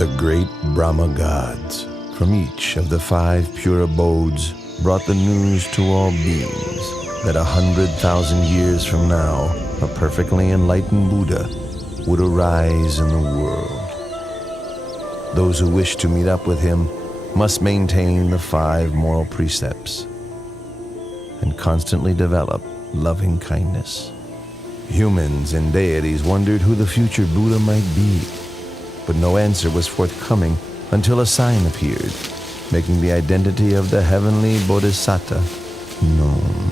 The great Brahma gods from each of the 5 pure abodes brought the news to all beings that 100,000 years from now, a perfectly enlightened Buddha would arise in the world. Those who wish to meet up with him must maintain the 5 moral precepts and constantly develop loving kindness. Humans and deities wondered who the future Buddha might be, but no answer was forthcoming until a sign appeared, making the identity of the heavenly Bodhisattva known.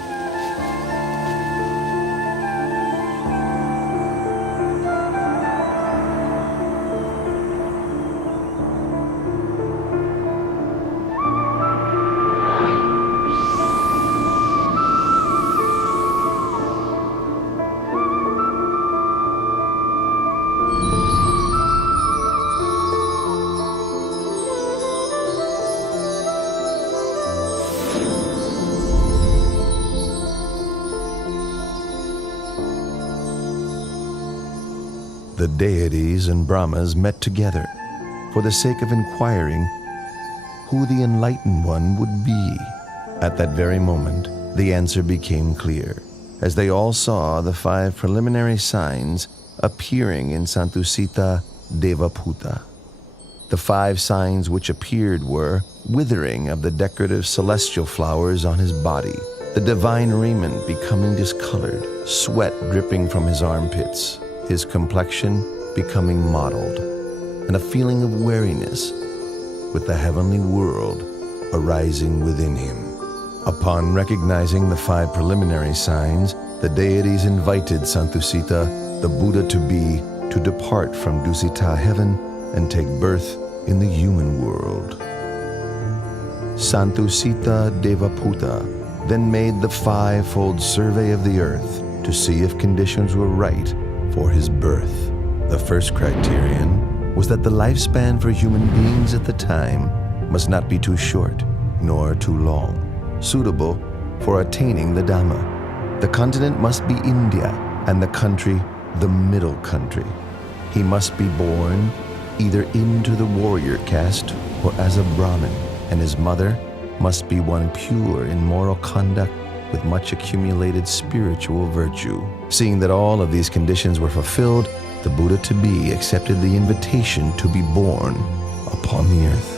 The deities and Brahmas met together for the sake of inquiring who the enlightened one would be. At that very moment, the answer became clear, as they all saw the 5 preliminary signs appearing in Santusita Devaputa. The 5 signs which appeared were withering of the decorative celestial flowers on his body, the divine raiment becoming discolored, sweat dripping from his armpits, his complexion becoming mottled, and a feeling of weariness with the heavenly world arising within him. Upon recognizing the 5 preliminary signs, the deities invited Santusita, the Buddha to depart from Dusita heaven and take birth in the human world. Santusita Devaputa then made the 5-fold survey of the earth to see if conditions were right for his birth. The first criterion was that the lifespan for human beings at the time must not be too short nor too long, suitable for attaining the Dhamma. The continent must be India and the country the middle country. He must be born either into the warrior caste or as a Brahmin, and his mother must be one pure in moral conduct with much accumulated spiritual virtue. Seeing that all of these conditions were fulfilled, the Buddha-to-be accepted the invitation to be born upon the earth.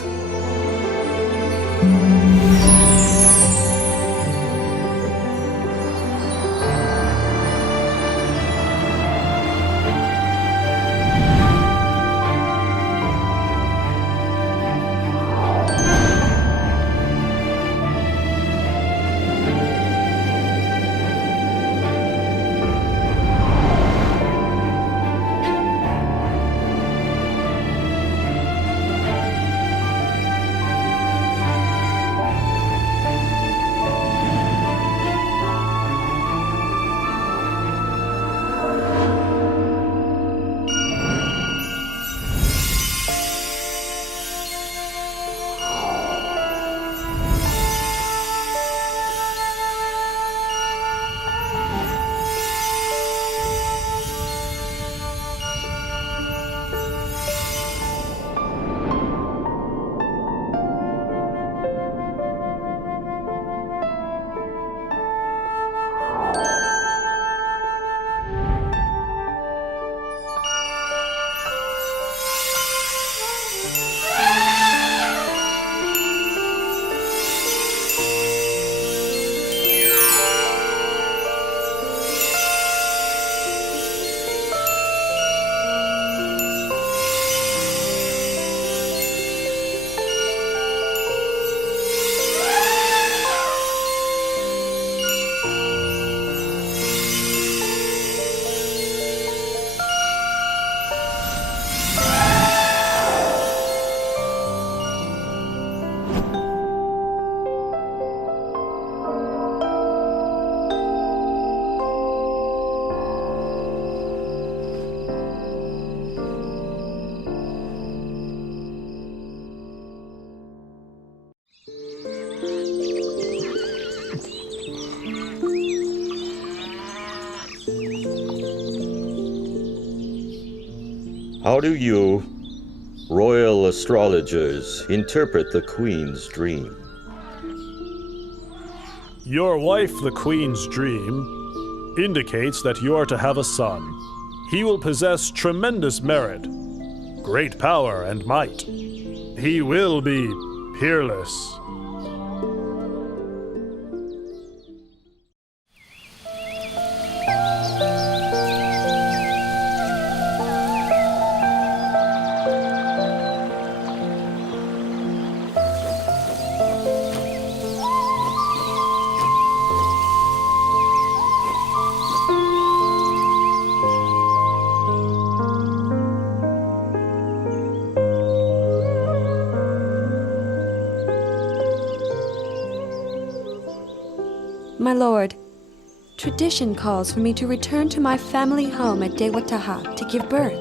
How do you Royal astrologers interpret the Queen's dream. Your wife, the Queen's dream, indicates that you are to have a son. He will possess tremendous merit, great power and might. He will be peerless. My lord, tradition calls for me to return to my family home at Dewataha to give birth.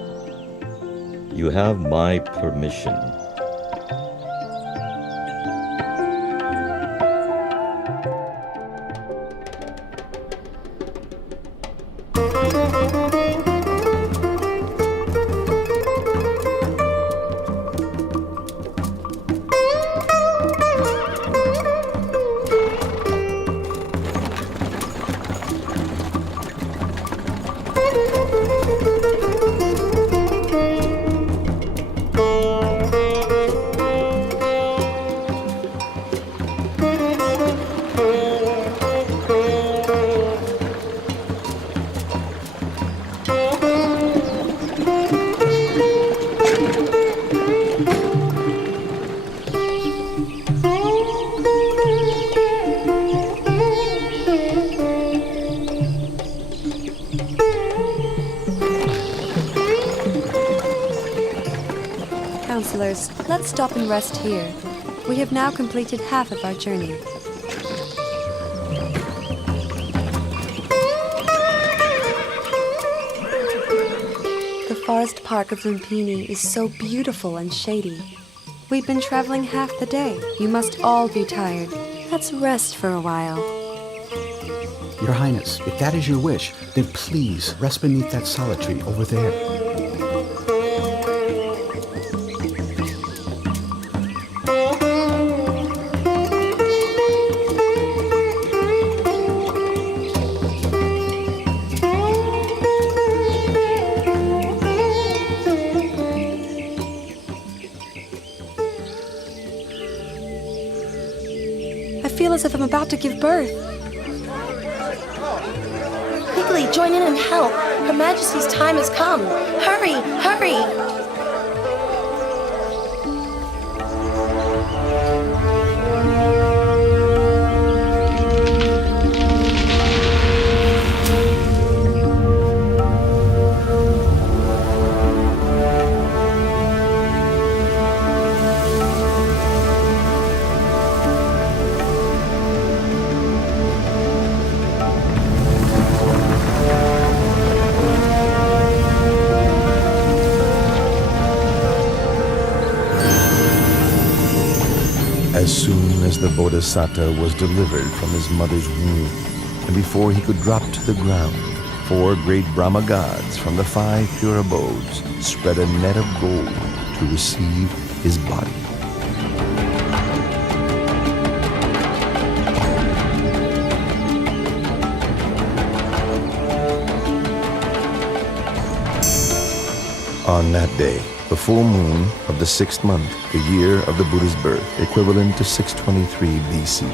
You have my permission. Counselors, let's stop and rest here. We have now completed half of our journey. The forest park of Lumpini is so beautiful and shady. We've been traveling half the day. You must all be tired. Let's rest for a while. Your Highness, if that is your wish, then please rest beneath that solid tree over there. I feel as if I'm about to give birth. Quickly, join in and help. Her Majesty's time has come. Hurry, hurry! As soon as the Bodhisattva was delivered from his mother's womb, and before he could drop to the ground, 4 great Brahma gods from the 5 pure abodes spread a net of gold to receive his body. On that day, the full moon of the 6th month, the year of the Buddha's birth, equivalent to 623 BC.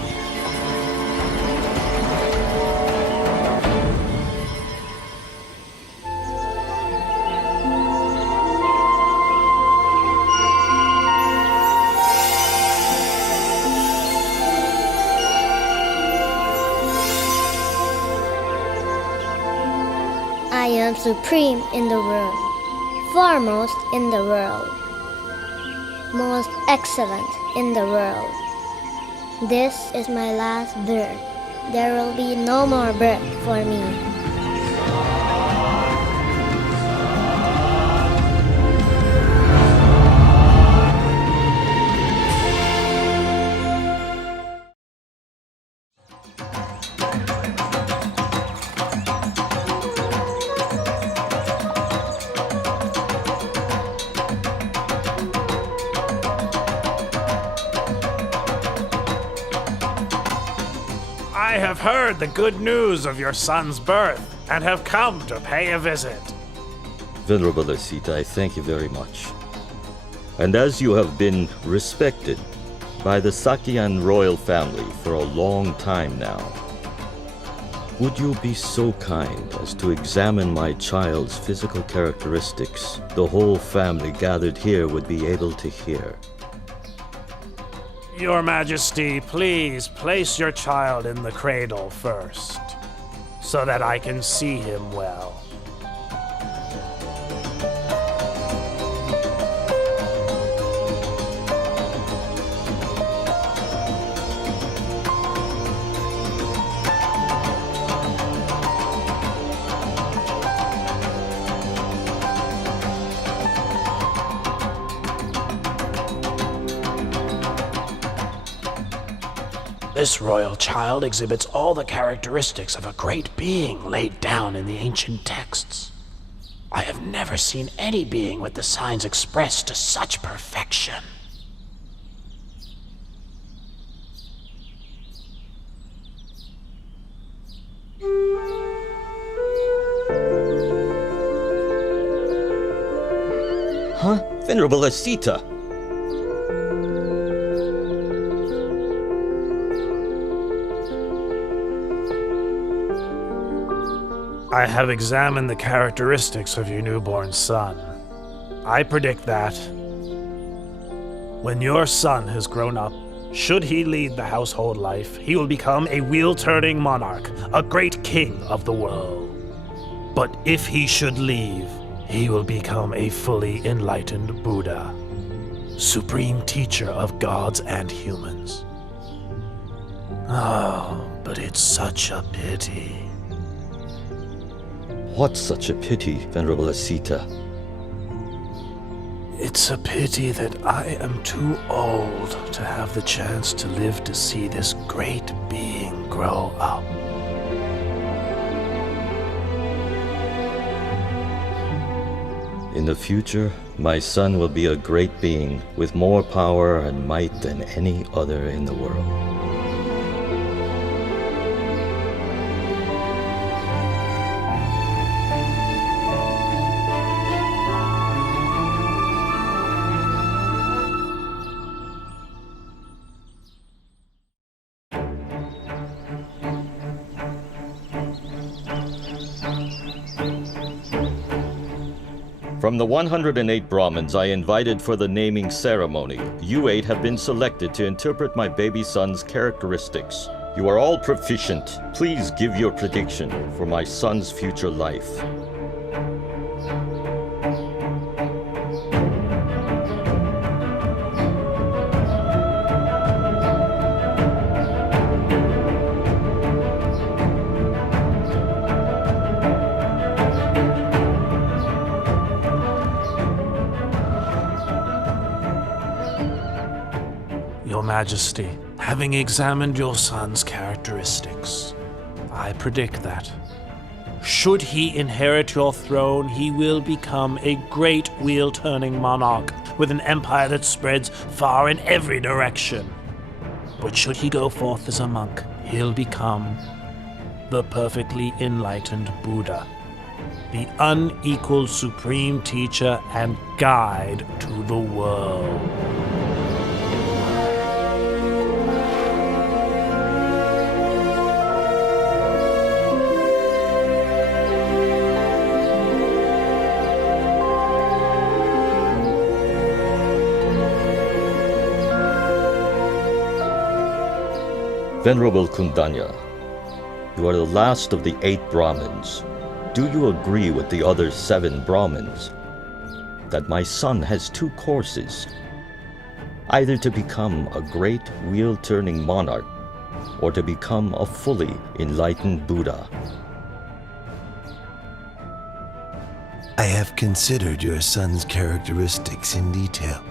I am supreme in the world, foremost in the world, most excellent in the world. This is my last birth. There will be no more birth for me. I have heard the good news of your son's birth and have come to pay a visit. Venerable Asita, I thank you very much. And as you have been respected by the Sakyan royal family for a long time now, would you be so kind as to examine my child's physical characteristics? The whole family gathered here would be able to hear. Your Majesty, please place your child in the cradle first, so that I can see him well. This royal child exhibits all the characteristics of a great being laid down in the ancient texts. I have never seen any being with the signs expressed to such perfection. Huh? Venerable Asita! I have examined the characteristics of your newborn son. I predict that when your son has grown up, should he lead the household life, he will become a wheel-turning monarch, a great king of the world. But if he should leave, he will become a fully enlightened Buddha, supreme teacher of gods and humans. Oh, but it's such a pity. What's such a pity, Venerable Asita? It's a pity that I am too old to have the chance to live to see this great being grow up. In the future, my son will be a great being with more power and might than any other in the world. From the 108 Brahmins I invited for the naming ceremony, you 8 have been selected to interpret my baby son's characteristics. You are all proficient. Please give your prediction for my son's future life. Your Majesty, having examined your son's characteristics, I predict that, should he inherit your throne, he will become a great wheel-turning monarch with an empire that spreads far in every direction. But should he go forth as a monk, he'll become the perfectly enlightened Buddha, the unequaled supreme teacher and guide to the world. Venerable Kundanya, you are the last of the 8 Brahmins. Do you agree with the other 7 Brahmins that my son has 2 courses, either to become a great wheel-turning monarch or to become a fully enlightened Buddha? I have considered your son's characteristics in detail,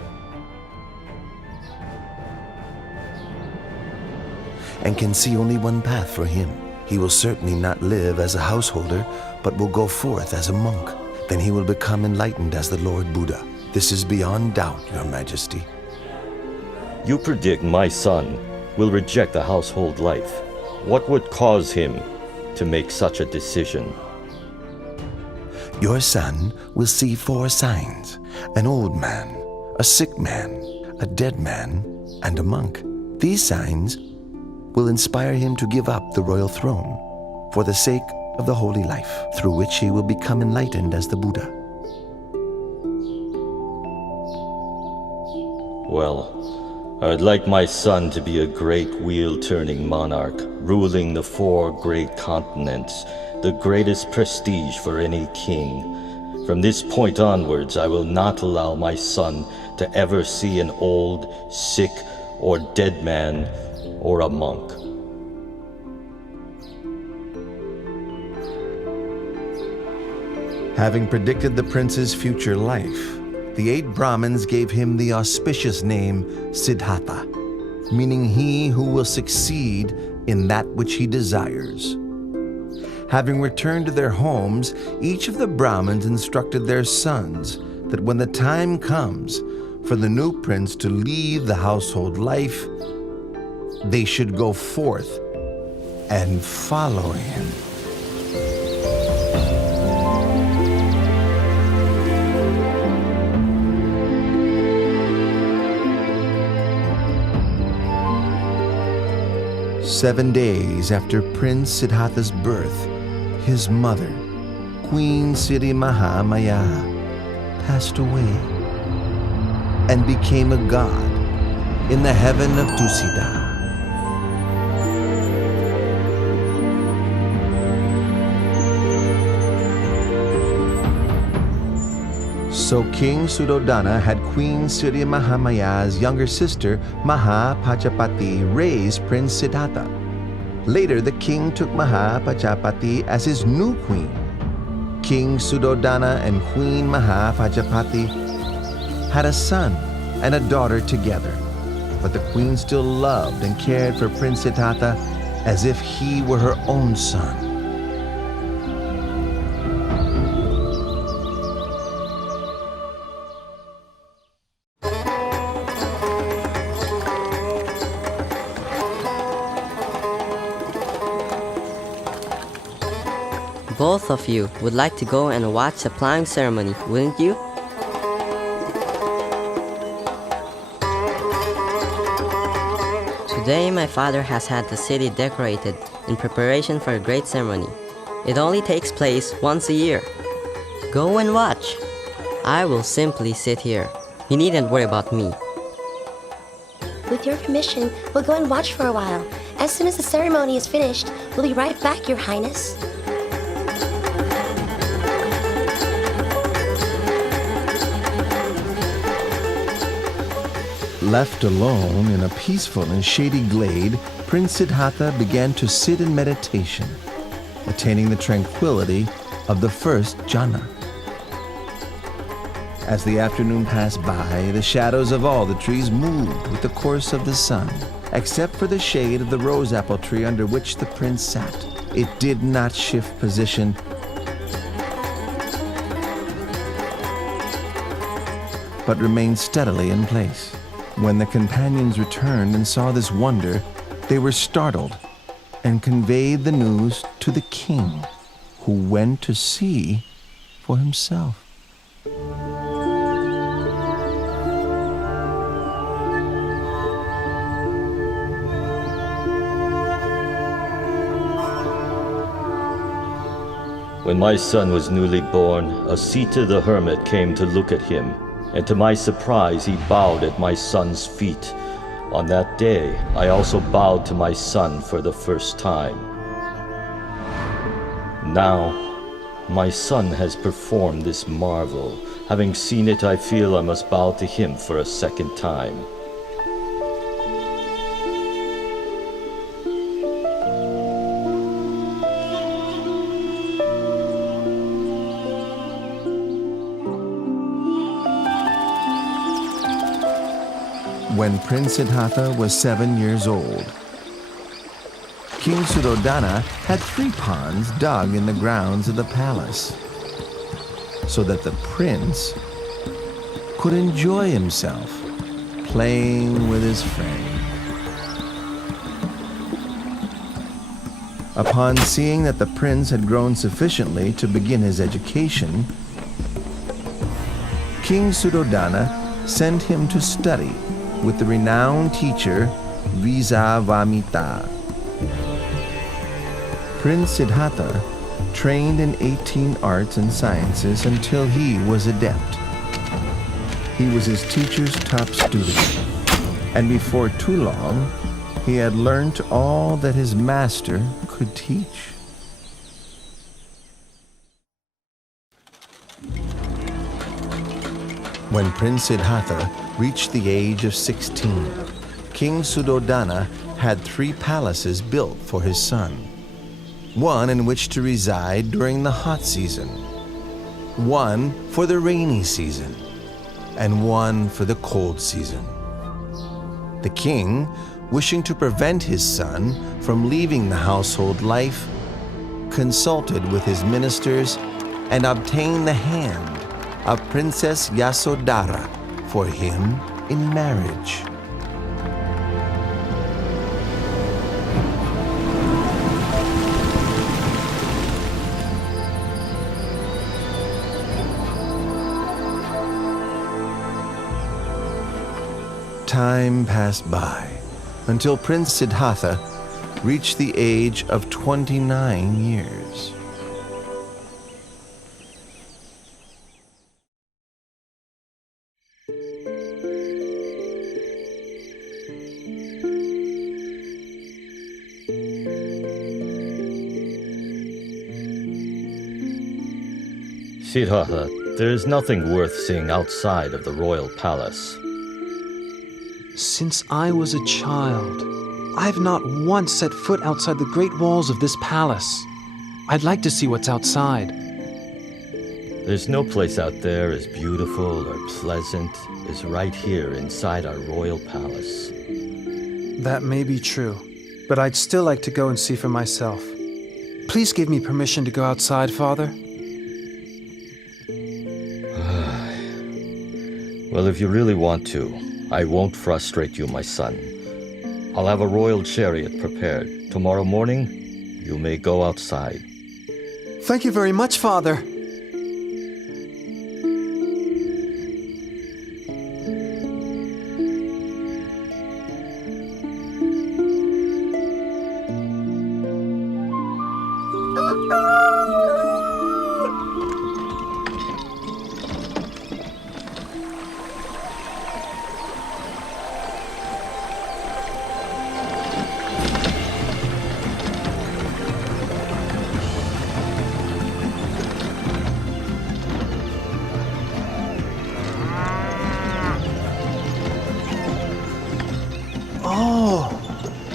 and can see only one path for him. He will certainly not live as a householder, but will go forth as a monk. Then he will become enlightened as the Lord Buddha. This is beyond doubt, Your Majesty. You predict my son will reject the household life What would cause him to make such a decision? Your son will see 4 signs: an old man, a sick man, a dead man, and a monk. These signs will inspire him to give up the royal throne for the sake of the holy life, through which he will become enlightened as the Buddha. Well, I'd like my son to be a great wheel-turning monarch, ruling the 4 great continents, the greatest prestige for any king. From this point onwards, I will not allow my son to ever see an old, sick, or dead man, or a monk. Having predicted the prince's future life, the 8 Brahmins gave him the auspicious name Siddhartha, meaning he who will succeed in that which he desires. Having returned to their homes, each of the Brahmins instructed their sons that when the time comes for the new prince to leave the household life, they should go forth and follow him. Seven days after Prince Siddhartha's birth, his mother, Queen Siri Mahamaya, passed away and became a god in the heaven of Tusita. So King Suddhodana had Queen Siri Mahamaya's younger sister Mahapajapati raise Prince Siddhartha. Later, the king took Mahapajapati as his new queen. King Suddhodana and Queen Mahapajapati had a son and a daughter together, but the queen still loved and cared for Prince Siddhartha as if he were her own son. Both of you would like to go and watch the plowing ceremony, wouldn't you? Today my father has had the city decorated in preparation for a great ceremony. It only takes place once a year. Go and watch. I will simply sit here. You needn't worry about me. With your permission, we'll go and watch for a while. As soon as the ceremony is finished, we'll be right back, Your Highness. Left alone in a peaceful and shady glade, Prince Siddhartha began to sit in meditation, attaining the tranquility of the first jhana. As the afternoon passed by, the shadows of all the trees moved with the course of the sun, except for the shade of the rose apple tree under which the prince sat. It did not shift position, but remained steadily in place. When the companions returned and saw this wonder, they were startled and conveyed the news to the king, who went to see for himself. When my son was newly born, Asita the hermit came to look at him, and to my surprise he bowed at my son's feet. On that day, I also bowed to my son for the first time. Now, my son has performed this marvel. Having seen it, I feel I must bow to him for a second time. When Prince Siddhartha was 7 years old, King Suddhodana had 3 ponds dug in the grounds of the palace, so that the prince could enjoy himself playing with his friend. Upon seeing that the prince had grown sufficiently to begin his education, King Suddhodana sent him to study with the renowned teacher Visavamitra. Prince Siddhartha trained in 18 arts and sciences until he was adept. He was his teacher's top student, and before too long, he had learnt all that his master could teach. When Prince Siddhartha reached the age of 16, King Suddhodana had 3 palaces built for his son, one in which to reside during the hot season, one for the rainy season, and one for the cold season. The king, wishing to prevent his son from leaving the household life, consulted with his ministers and obtained the hand of Princess Yasodhara for him in marriage. Time passed by until Prince Siddhartha reached the age of 29 years. Siddhartha, there is nothing worth seeing outside of the royal palace. Since I was a child, I've not once set foot outside the great walls of this palace. I'd like to see what's outside. There's no place out there as beautiful or pleasant as right here inside our royal palace. That may be true, but I'd still like to go and see for myself. Please give me permission to go outside, Father. Well, if you really want to, I won't frustrate you, my son. I'll have a royal chariot prepared. Tomorrow morning, you may go outside. Thank you very much, Father.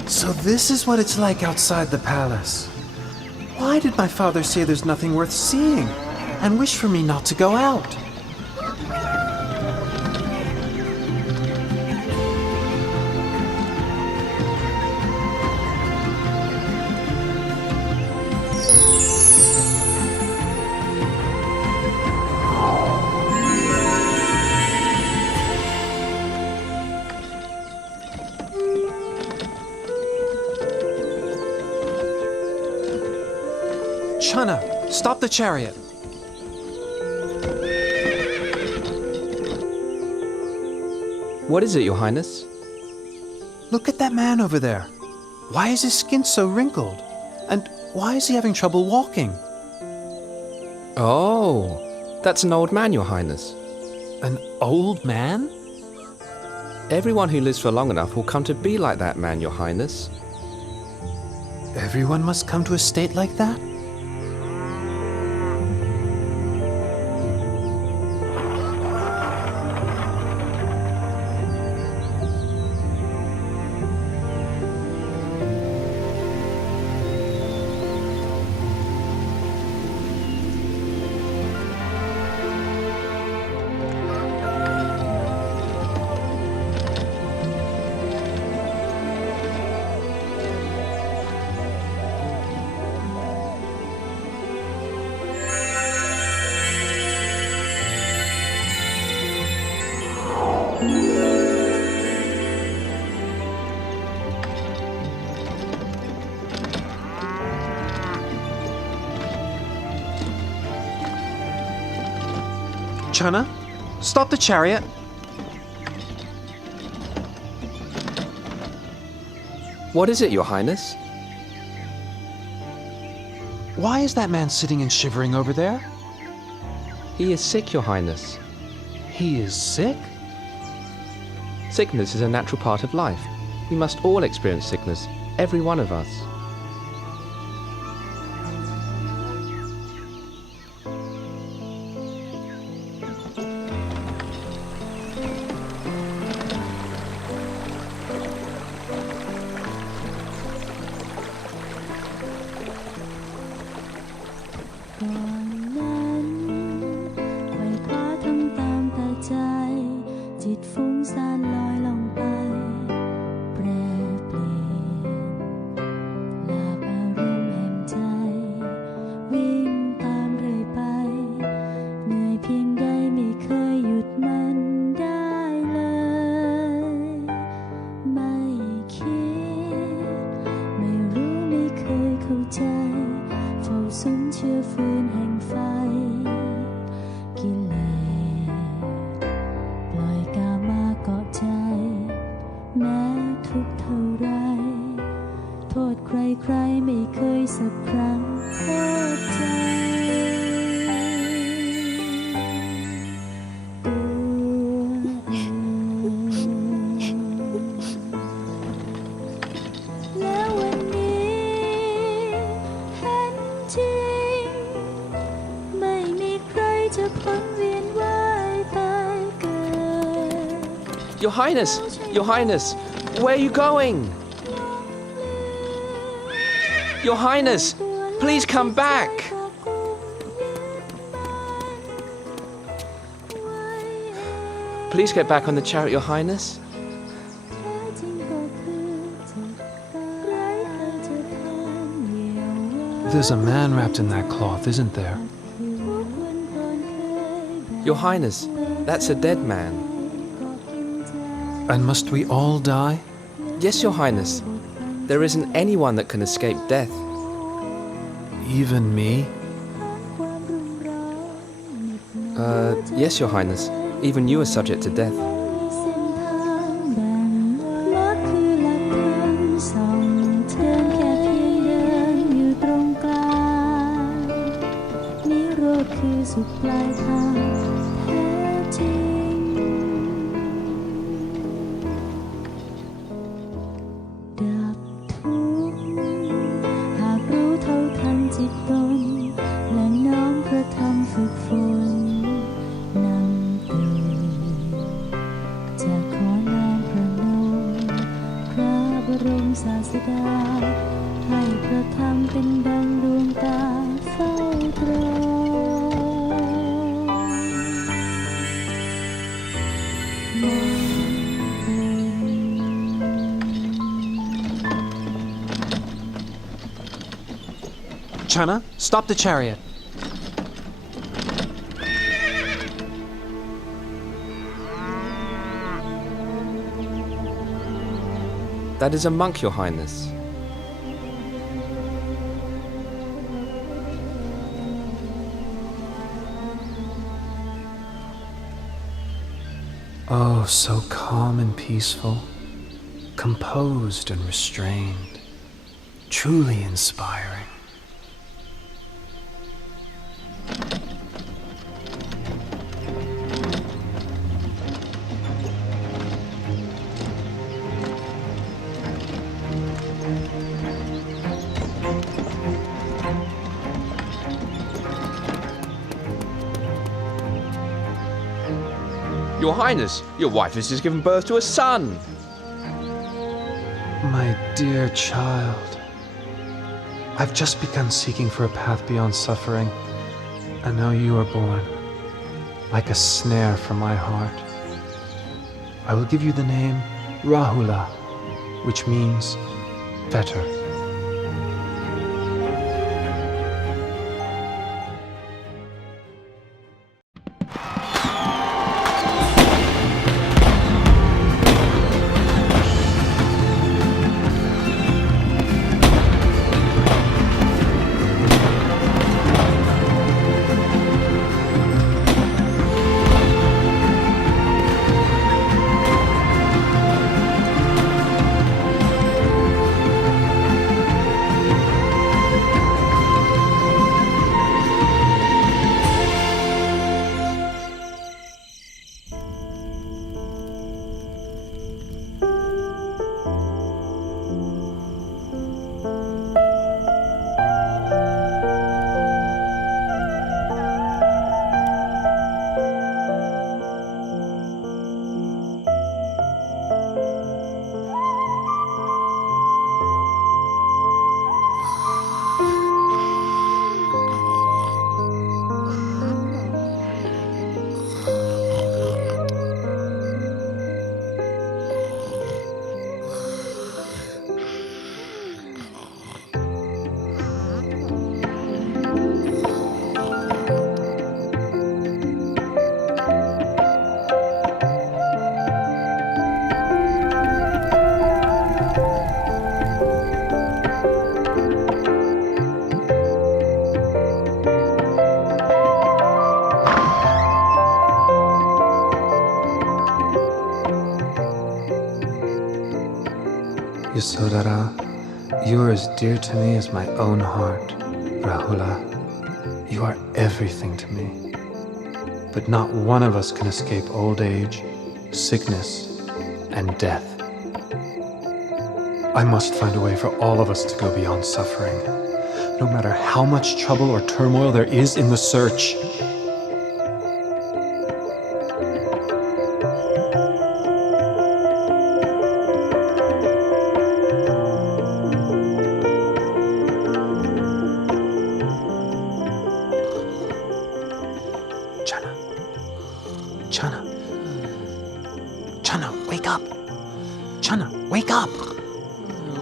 So this is what it's like outside the palace. Why did my father say there's nothing worth seeing and wish for me not to go out? Chana, stop the chariot. What is it, Your Highness? Look at that man over there. Why is his skin so wrinkled? And why is he having trouble walking? Oh, that's an old man, Your Highness. An old man? Everyone who lives for long enough will come to be like that man, Your Highness. Everyone must come to a state like that? Chana, stop the chariot. What is it, Your Highness? Why is that man sitting and shivering over there? He is sick, Your Highness. He is sick? Sickness is a natural part of life. We must all experience sickness, every one of us. Your Highness, where are you going? Your Highness, please come back. Please get back on the chariot, Your Highness. There's a man wrapped in that cloth, isn't there? Your Highness, that's a dead man. And must we all die? Yes, Your Highness. There isn't anyone that can escape death. Even me? Yes, Your Highness. Even you are subject to death. Chana, stop the chariot. That is a monk, Your Highness. Oh, so calm and peaceful, composed and restrained, truly inspiring. Your Highness, your wife has just given birth to a son. My dear child, I've just begun seeking for a path beyond suffering, and now you are born, like a snare for my heart. I will give you the name Rahula, which means fetter. Yasodhara, you are as dear to me as my own heart. Rahula, you are everything to me. But not one of us can escape old age, sickness, and death. I must find a way for all of us to go beyond suffering, no matter how much trouble or turmoil there is in the search. Channa, wake up! Channa, wake up!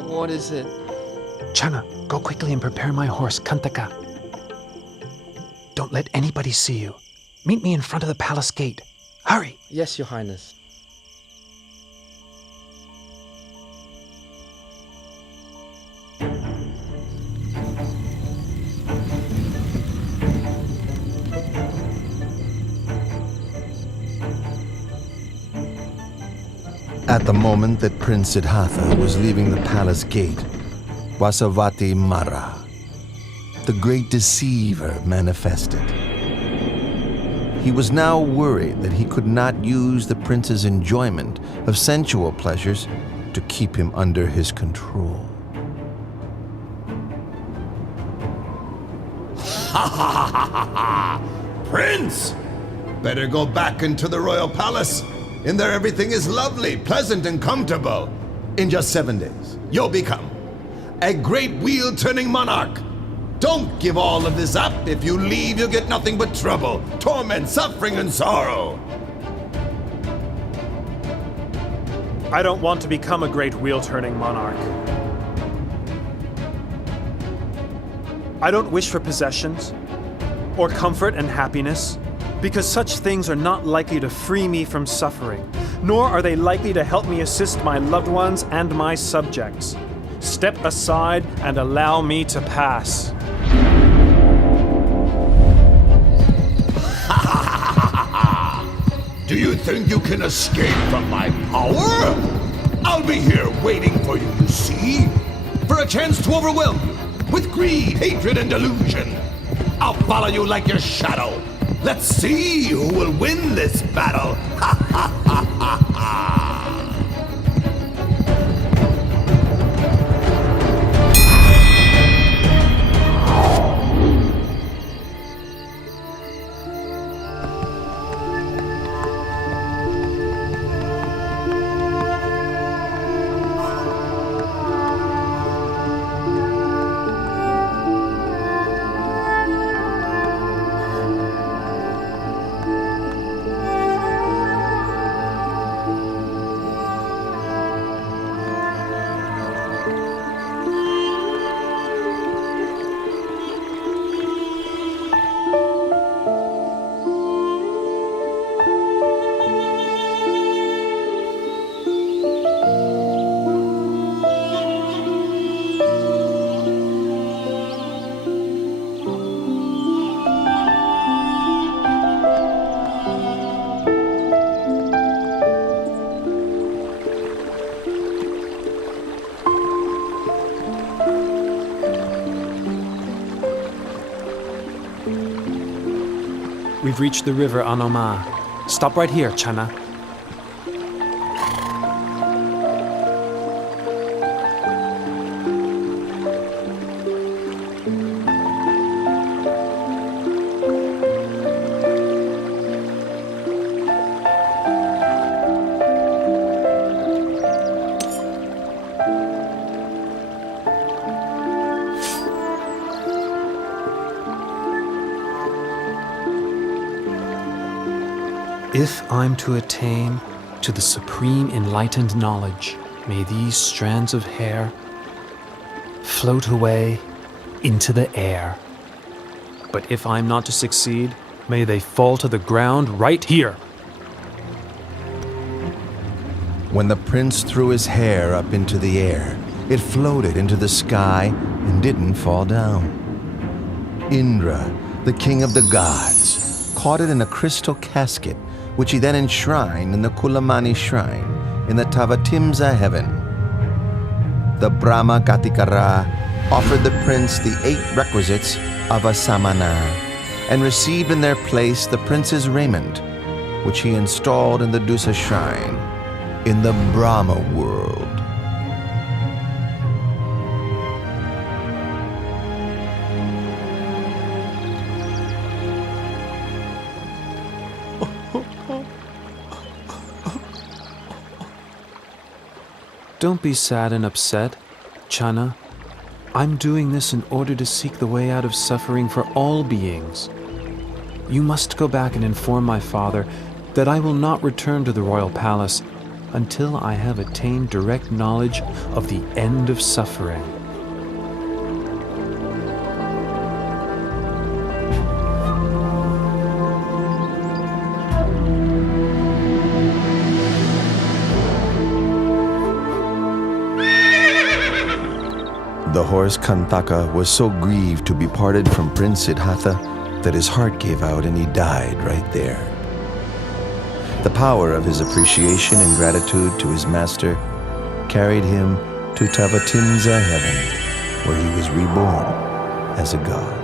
What is it? Channa, go quickly and prepare my horse, Kantaka. Don't let anybody see you. Meet me in front of the palace gate. Hurry! Yes, Your Highness. At the moment that Prince Siddhartha was leaving the palace gate, Vasavati Mara, the great deceiver, manifested. He was now worried that he could not use the prince's enjoyment of sensual pleasures to keep him under his control. Prince! Better go back into the royal palace. In there everything is lovely, pleasant, and comfortable. In just 7 days, you'll become a great wheel-turning monarch. Don't give all of this up. If you leave, you'll get nothing but trouble, torment, suffering, and sorrow. I don't want to become a great wheel-turning monarch. I don't wish for possessions or comfort and happiness, because such things are not likely to free me from suffering, nor are they likely to help me assist my loved ones and my subjects. Step aside and allow me to pass. Do you think you can escape from my power? I'll be here waiting for you, you see, for a chance to overwhelm you with greed, hatred, and delusion. I'll follow you like your shadow. Let's see who will win this battle. Ha ha ha ha ha. We've reached the river Anoma. Stop right here, Channa. If I'm to attain to the supreme enlightened knowledge, may these strands of hair float away into the air. But if I'm not to succeed, may they fall to the ground right here. When the prince threw his hair up into the air, it floated into the sky and didn't fall down. Indra, the king of the gods, caught it in a crystal casket, which he then enshrined in the Kulamani shrine in the Tavatimsa heaven. the Brahma Gatikara offered the prince the 8 requisites of a samana and received in their place the prince's raiment, which he installed in the Dusa shrine in the Brahma world. Don't be sad and upset, Channa. I'm doing this in order to seek the way out of suffering for all beings. You must go back and inform my father that I will not return to the royal palace until I have attained direct knowledge of the end of suffering. The horse Kantaka was so grieved to be parted from Prince Siddhartha that his heart gave out and he died right there. The power of his appreciation and gratitude to his master carried him to Tavatimsa heaven, where he was reborn as a god.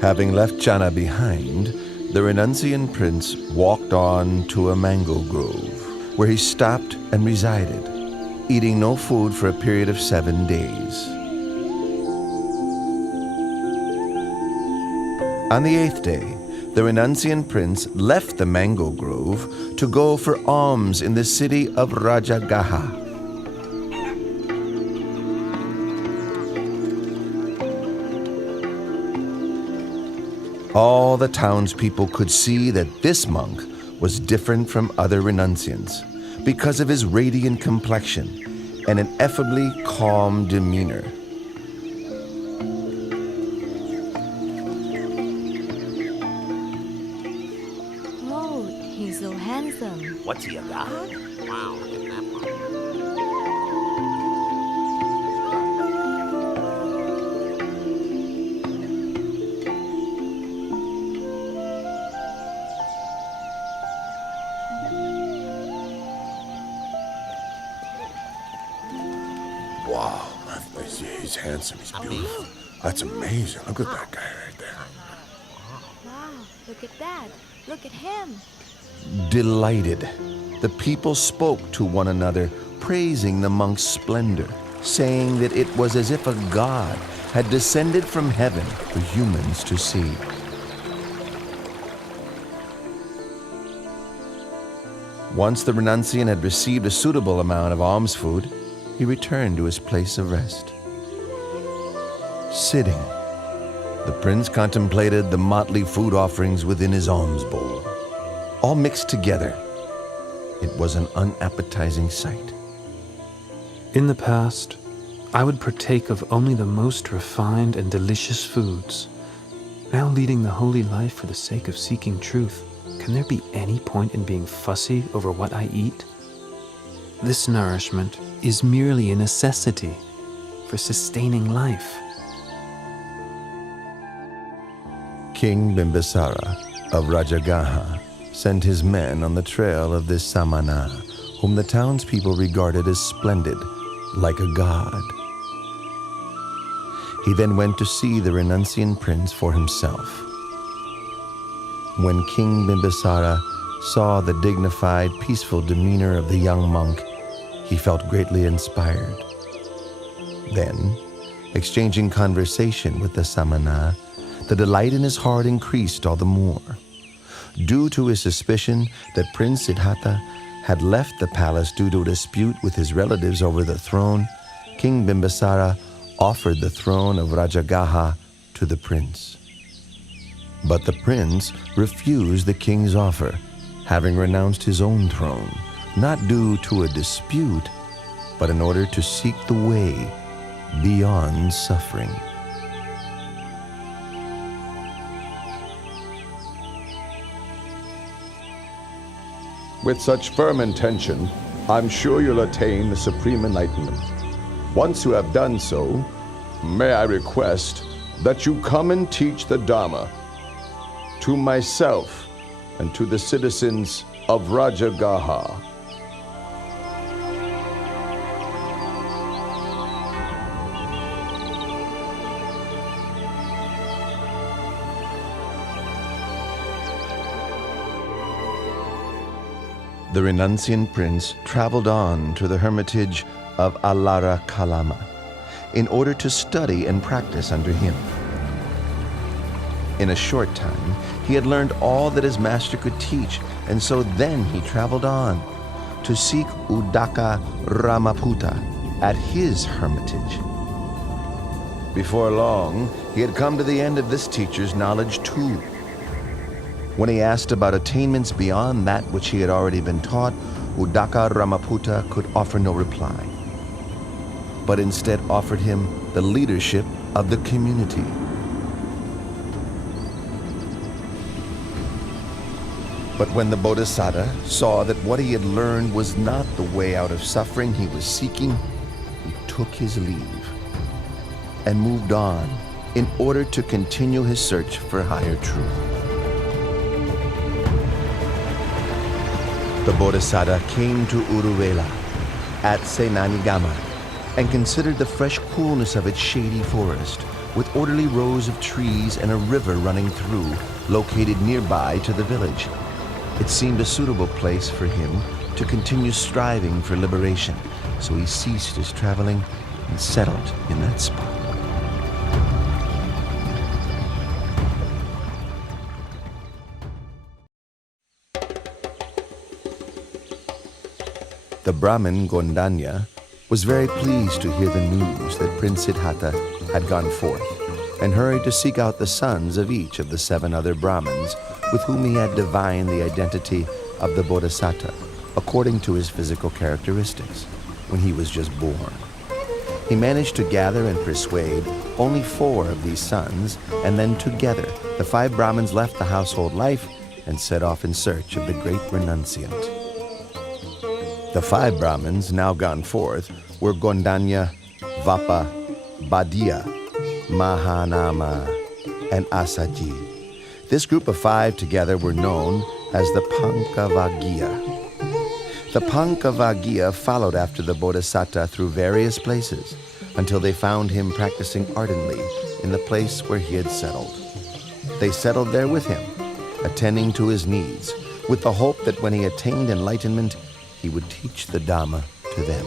Having left Channa behind, the renunciant prince walked on to a mango grove, where he stopped and resided, eating no food for a period of 7 days. On the 8th day, the renunciant prince left the mango grove to go for alms in the city of Rajagaha. All the townspeople could see that this monk was different from other renunciants because of his radiant complexion and an effably calm demeanor. Oh, he's so handsome. What's he, a god? Wow, look at that one. Wow, he's handsome, he's beautiful. That's amazing. Look at that guy right there. Wow, look at that. Look at him. Delighted, the people spoke to one another, praising the monk's splendor, saying that it was as if a god had descended from heaven for humans to see. Once the renunciant had received a suitable amount of alms food, he returned to his place of rest. Sitting, the prince contemplated the motley food offerings within his alms bowl, all mixed together. It was an unappetizing sight. In the past, I would partake of only the most refined and delicious foods. Now leading the holy life for the sake of seeking truth, can there be any point in being fussy over what I eat? This nourishment is merely a necessity for sustaining life. King Bimbisara of Rajagaha sent his men on the trail of this Samana, whom the townspeople regarded as splendid, like a god. He then went to see the renunciant prince for himself. When King Bimbisara saw the dignified, peaceful demeanor of the young monk, he felt greatly inspired. Then, exchanging conversation with the Samana, the delight in his heart increased all the more. Due to his suspicion that Prince Siddhartha had left the palace due to a dispute with his relatives over the throne, King Bimbisara offered the throne of Rajagaha to the prince. But the prince refused the king's offer, having renounced his own throne, not due to a dispute, but in order to seek the way beyond suffering. With such firm intention, I'm sure you'll attain the supreme enlightenment. Once you have done so, may I request that you come and teach the Dhamma to myself and to the citizens of Rajagaha. The renunciant prince traveled on to the hermitage of Alara Kalama in order to study and practice under him. In a short time, he had learned all that his master could teach, and so then he traveled on to seek Udaka Ramaputta at his hermitage. Before long, he had come to the end of this teacher's knowledge too. When he asked about attainments beyond that which he had already been taught, Udaka Ramaputta could offer no reply, but instead offered him the leadership of the community. But when the Bodhisattva saw that what he had learned was not the way out of suffering he was seeking, he took his leave and moved on in order to continue his search for higher truth. The Bodhisattva came to Uruvela at Senanigama and considered the fresh coolness of its shady forest with orderly rows of trees and a river running through, located nearby to the village. It seemed a suitable place for him to continue striving for liberation, so he ceased his traveling and settled in that spot. The Brahmin Gondanya was very pleased to hear the news that Prince Siddhartha had gone forth, and hurried to seek out the sons of each of the 7 other Brahmins with whom he had divined the identity of the Bodhisattva according to his physical characteristics when he was just born. He managed to gather and persuade only 4 of these sons, and then together the 5 Brahmins left the household life and set off in search of the great renunciant. The 5 Brahmins now gone forth were Gondanya, Vapa, Badia, Mahanama, and Asaji. This group of 5 together were known as the Pankavaggiya. The Pankavaggiya followed after the Bodhisattva through various places until they found him practicing ardently in the place where he had settled. They settled there with him, attending to his needs, with the hope that when he attained enlightenment, he would teach the Dhamma to them.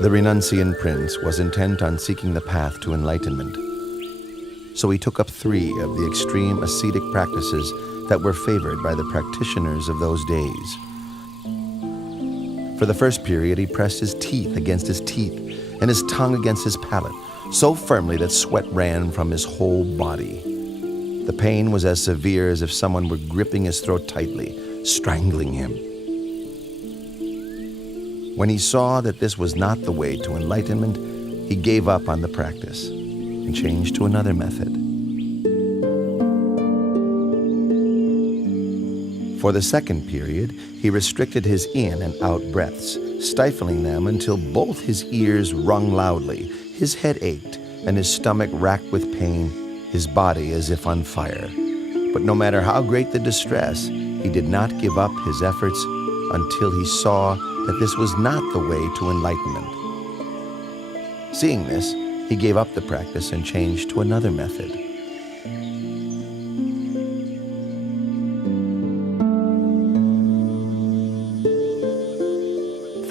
The renunciant prince was intent on seeking the path to enlightenment. So he took up 3 of the extreme ascetic practices that were favored by the practitioners of those days. For the first period, he pressed his teeth against his teeth and his tongue against his palate, so firmly that sweat ran from his whole body. The pain was as severe as if someone were gripping his throat tightly, strangling him. When he saw that this was not the way to enlightenment, he gave up on the practice and changed to another method. For the second period, he restricted his in and out breaths, stifling them until both his ears rung loudly, his head ached, and his stomach racked with pain, his body as if on fire. But no matter how great the distress, he did not give up his efforts until he saw that this was not the way to enlightenment. Seeing this, he gave up the practice and changed to another method.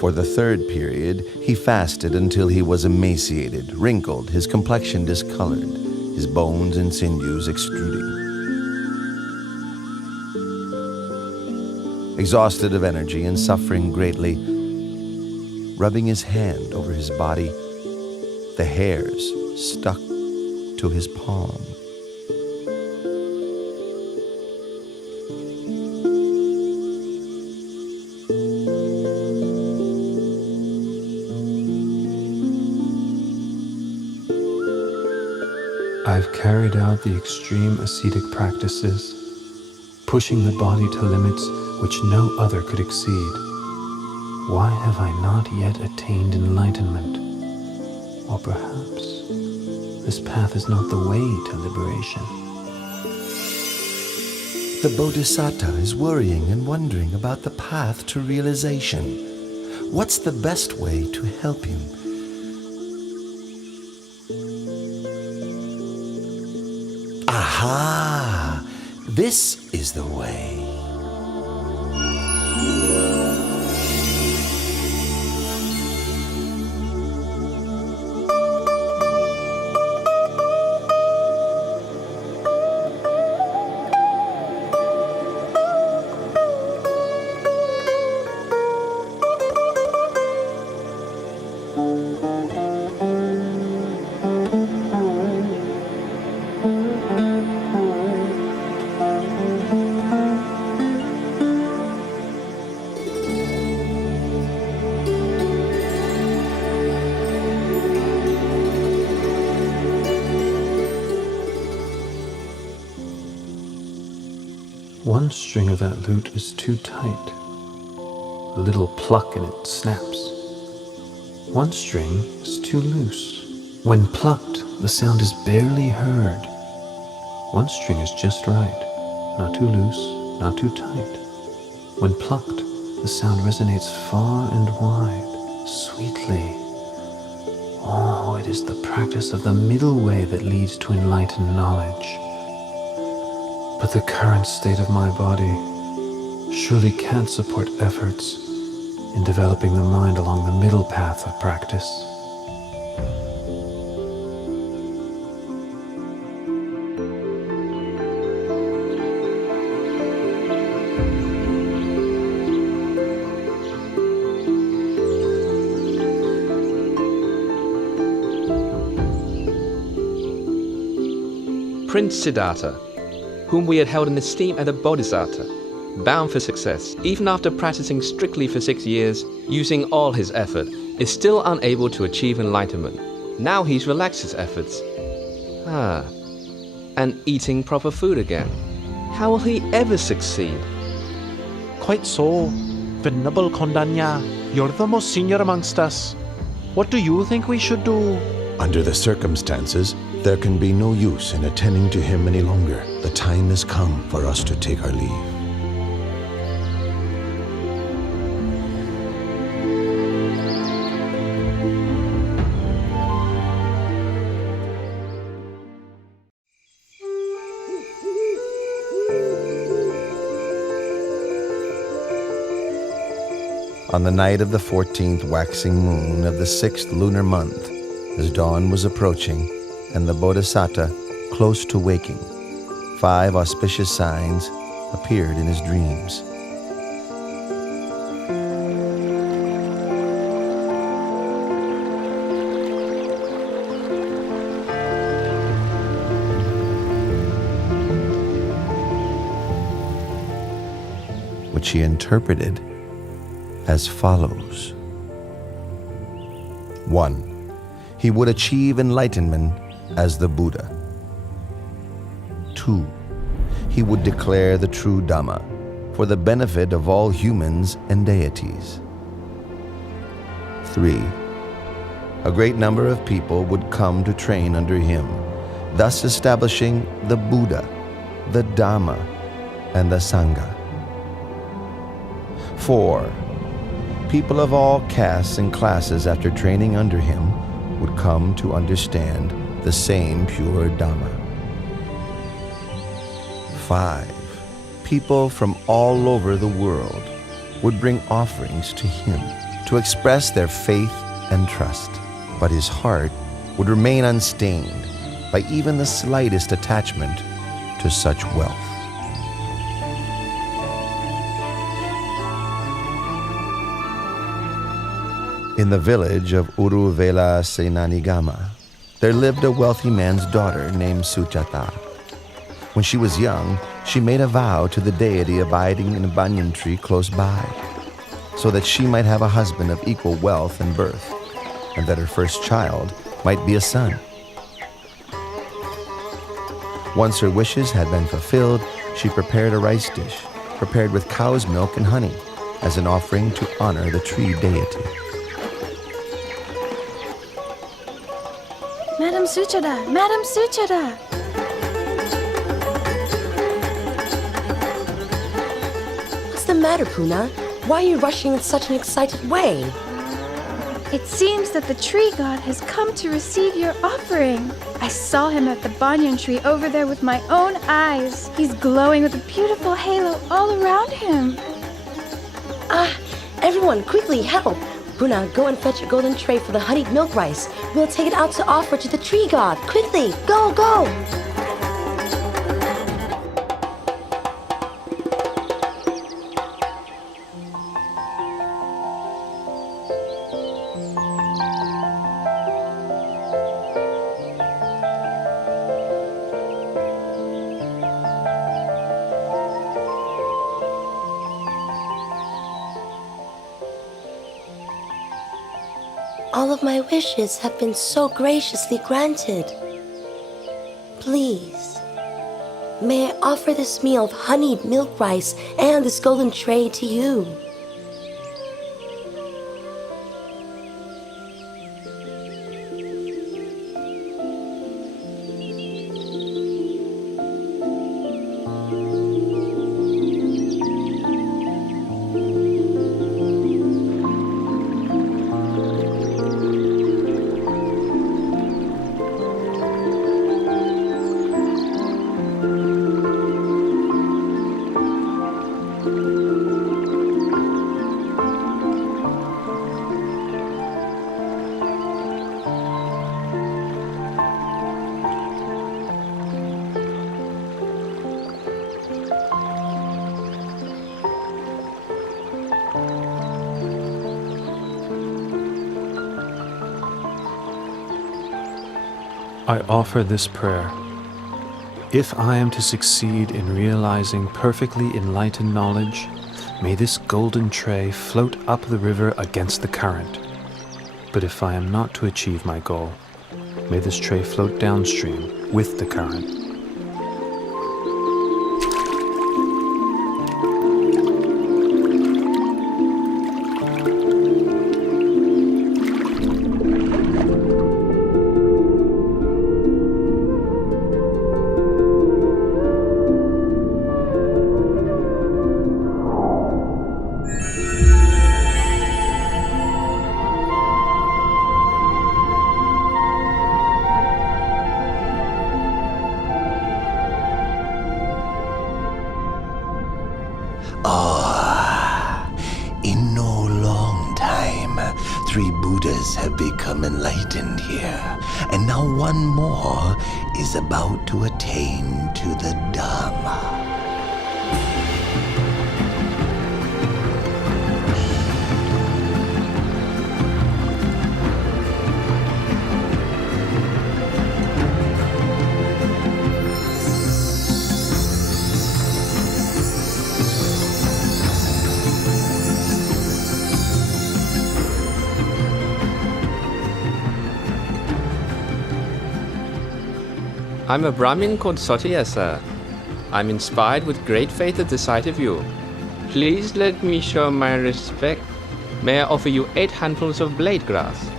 For the third period, he fasted until he was emaciated, wrinkled, his complexion discolored, his bones and sinews extruding. Exhausted of energy and suffering greatly, rubbing his hand over his body, the hairs stuck to his palm. I've carried out the extreme ascetic practices, pushing the body to limits which no other could exceed. Why have I not yet attained enlightenment? Or perhaps this path is not the way to liberation. The Bodhisattva is worrying and wondering about the path to realization. What's the best way to help him? Aha! This is the way. One string of that lute is too tight. A little pluck and it snaps. One string is too loose. When plucked, the sound is barely heard. One string is just right, not too loose, not too tight. When plucked, the sound resonates far and wide, sweetly. Oh, it is the practice of the middle way that leads to enlightened knowledge. But the current state of my body surely can't support efforts in developing the mind along the middle path of practice. Prince Siddhartha, whom we had held in esteem as a bodhisattva, bound for success, even after practicing strictly for 6 years, using all his effort, is still unable to achieve enlightenment. Now he's relaxed his efforts. And eating proper food again. How will he ever succeed? Quite so. Venerable Kondanya, you're the most senior amongst us. What do you think we should do? Under the circumstances, there can be no use in attending to him any longer. The time has come for us to take our leave. On the night of the 14th waxing moon of the 6th lunar month, as dawn was approaching and the Bodhisattva close to waking, 5 auspicious signs appeared in his dreams. Which he interpreted as follows. 1. He would achieve enlightenment as the Buddha. 2. He would declare the true Dhamma for the benefit of all humans and deities. 3. A great number of people would come to train under him, thus establishing the Buddha, the Dhamma, and the Sangha. 4. People of all castes and classes after training under him would come to understand the same pure Dhamma. 5. People from all over the world would bring offerings to him to express their faith and trust, but his heart would remain unstained by even the slightest attachment to such wealth. In the village of Uruvela Senanigama, there lived a wealthy man's daughter named Sujata. When she was young, she made a vow to the deity abiding in a banyan tree close by, so that she might have a husband of equal wealth and birth, and that her first child might be a son. Once her wishes had been fulfilled, she prepared a rice dish, prepared with cow's milk and honey, as an offering to honor the tree deity. Madam Suchada! Madam Suchada! What's the matter, Puna? Why are you rushing in such an excited way? It seems that the tree god has come to receive your offering. I saw him at the banyan tree over there with my own eyes. He's glowing with a beautiful halo all around him. Everyone, quickly, help! Puna, go and fetch a golden tray for the honeyed milk rice. We'll take it out to offer to the tree god. Quickly, go, go! All of my wishes have been so graciously granted. Please, may I offer this meal of honeyed milk rice and this golden tray to you? I offer this prayer. If I am to succeed in realizing perfectly enlightened knowledge, may this golden tray float up the river against the current. But if I am not to achieve my goal, may this tray float downstream with the current. In no long time, 3 Buddhas have become enlightened here, and now one more is about to attain to the Dharma. I'm a Brahmin called Sotiya, sir. I'm inspired with great faith at the sight of you. Please let me show my respect. May I offer you 8 handfuls of blade grass?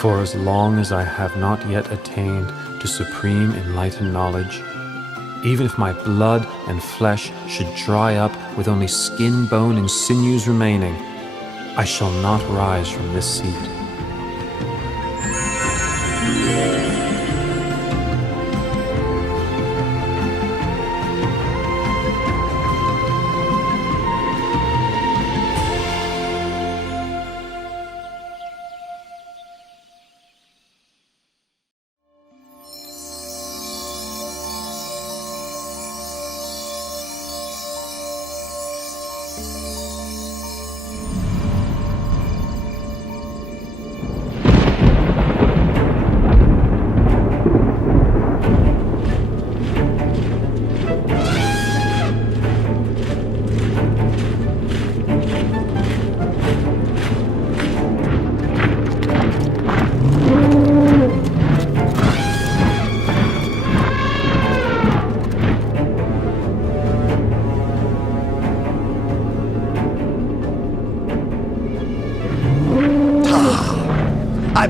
For as long as I have not yet attained to supreme enlightened knowledge, even if my blood and flesh should dry up with only skin, bone, and sinews remaining, I shall not rise from this seat.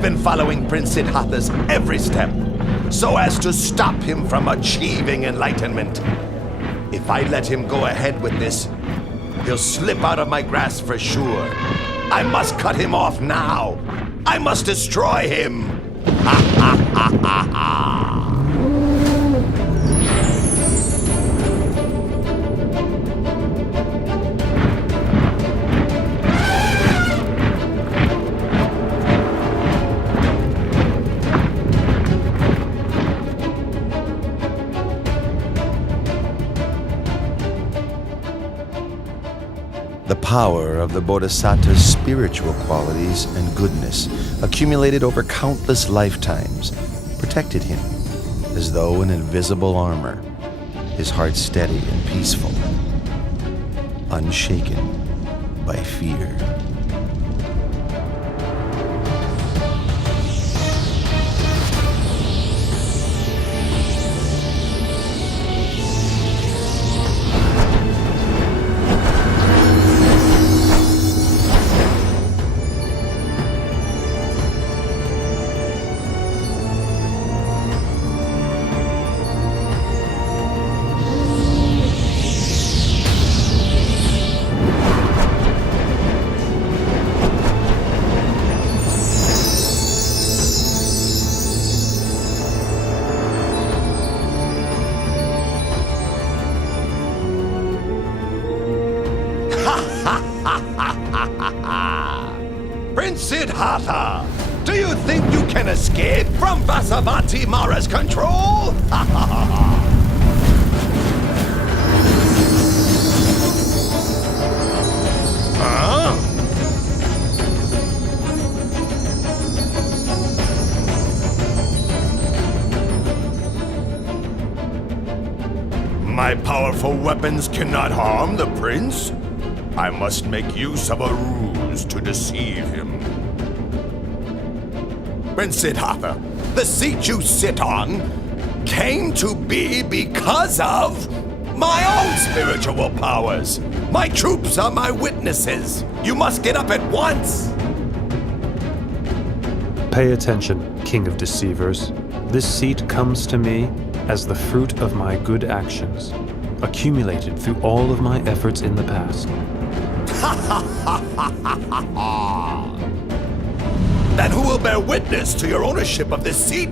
I've been following Prince Siddhartha's every step so as to stop him from achieving enlightenment. If I let him go ahead with this, he'll slip out of my grasp for sure. I must cut him off now. I must destroy him. Ha ha ha ha ha. The power of the Bodhisattva's spiritual qualities and goodness, accumulated over countless lifetimes, protected him as though in invisible armor, his heart steady and peaceful, unshaken by fear. Prince Siddhartha, do you think you can escape from Vasavati Mara's control? Huh? My powerful weapons cannot harm the prince. I must make use of a ruse to deceive him. Prince Siddhartha, the seat you sit on came to be because of my own spiritual powers. My troops are my witnesses. You must get up at once. Pay attention, King of Deceivers. This seat comes to me as the fruit of my good actions, accumulated through all of my efforts in the past. Then who will bear witness to your ownership of this seat?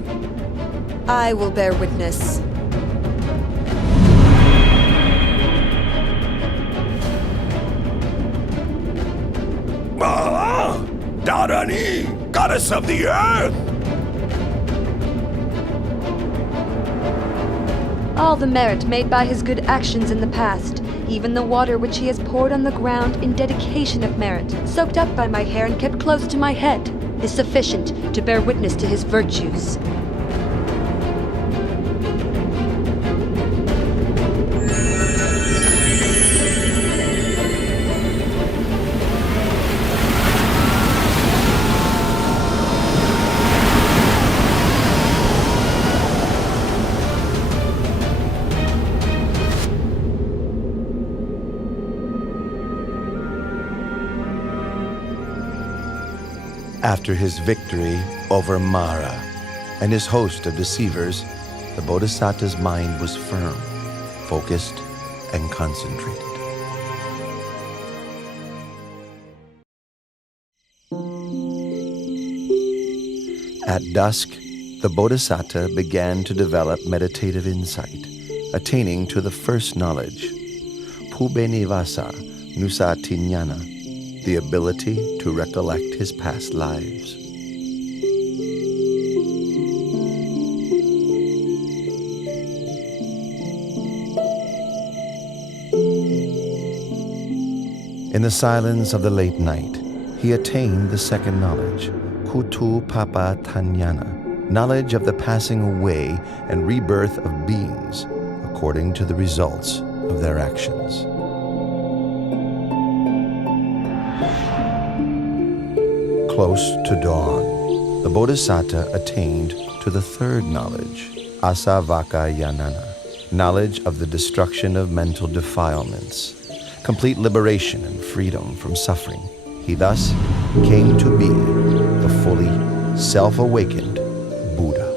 I will bear witness. Dharani, goddess of the earth! All the merit made by his good actions in the past, even the water which he has poured on the ground in dedication of merit, soaked up by my hair and kept close to my head, is sufficient to bear witness to his virtues. After his victory over Mara and his host of deceivers, the Bodhisattva's mind was firm, focused, and concentrated. At dusk, the Bodhisattva began to develop meditative insight, attaining to the first knowledge, Pubenivasa Nusatinyana, the ability to recollect his past lives. In the silence of the late night, he attained the second knowledge, Kutu Papa Tanyana, knowledge of the passing away and rebirth of beings according to the results of their actions. Close to dawn, the Bodhisattva attained to the third knowledge, Asavakayanana, knowledge of the destruction of mental defilements, complete liberation and freedom from suffering. He thus came to be the fully self-awakened Buddha.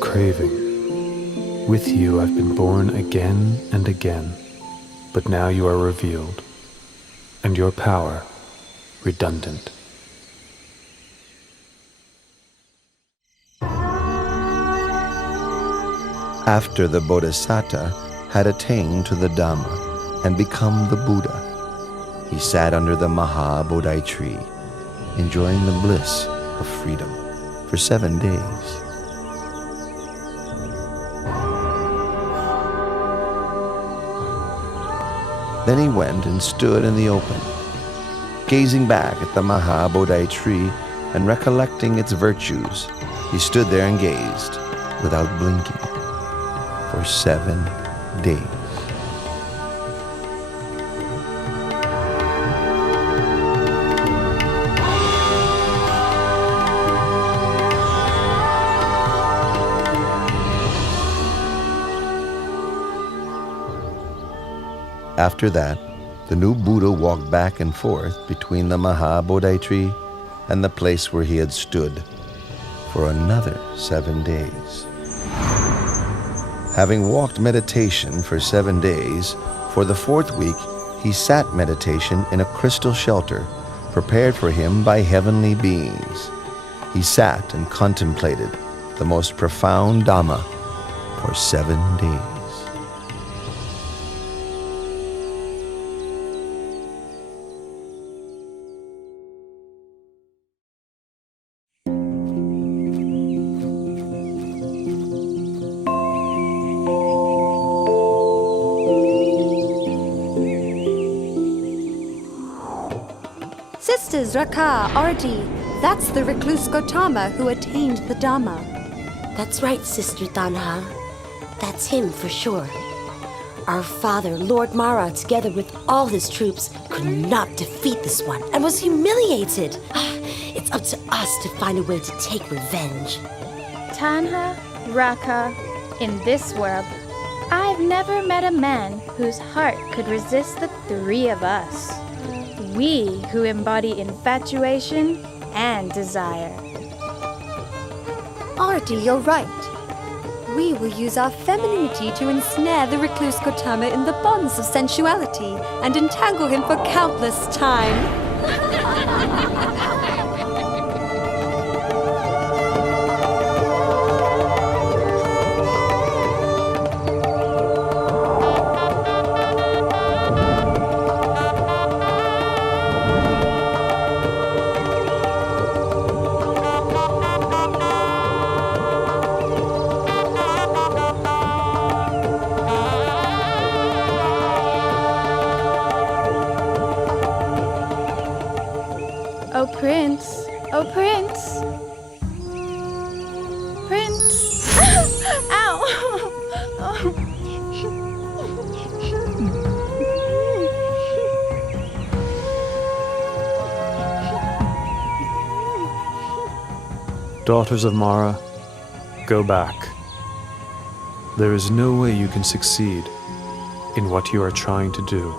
Craving, with you I've been born again and again, but now you are revealed, and your power redundant. After the Bodhisattva had attained to the Dhamma and become the Buddha, he sat under the Maha Bodhi tree, enjoying the bliss of freedom for 7 days. Then he went and stood in the open, gazing back at the Maha Bodhi tree and recollecting its virtues. He stood there and gazed without blinking for 7 days. After that, the new Buddha walked back and forth between the Maha Bodhi tree and the place where he had stood for another 7 days. Having walked meditation for 7 days, for the 4th week he sat meditation in a crystal shelter prepared for him by heavenly beings. He sat and contemplated the most profound Dhamma for 7 days. Sisters Raka, Ardi, that's the recluse Gautama who attained the Dhamma. That's right, Sister Tanha. That's him for sure. Our father, Lord Mara, together with all his troops, could not defeat this one and was humiliated. It's up to us to find a way to take revenge. Tanha, Raka, in this world, I've never met a man whose heart could resist the 3 of us. We who embody infatuation and desire. Ardi, you're right. We will use our femininity to ensnare the recluse Gautama in the bonds of sensuality and entangle him for countless time. Oh Prince, oh Prince. Prince. Ow. Daughters of Mara, go back. There is no way you can succeed in what you are trying to do.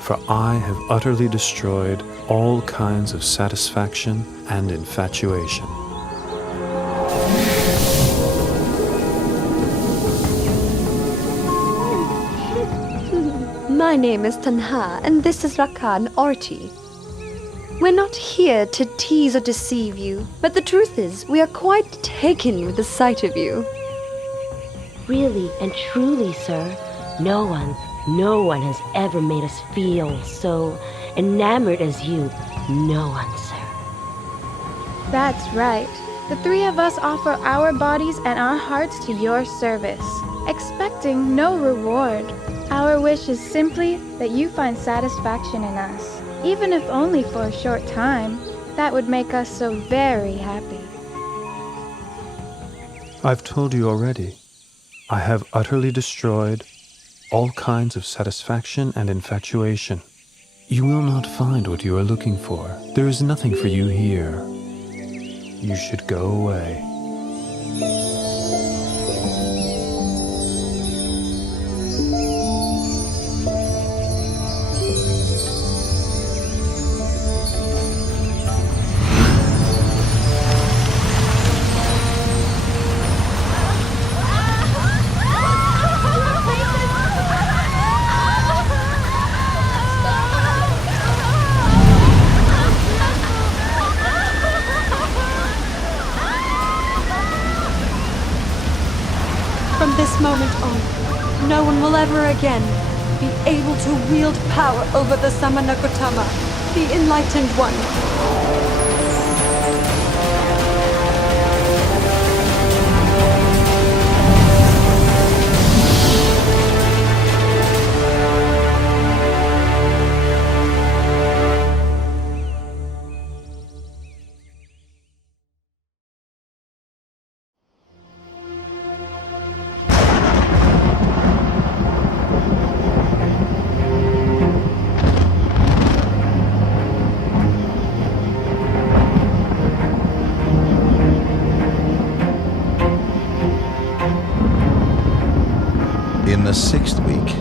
For I have utterly destroyed all kinds of satisfaction and infatuation. My name is Tanha, and this is Rakan Arti. We're not here to tease or deceive you, but the truth is, we are quite taken with the sight of you. Really and truly, sir, no one has ever made us feel so enamored as you. No one, sir. That's right. The three of us offer our bodies and our hearts to your service, expecting no reward. Our wish is simply that you find satisfaction in us, even if only for a short time. That would make us so very happy. I've told you already. I have utterly destroyed all kinds of satisfaction and infatuation. You will not find what you are looking for. There is nothing for you here. You should go away. From this moment on, no one will ever again be able to wield power over the Samanakotama, the Enlightened One. In the 6th week,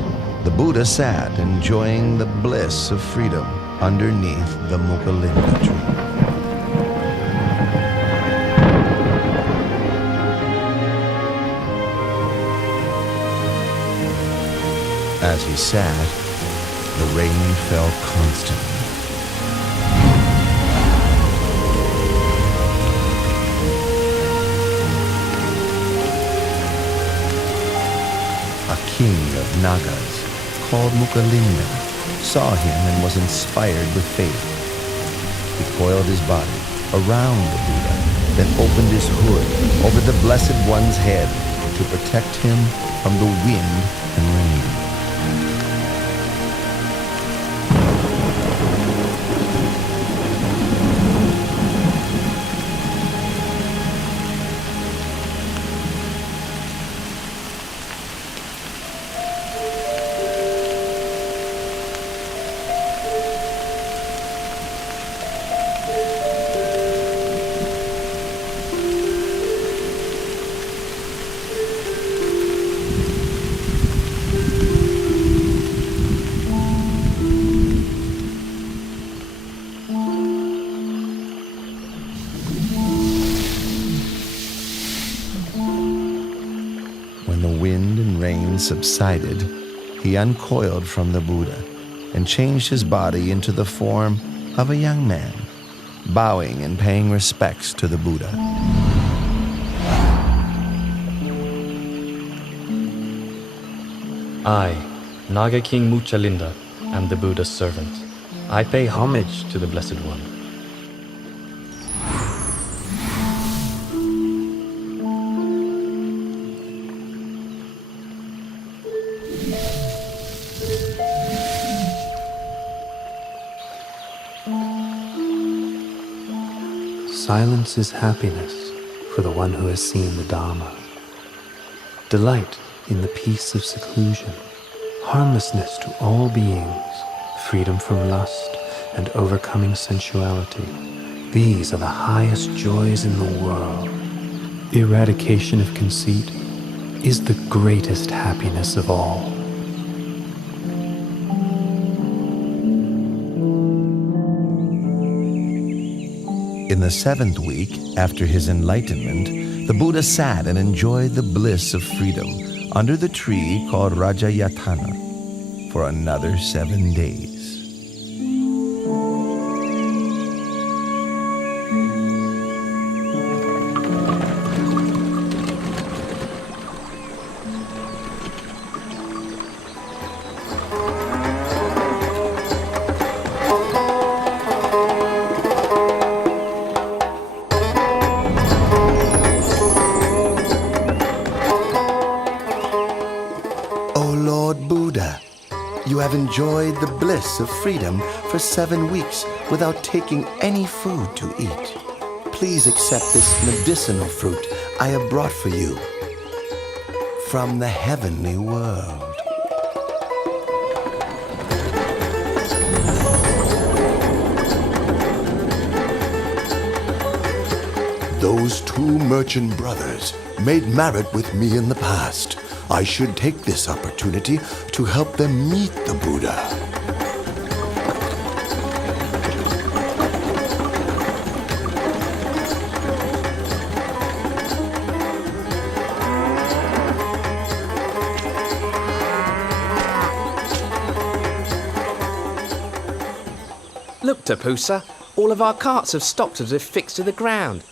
the Buddha sat enjoying the bliss of freedom underneath the Mukalinga tree. As he sat, the rain fell constantly. A king of Nagas, called Mukalinga, saw him and was inspired with faith. He coiled his body around the Buddha, then opened his hood over the Blessed One's head to protect him from the wind and rain. When the wind and rain subsided, he uncoiled from the Buddha and changed his body into the form of a young man, bowing and paying respects to the Buddha. I, Naga King Muchalinda, am the Buddha's servant. I pay homage to the Blessed One. Silence is happiness for the one who has seen the Dharma. Delight in the peace of seclusion, harmlessness to all beings, freedom from lust, and overcoming sensuality. These are the highest joys in the world. Eradication of conceit is the greatest happiness of all. In the 7th week, after his enlightenment, the Buddha sat and enjoyed the bliss of freedom under the tree called Rajayatana for another 7 days. enjoyed the bliss of freedom for 7 weeks without taking any food to eat. Please accept this medicinal fruit I have brought for you from the heavenly world. Those 2 merchant brothers made merit with me in the past. I should take this opportunity to help them meet the Buddha. Look, Tapusa, all of our carts have stopped as if fixed to the ground.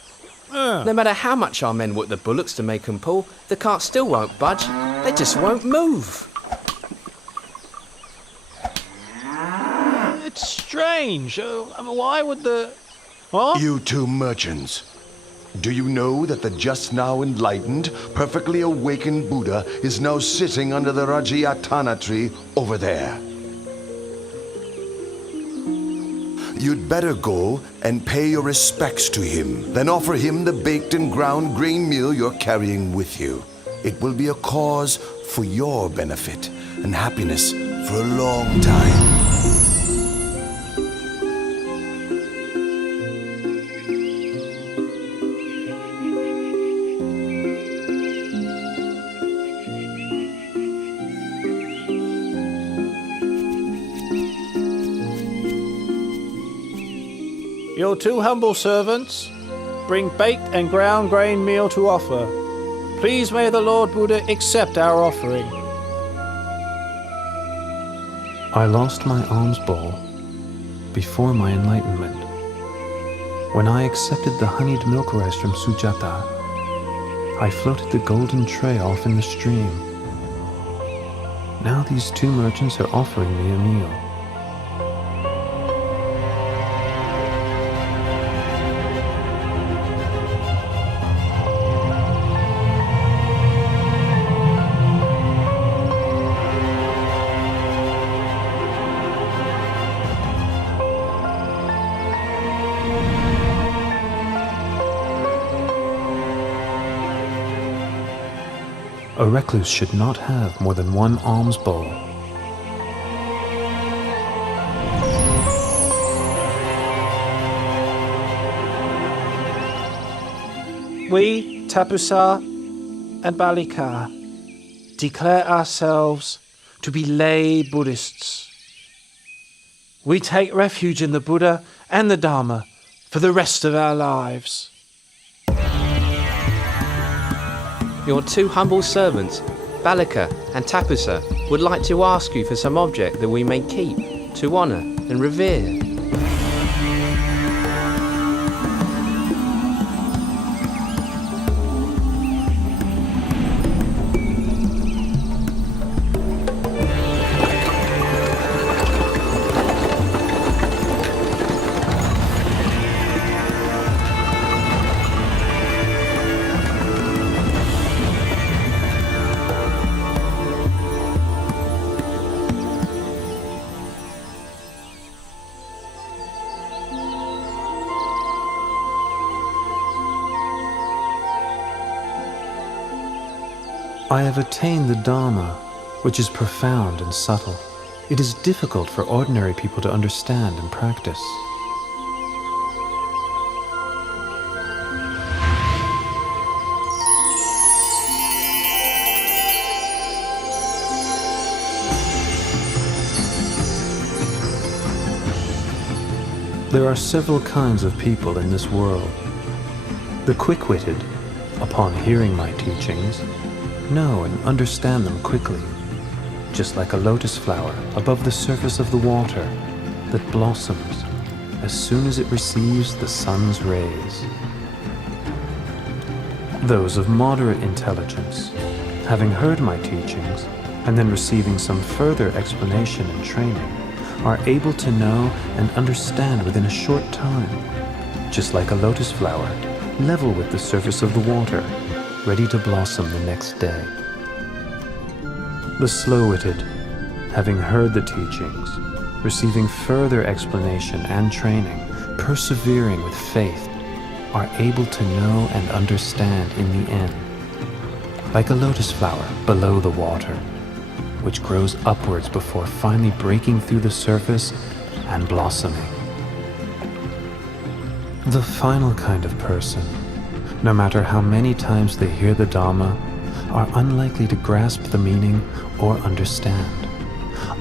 No matter how much our men work the bullocks to make them pull, the carts still won't budge. They just won't move. It's strange. Why would the... What? You 2 merchants, do you know that the just now enlightened, perfectly awakened Buddha is now sitting under the Rajayatana tree over there? You'd better go and pay your respects to him, then offer him the baked and ground grain meal you're carrying with you. It will be a cause for your benefit and happiness for a long time. Your 2 humble servants bring baked and ground grain meal to offer. Please may the Lord Buddha accept our offering. I lost my alms bowl before my enlightenment. When I accepted the honeyed milk rice from Sujata, I floated the golden tray off in the stream. Now these 2 merchants are offering me a meal. A recluse should not have more than 1 alms bowl. We, Tapusa and Balika, declare ourselves to be lay Buddhists. We take refuge in the Buddha and the Dharma for the rest of our lives. Your 2 humble servants, Balika and Tapusa, would like to ask you for some object that we may keep, to honour and revere. I have attained the Dharma, which is profound and subtle. It is difficult for ordinary people to understand and practice. There are several kinds of people in this world. The quick-witted, upon hearing my teachings, know and understand them quickly, just like a lotus flower above the surface of the water that blossoms as soon as it receives the sun's rays. Those of moderate intelligence, having heard my teachings and then receiving some further explanation and training, are able to know and understand within a short time, just like a lotus flower level with the surface of the water, ready to blossom the next day. The slow-witted, having heard the teachings, receiving further explanation and training, persevering with faith, are able to know and understand in the end, like a lotus flower below the water, which grows upwards before finally breaking through the surface and blossoming. The final kind of person, no matter how many times they hear the Dhamma, are unlikely to grasp the meaning or understand,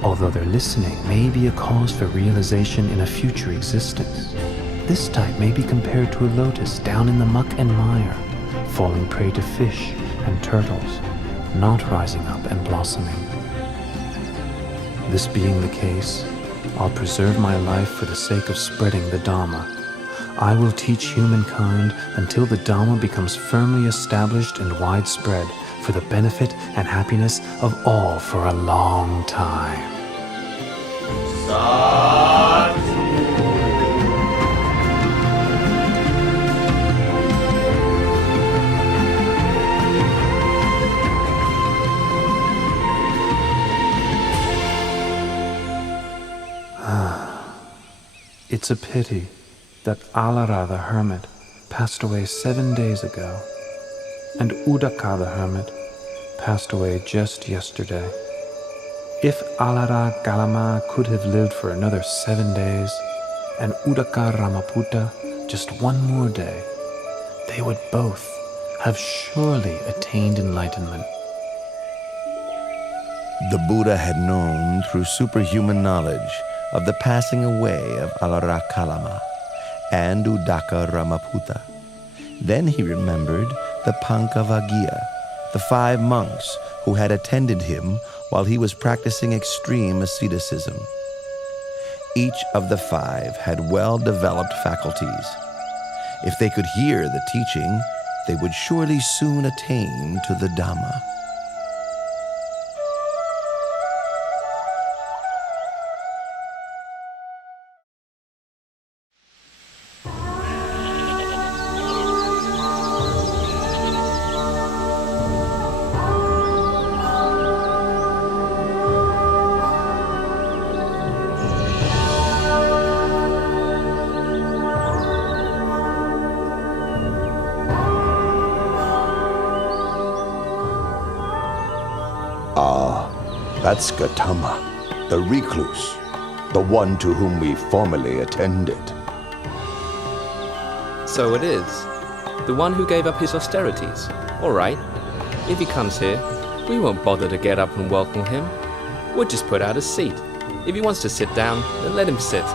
although their listening may be a cause for realization in a future existence. This type may be compared to a lotus down in the muck and mire, falling prey to fish and turtles, not rising up and blossoming. This being the case, I'll preserve my life for the sake of spreading the Dhamma. I will teach humankind until the Dhamma becomes firmly established and widespread for the benefit and happiness of all for a long time. It's a pity that Alara the hermit passed away 7 days ago, and Udaka the hermit passed away just yesterday. If Alara Galama could have lived for another 7 days, and Udaka Ramaputta just one more day, they would both have surely attained enlightenment. The Buddha had known through superhuman knowledge of the passing away of Alara Kalama and Udaka Ramaputta. Then he remembered the Pankavagiya, the 5 monks who had attended him while he was practicing extreme asceticism. Each of the 5 had well-developed faculties. If they could hear the teaching, they would surely soon attain to the Dhamma. That's Gautama, the recluse, the one to whom we formerly attended. So it is. The one who gave up his austerities. All right. If he comes here, we won't bother to get up and welcome him. We'll just put out a seat. If he wants to sit down, then let him sit.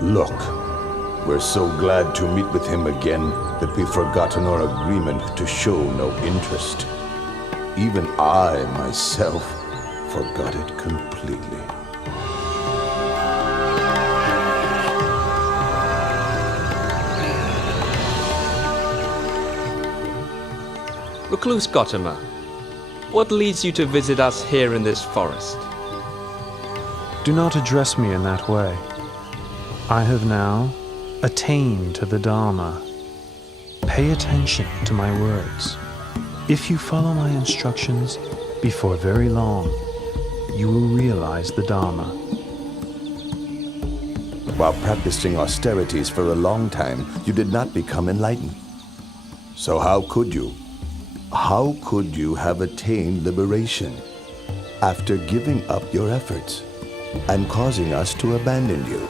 Look, we're so glad to meet with him again that we've forgotten our agreement to show no interest. Even I, myself, forgot it completely. Recluse Gautama, what leads you to visit us here in this forest? Do not address me in that way. I have now attained to the Dhamma. Pay attention to my words. If you follow my instructions, before very long, you will realize the Dhamma. While practicing austerities for a long time, you did not become enlightened. So how could you? How could you have attained liberation after giving up your efforts and causing us to abandon you?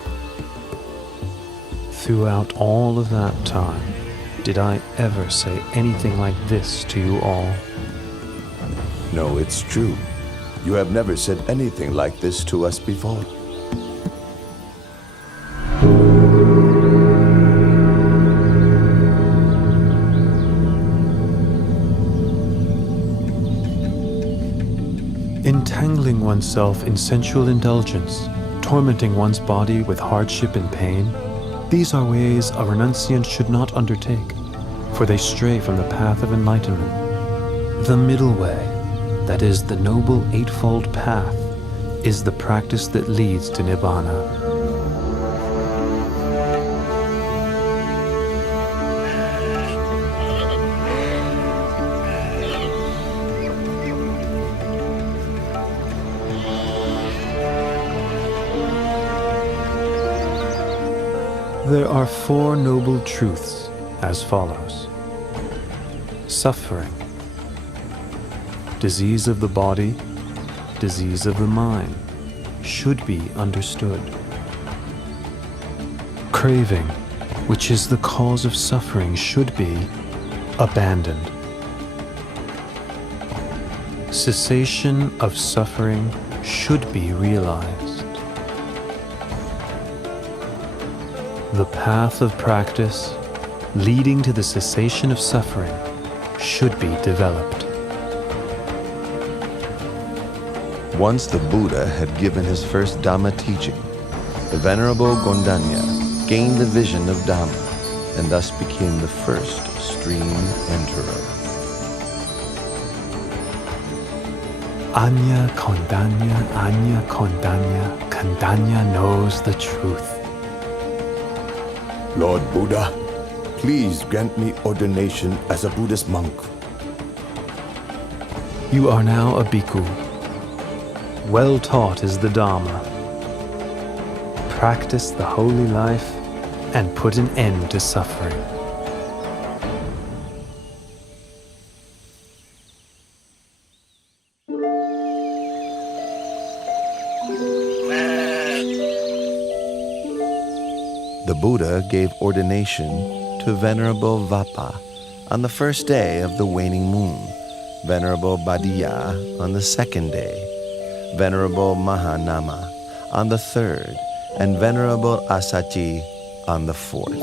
Throughout all of that time, did I ever say anything like this to you all? No, it's true. You have never said anything like this to us before. Entangling oneself in sensual indulgence, tormenting one's body with hardship and pain, these are ways a renunciant should not undertake, for they stray from the path of enlightenment. The middle way, that is the noble eightfold path, is the practice that leads to Nibbana. There are four noble truths as follows. Suffering, disease of the body, disease of the mind, should be understood. Craving, which is the cause of suffering, should be abandoned. Cessation of suffering should be realized. The path of practice leading to the cessation of suffering should be developed. Once the Buddha had given his first Dhamma teaching, the Venerable Gondanya gained the vision of Dhamma and thus became the first stream enterer. Anya Kondanya knows the truth. Lord Buddha, please grant me ordination as a Buddhist monk. You are now a bhikkhu. Well taught is the Dhamma. Practice the holy life and put an end to suffering. The Buddha gave ordination to Venerable Vappa on the first day of the waning moon, Venerable Badiya on the second day, Venerable Mahanama on the third, and Venerable Asachi on the fourth.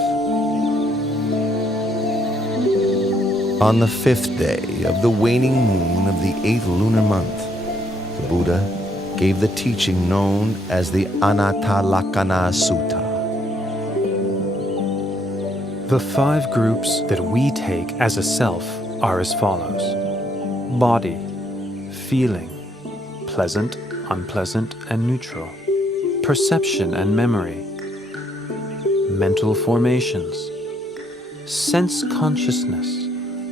On the fifth day of the waning moon of the 8th lunar month, the Buddha gave the teaching known as the Anattalakkhana Sutta. The 5 groups that we take as a self are as follows: body, feeling, pleasant, unpleasant, and neutral; perception and memory; mental formations; sense consciousness,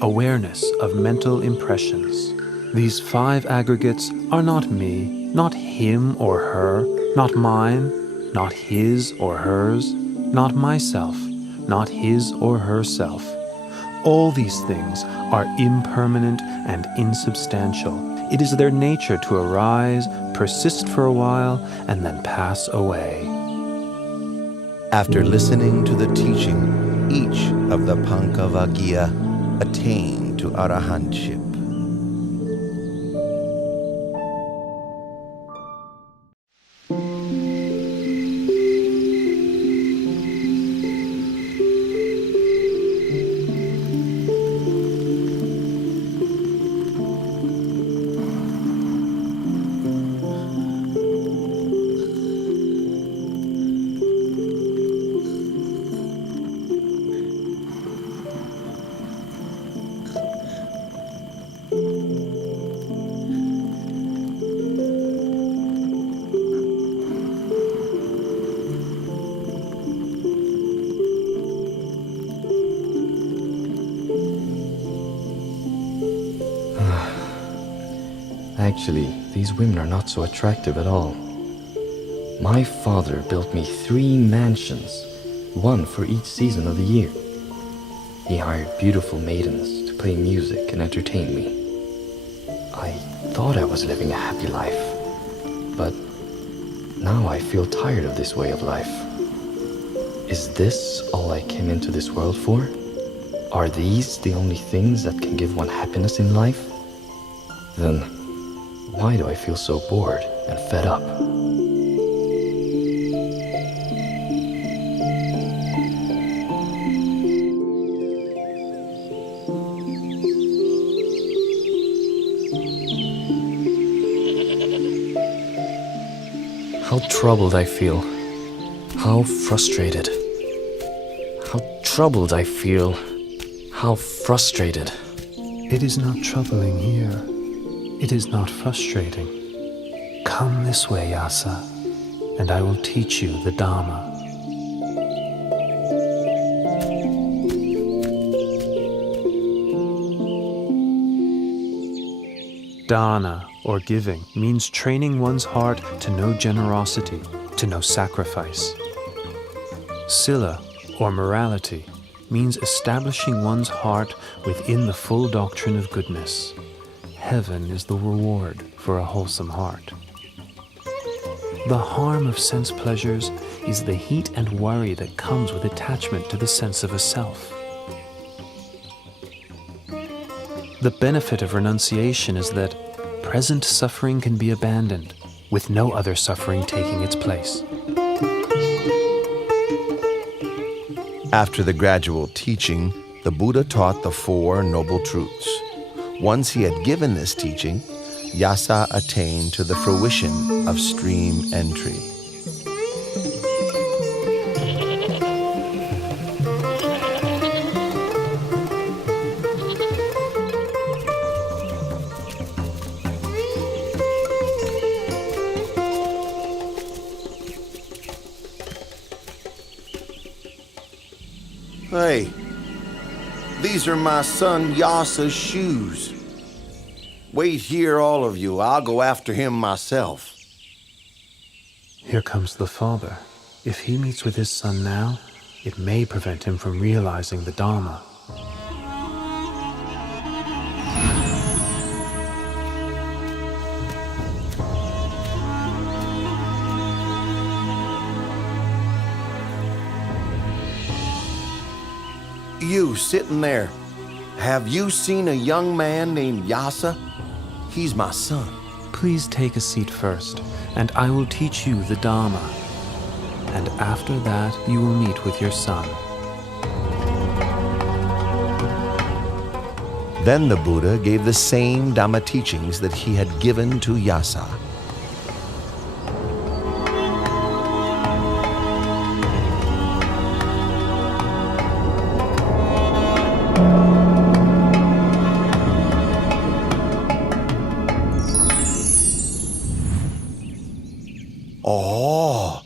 awareness of mental impressions. These 5 aggregates are not me, not him or her, not mine, not his or hers, not myself, not his or herself. All these things are impermanent and insubstantial. It is their nature to arise, persist for a while, and then pass away. After listening to the teaching, each of the Pankavaggiya attained to arahantship. Actually, these women are not so attractive at all. My father built me 3 mansions, one for each season of the year. He hired beautiful maidens to play music and entertain me. I thought I was living a happy life, but now I feel tired of this way of life. Is this all I came into this world for? Are these the only things that can give one happiness in life? Then, why do I feel so bored and fed up? How troubled I feel. How frustrated. How troubled I feel. How frustrated. It is not troubling here. It is not frustrating. Come this way, Yasa, and I will teach you the Dharma. Dana, or giving, means training one's heart to know generosity, to know sacrifice. Sila, or morality, means establishing one's heart within the full doctrine of goodness. Heaven is the reward for a wholesome heart. The harm of sense pleasures is the heat and worry that comes with attachment to the sense of a self. The benefit of renunciation is that present suffering can be abandoned, with no other suffering taking its place. After the gradual teaching, the Buddha taught the Four Noble Truths. Once he had given this teaching, Yasa attained to the fruition of stream entry. Hey, these are my son Yasa's shoes. Wait here, all of you. I'll go after him myself. Here comes the father. If he meets with his son now, it may prevent him from realizing the Dharma. You sitting there, have you seen a young man named Yasa? He's my son. Please take a seat first, and I will teach you the Dharma. And after that, you will meet with your son. Then the Buddha gave the same Dhamma teachings that he had given to Yasa. Oh,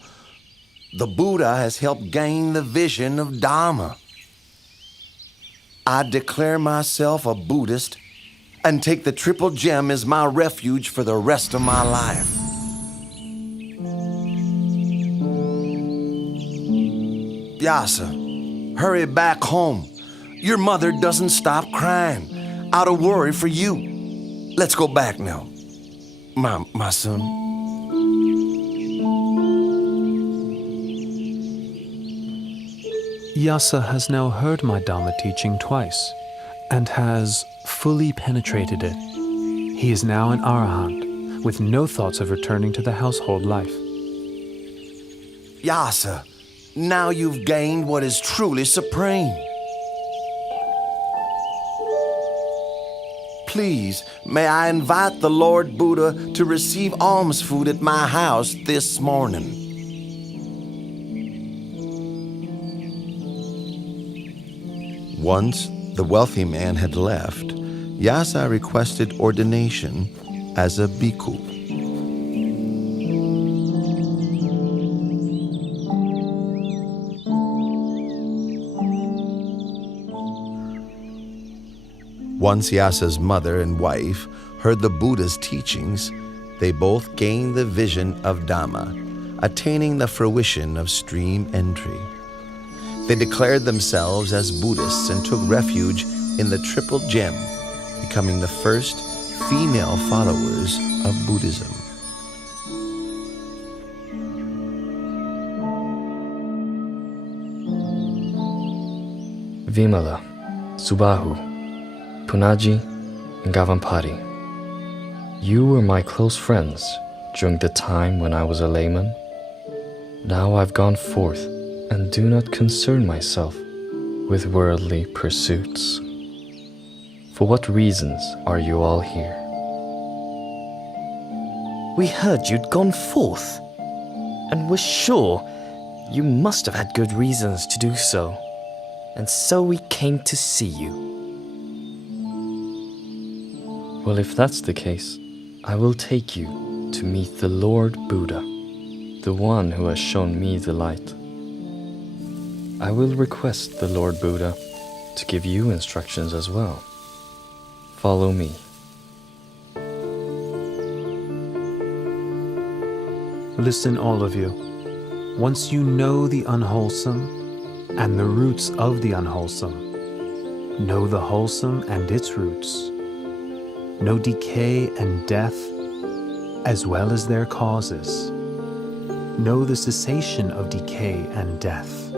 the Buddha has helped gain the vision of Dhamma. I declare myself a Buddhist and take the Triple Gem as my refuge for the rest of my life. Yasa, hurry back home. Your mother doesn't stop crying out of worry for you. Let's go back now, my son. Yasa has now heard my Dhamma teaching twice and has fully penetrated it. He is now an Arahant with no thoughts of returning to the household life. Yasa, now you've gained what is truly supreme. Please, may I invite the Lord Buddha to receive alms food at my house this morning. Once the wealthy man had left, Yasa requested ordination as a bhikkhu. Once Yasa's mother and wife heard the Buddha's teachings, they both gained the vision of Dhamma, attaining the fruition of stream entry. They declared themselves as Buddhists and took refuge in the Triple Gem, becoming the first female followers of Buddhism. Vimala, Subahu, Punaji, and Gavampati. You were my close friends during the time when I was a layman. Now I've gone forth and do not concern myself with worldly pursuits. For what reasons are you all here? We heard you'd gone forth, and were sure you must have had good reasons to do so, and so we came to see you. Well, if that's the case, I will take you to meet the Lord Buddha, the one who has shown me the light. I will request the Lord Buddha to give you instructions as well. Follow me. Listen, all of you. Once you know the unwholesome and the roots of the unwholesome, know the wholesome and its roots, know decay and death as well as their causes, know the cessation of decay and death,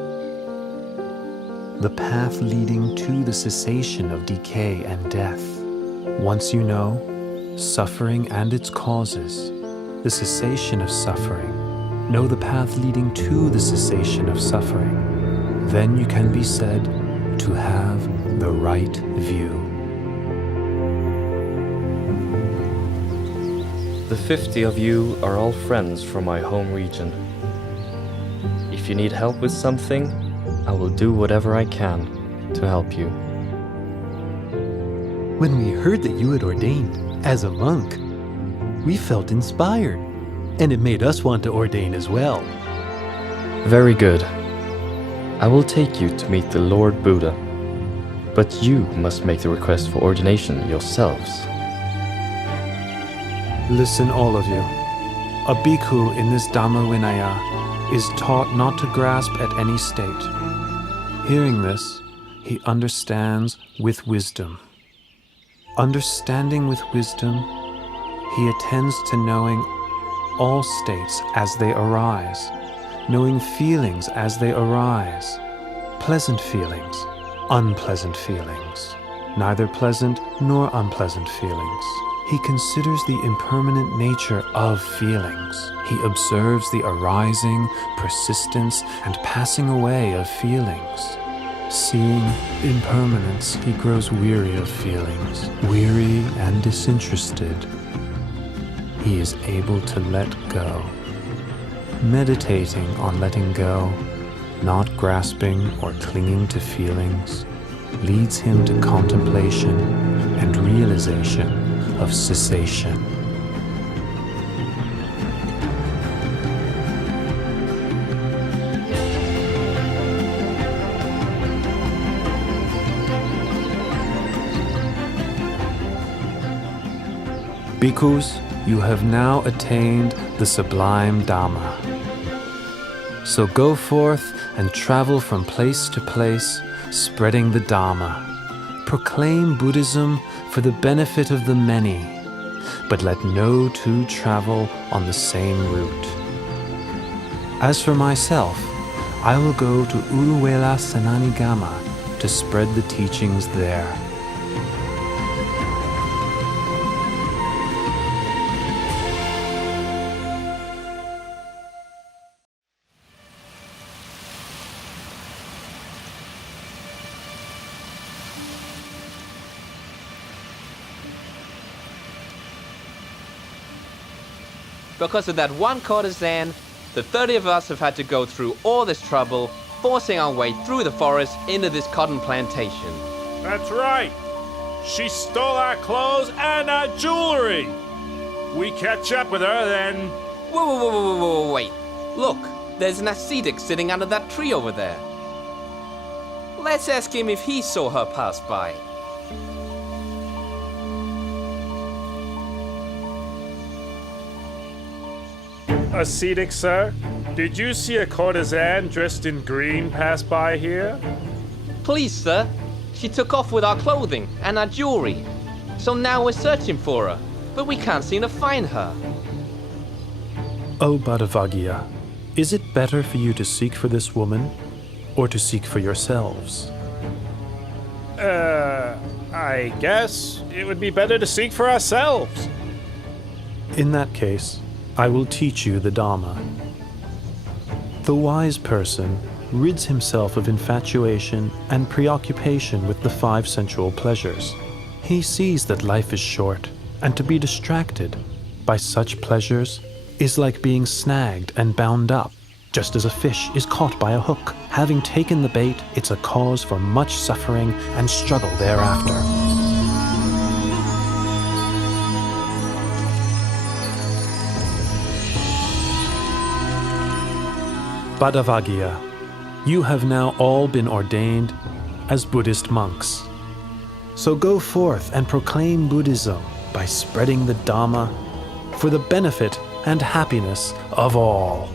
the path leading to the cessation of decay and death. Once you know suffering and its causes, the cessation of suffering, know the path leading to the cessation of suffering, then you can be said to have the right view. The 50 of you are all friends from my home region. If you need help with something, I will do whatever I can to help you. When we heard that you had ordained as a monk, we felt inspired, and it made us want to ordain as well. Very good. I will take you to meet the Lord Buddha, but you must make the request for ordination yourselves. Listen, all of you. A bhikkhu in this Dhamma Vinaya is taught not to grasp at any state. Hearing this, he understands with wisdom. Understanding with wisdom, he attends to knowing all states as they arise, knowing feelings as they arise, pleasant feelings, unpleasant feelings, neither pleasant nor unpleasant feelings. He considers the impermanent nature of feelings. He observes the arising, persistence, and passing away of feelings. Seeing impermanence, he grows weary of feelings, weary and disinterested. He is able to let go. Meditating on letting go, not grasping or clinging to feelings, leads him to contemplation and realization of cessation. Bhikkhus, you have now attained the sublime Dhamma. So go forth and travel from place to place, spreading the Dhamma. Proclaim Buddhism for the benefit of the many, but let no two travel on the same route. As for myself, I will go to Uruwela Senanigama to spread the teachings there. Because of that one courtesan, the 30 of us have had to go through all this trouble, forcing our way through the forest into this cotton plantation. That's right. She stole our clothes and our jewelry. We catch up with her, then... Whoa, wait. Look, there's an ascetic sitting under that tree over there. Let's ask him if he saw her pass by. Ascetic, sir? Did you see a courtesan dressed in green pass by here? Please, sir. She took off with our clothing and our jewelry. So now we're searching for her, but we can't seem to find her. Oh, Bhattavagya, is it better for you to seek for this woman, or to seek for yourselves? I guess it would be better to seek for ourselves. In that case, I will teach you the Dhamma. The wise person rids himself of infatuation and preoccupation with the 5 sensual pleasures. He sees that life is short, and to be distracted by such pleasures is like being snagged and bound up, just as a fish is caught by a hook. Having taken the bait, it's a cause for much suffering and struggle thereafter. Badavagia, you have now all been ordained as Buddhist monks. So go forth and proclaim Buddhism by spreading the Dhamma for the benefit and happiness of all.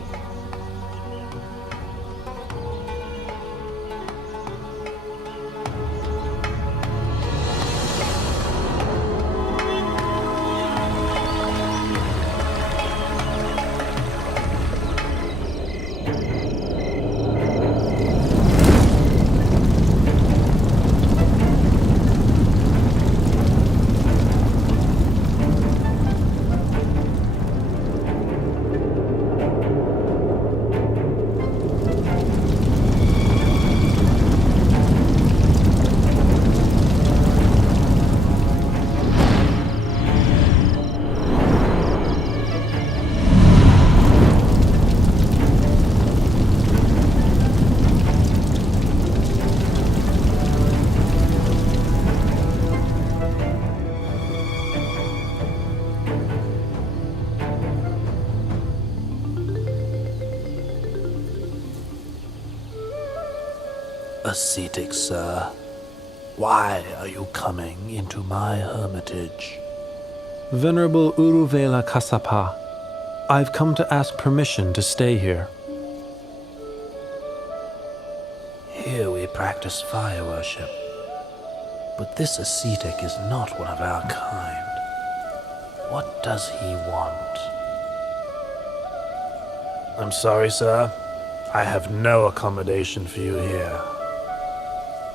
Ascetic, sir, why are you coming into my hermitage? Venerable Uruvela Kassapa, I've come to ask permission to stay here. Here we practice fire worship, but this ascetic is not one of our kind. What does he want? I'm sorry, sir. I have no accommodation for you here.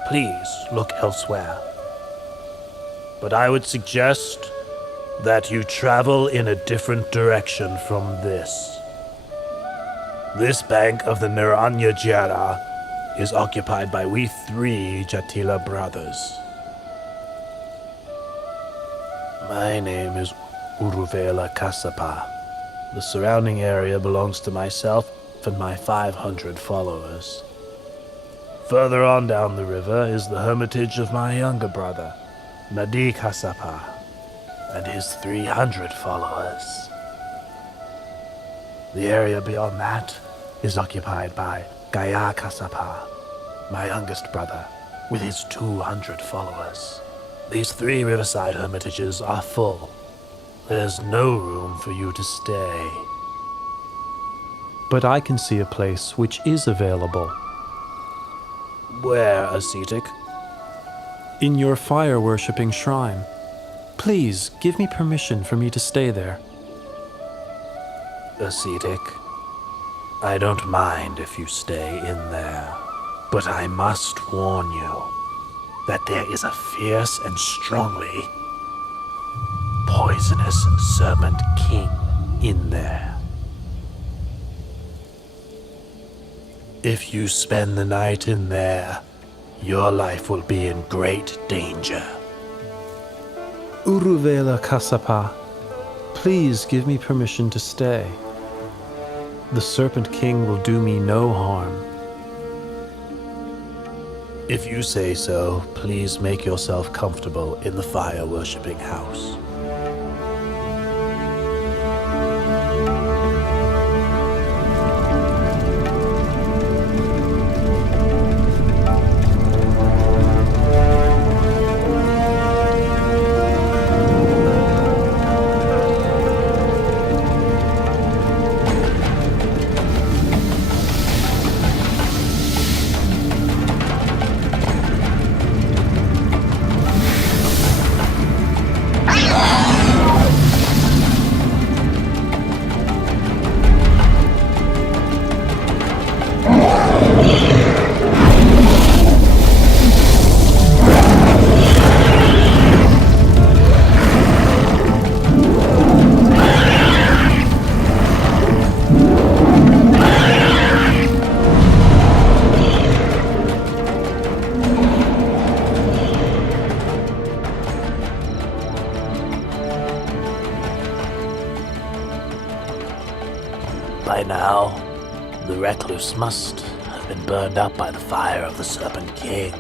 Please look elsewhere. But I would suggest that you travel in a different direction from this. This bank of the Naranya Jara is occupied by we 3 Jatila brothers. My name is Uruvela Kassapa. The surrounding area belongs to myself and my 500 followers. Further on down the river is the hermitage of my younger brother, Nadi Kassapa, and his 300 followers. The area beyond that is occupied by Gaya Kassapa, my youngest brother, with his 200 followers. These 3 riverside hermitages are full. There's no room for you to stay. But I can see a place which is available. Where, ascetic? In your fire-worshipping shrine. Please, give me permission for me to stay there. Ascetic, I don't mind if you stay in there, but I must warn you that there is a fierce and strongly poisonous serpent king in there. If you spend the night in there, your life will be in great danger. Uruvela Kassapa, please give me permission to stay. The Serpent King will do me no harm. If you say so, please make yourself comfortable in the fire-worshipping house. By now, the recluse must have been burned up by the fire of the Serpent King.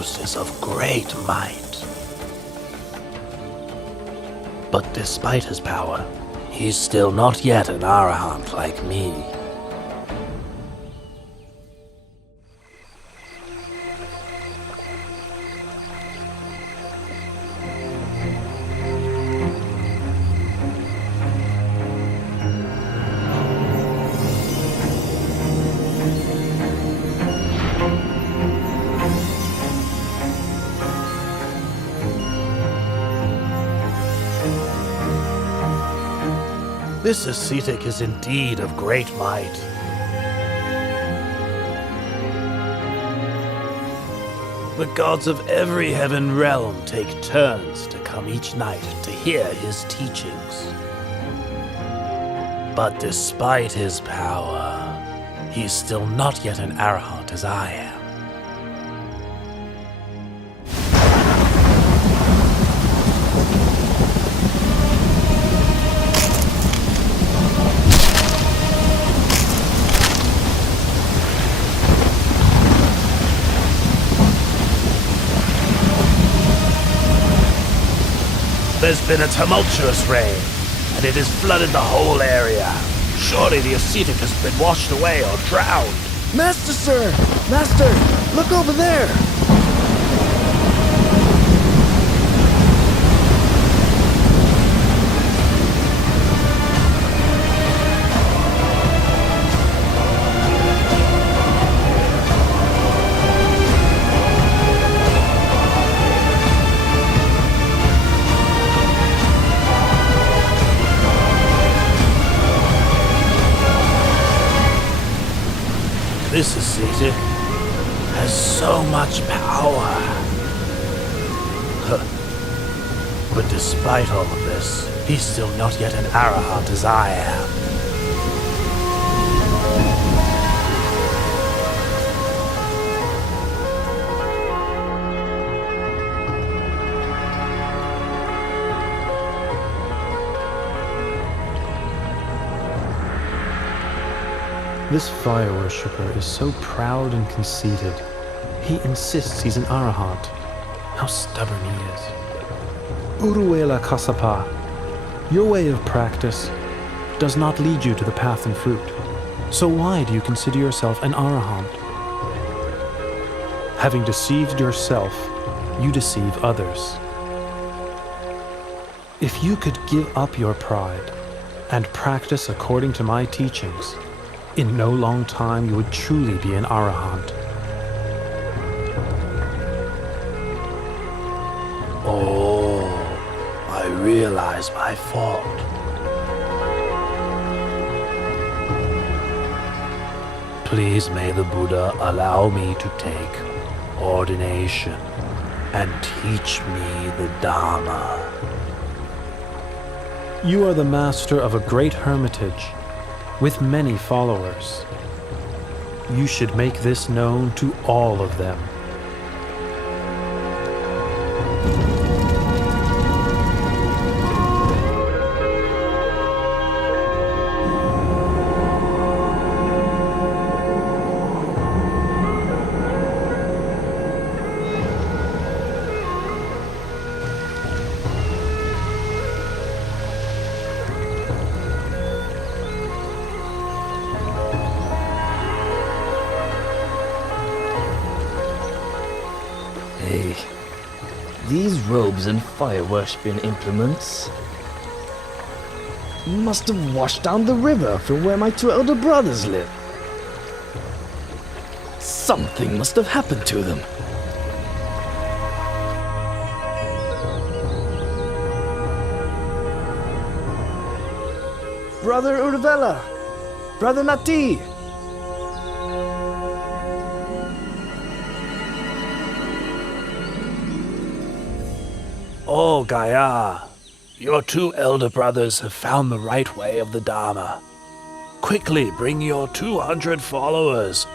Bicus is of great might. But despite his power, he's still not yet an Arahant like me. This ascetic is indeed of great might. The gods of every heaven realm take turns to come each night to hear his teachings. But despite his power, he's still not yet an Arahant as I am. There's been a tumultuous rain, and it has flooded the whole area. Surely the ascetic has been washed away or drowned. Master, sir! Master, look over there! This ascetic has so much power. But despite all of this, he's still not yet an Arahant as I am. This fire worshipper is so proud and conceited. He insists he's an Arahant. How stubborn he is. Uruela Kasapa, your way of practice does not lead you to the path and fruit. So why do you consider yourself an Arahant? Having deceived yourself, you deceive others. If you could give up your pride and practice according to my teachings, in no long time you would truly be an Arahant. Oh, I realize my fault. Please may the Buddha allow me to take ordination and teach me the Dharma. You are the master of a great hermitage with many followers. You should make this known to all of them. These robes and fire-worshipping implements must have washed down the river from where my two elder brothers live. Something must have happened to them. Brother Urvela! Brother Nati! Oh, Gaia, your two elder brothers have found the right way of the Dharma. Quickly bring your 200 followers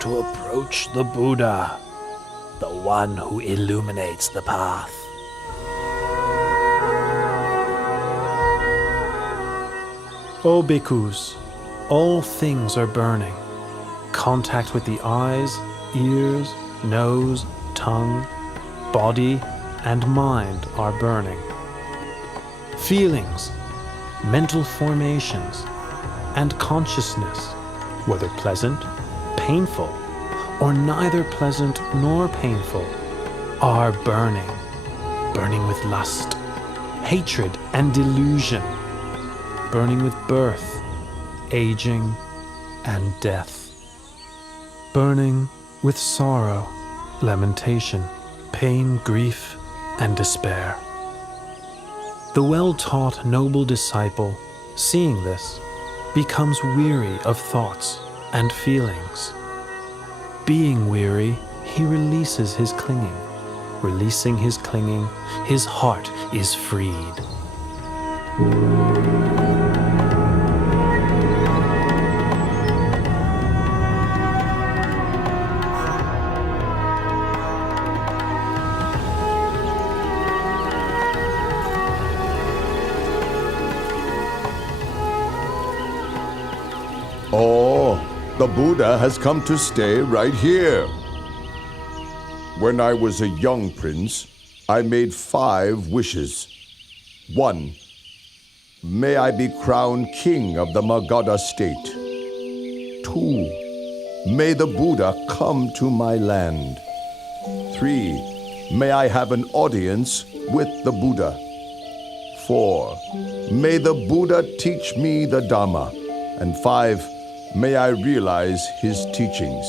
to approach the Buddha, the one who illuminates the path. O bhikkhus, all things are burning. Contact with the eyes, ears, nose, tongue, body, and mind are burning. Feelings, mental formations, and consciousness, whether pleasant, painful, or neither pleasant nor painful, are burning, burning with lust, hatred, and delusion, burning with birth, aging, and death, burning with sorrow, lamentation, pain, grief, and despair. The well-taught noble disciple, seeing this, becomes weary of thoughts and feelings. Being weary, he releases his clinging. Releasing his clinging, his heart is freed. Oh, the Buddha has come to stay right here. When I was a young prince, I made 5 wishes. 1. May I be crowned king of the Magadha state. 2. May the Buddha come to my land. 3. May I have an audience with the Buddha. 4. May the Buddha teach me the Dhamma. And 5. May I realize his teachings.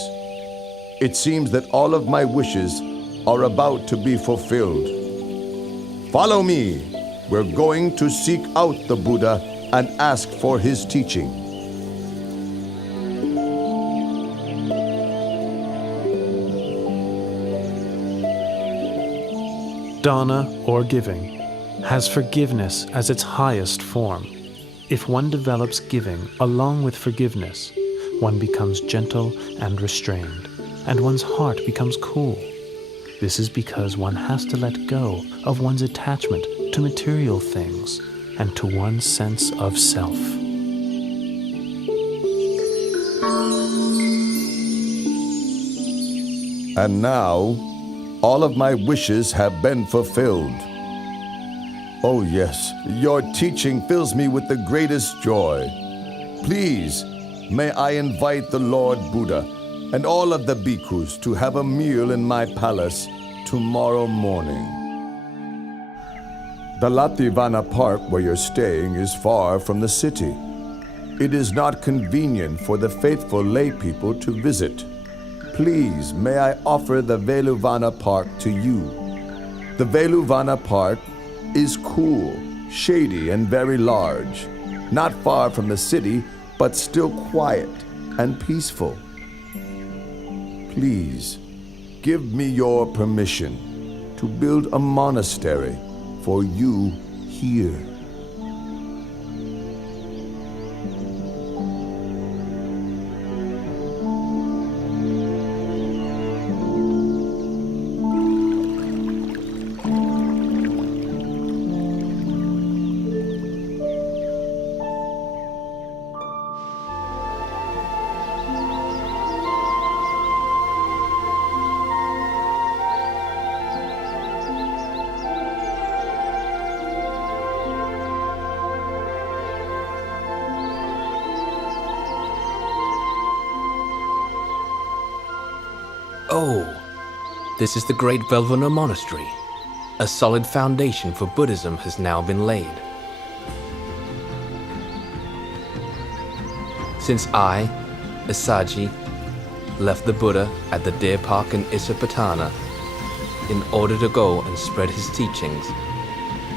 It seems that all of my wishes are about to be fulfilled. Follow me. We're going to seek out the Buddha and ask for his teaching. Dana, or giving, has forgiveness as its highest form. If one develops giving along with forgiveness, one becomes gentle and restrained, and one's heart becomes cool. This is because one has to let go of one's attachment to material things and to one's sense of self. And now, all of my wishes have been fulfilled. Oh yes, your teaching fills me with the greatest joy. Please, may I invite the Lord Buddha and all of the bhikkhus to have a meal in my palace tomorrow morning. The Lativana Park where you're staying is far from the city. It is not convenient for the faithful lay people to visit. Please, may I offer the Veluvana Park to you. The Veluvana Park is cool, shady, and very large. Not far from the city, but still quiet and peaceful. Please, give me your permission to build a monastery for you here. Oh, this is the great Velvana Monastery. A solid foundation for Buddhism has now been laid. Since I, Asaji, left the Buddha at the deer park in Isapatana in order to go and spread his teachings,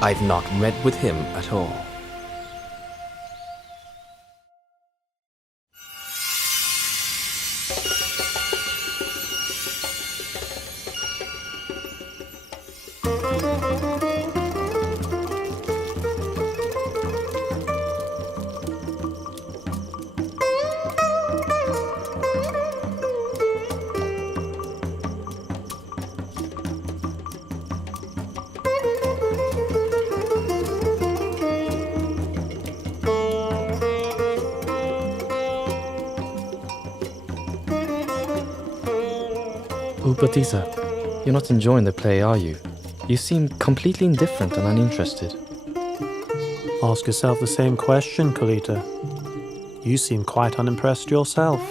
I've not met with him at all. Upatissa, You're not enjoying the play, are you? You seem completely indifferent and uninterested. Ask yourself the same question, Kalita. You seem quite unimpressed yourself.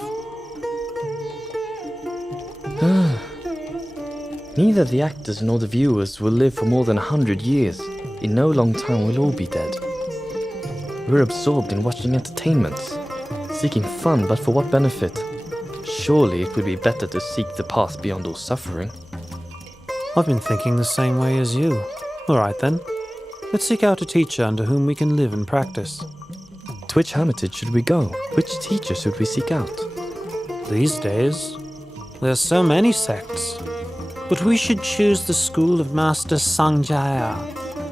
Neither the actors nor the viewers will live for more than 100 years. In no long time we'll all be dead. We're absorbed in watching entertainments, seeking fun, but for what benefit? Surely it would be better to seek the path beyond all suffering. I've been thinking the same way as you. All right then. Let's seek out a teacher under whom we can live and practice. To which hermitage should we go? Which teacher should we seek out? These days, there's so many sects. But we should choose the school of Master Sanjaya.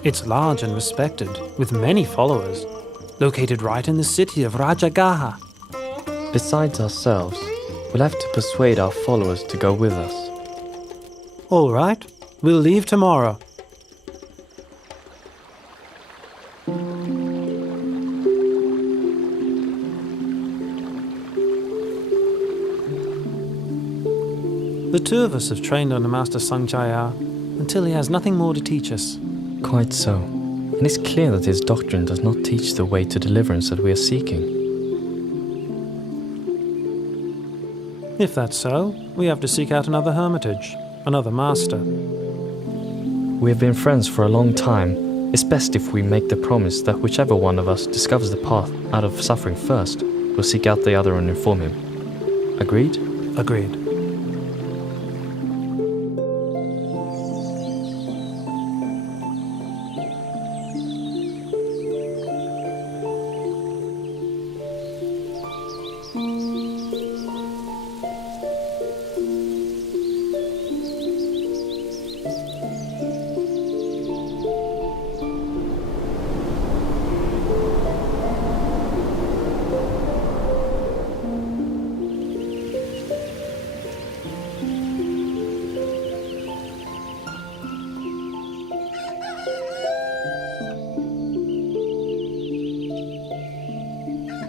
It's large and respected, with many followers, located right in the city of Rajagaha. Besides ourselves, we'll have to persuade our followers to go with us. All right, we'll leave tomorrow. The two of us have trained under Master Sanjaya until he has nothing more to teach us. Quite so. And it's clear that his doctrine does not teach the way to deliverance that we are seeking. If that's so, we have to seek out another hermitage, another master. We have been friends for a long time. It's best if we make the promise that whichever one of us discovers the path out of suffering first, we'll seek out the other and inform him. Agreed? Agreed.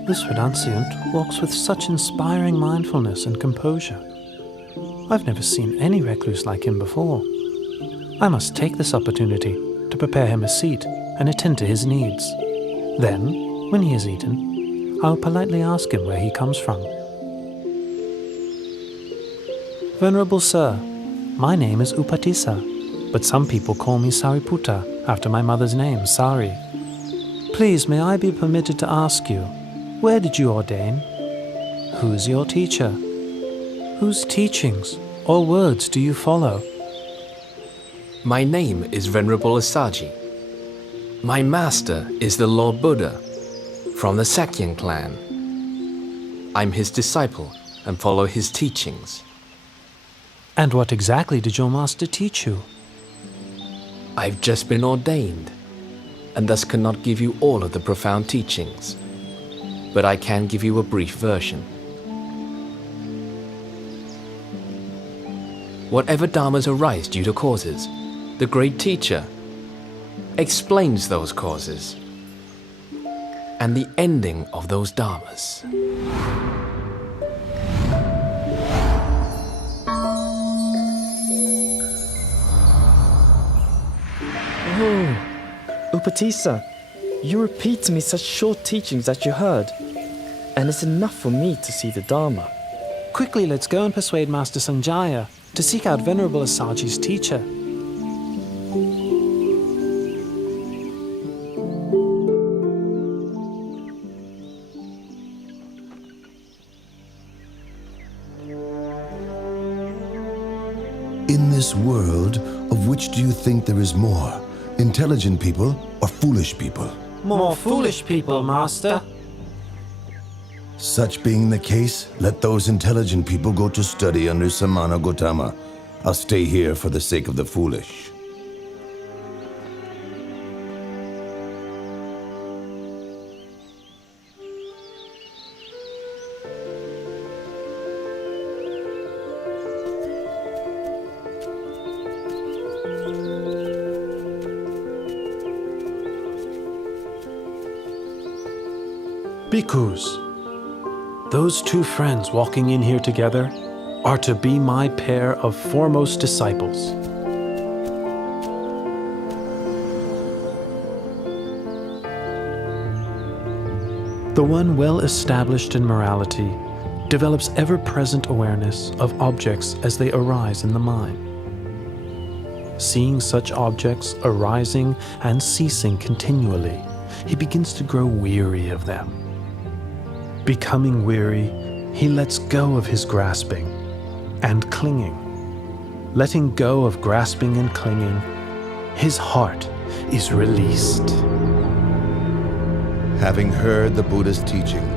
This renunciant walks with such inspiring mindfulness and composure. I've never seen any recluse like him before. I must take this opportunity to prepare him a seat and attend to his needs. Then, when he has eaten, I will politely ask him where he comes from. Venerable Sir, my name is Upatissa, but some people call me Sariputta after my mother's name, Sari. Please, may I be permitted to ask you, where did you ordain? Who's your teacher? Whose teachings or words do you follow? My name is Venerable Asaji. My master is the Lord Buddha from the Sakyan clan. I'm his disciple and follow his teachings. And what exactly did your master teach you? I've just been ordained and thus cannot give you all of the profound teachings. But I can give you a brief version. Whatever dharmas arise due to causes, the great teacher explains those causes and the ending of those dharmas. Oh, Upatissa. You repeat to me such short teachings that you heard, and it's enough for me to see the Dharma. Quickly, let's go and persuade Master Sanjaya to seek out Venerable Asaji's teacher. In this world, of which do you think there is more? Intelligent people or foolish people? More foolish people, Master. Such being the case, let those intelligent people go to study under Samana Gautama. I'll stay here for the sake of the foolish. Bhikkhus, those two friends walking in here together, are to be my pair of foremost disciples. The one well established in morality develops ever-present awareness of objects as they arise in the mind. Seeing such objects arising and ceasing continually, he begins to grow weary of them. Becoming weary, he lets go of his grasping and clinging. Letting go of grasping and clinging, his heart is released. Having heard the Buddha's teaching,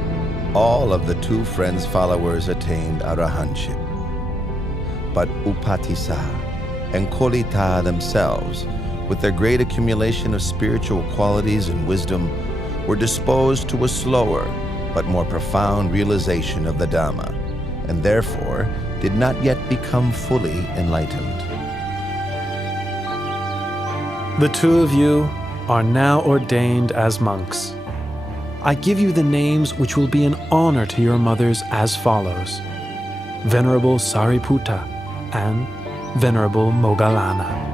all of the two friends' followers attained arahantship. But Upatissa and Kolita themselves, with their great accumulation of spiritual qualities and wisdom, were disposed to a slower but more profound realization of the Dhamma, and therefore did not yet become fully enlightened. The two of you are now ordained as monks. I give you the names which will be an honor to your mothers as follows: Venerable Sariputta and Venerable Moggallana.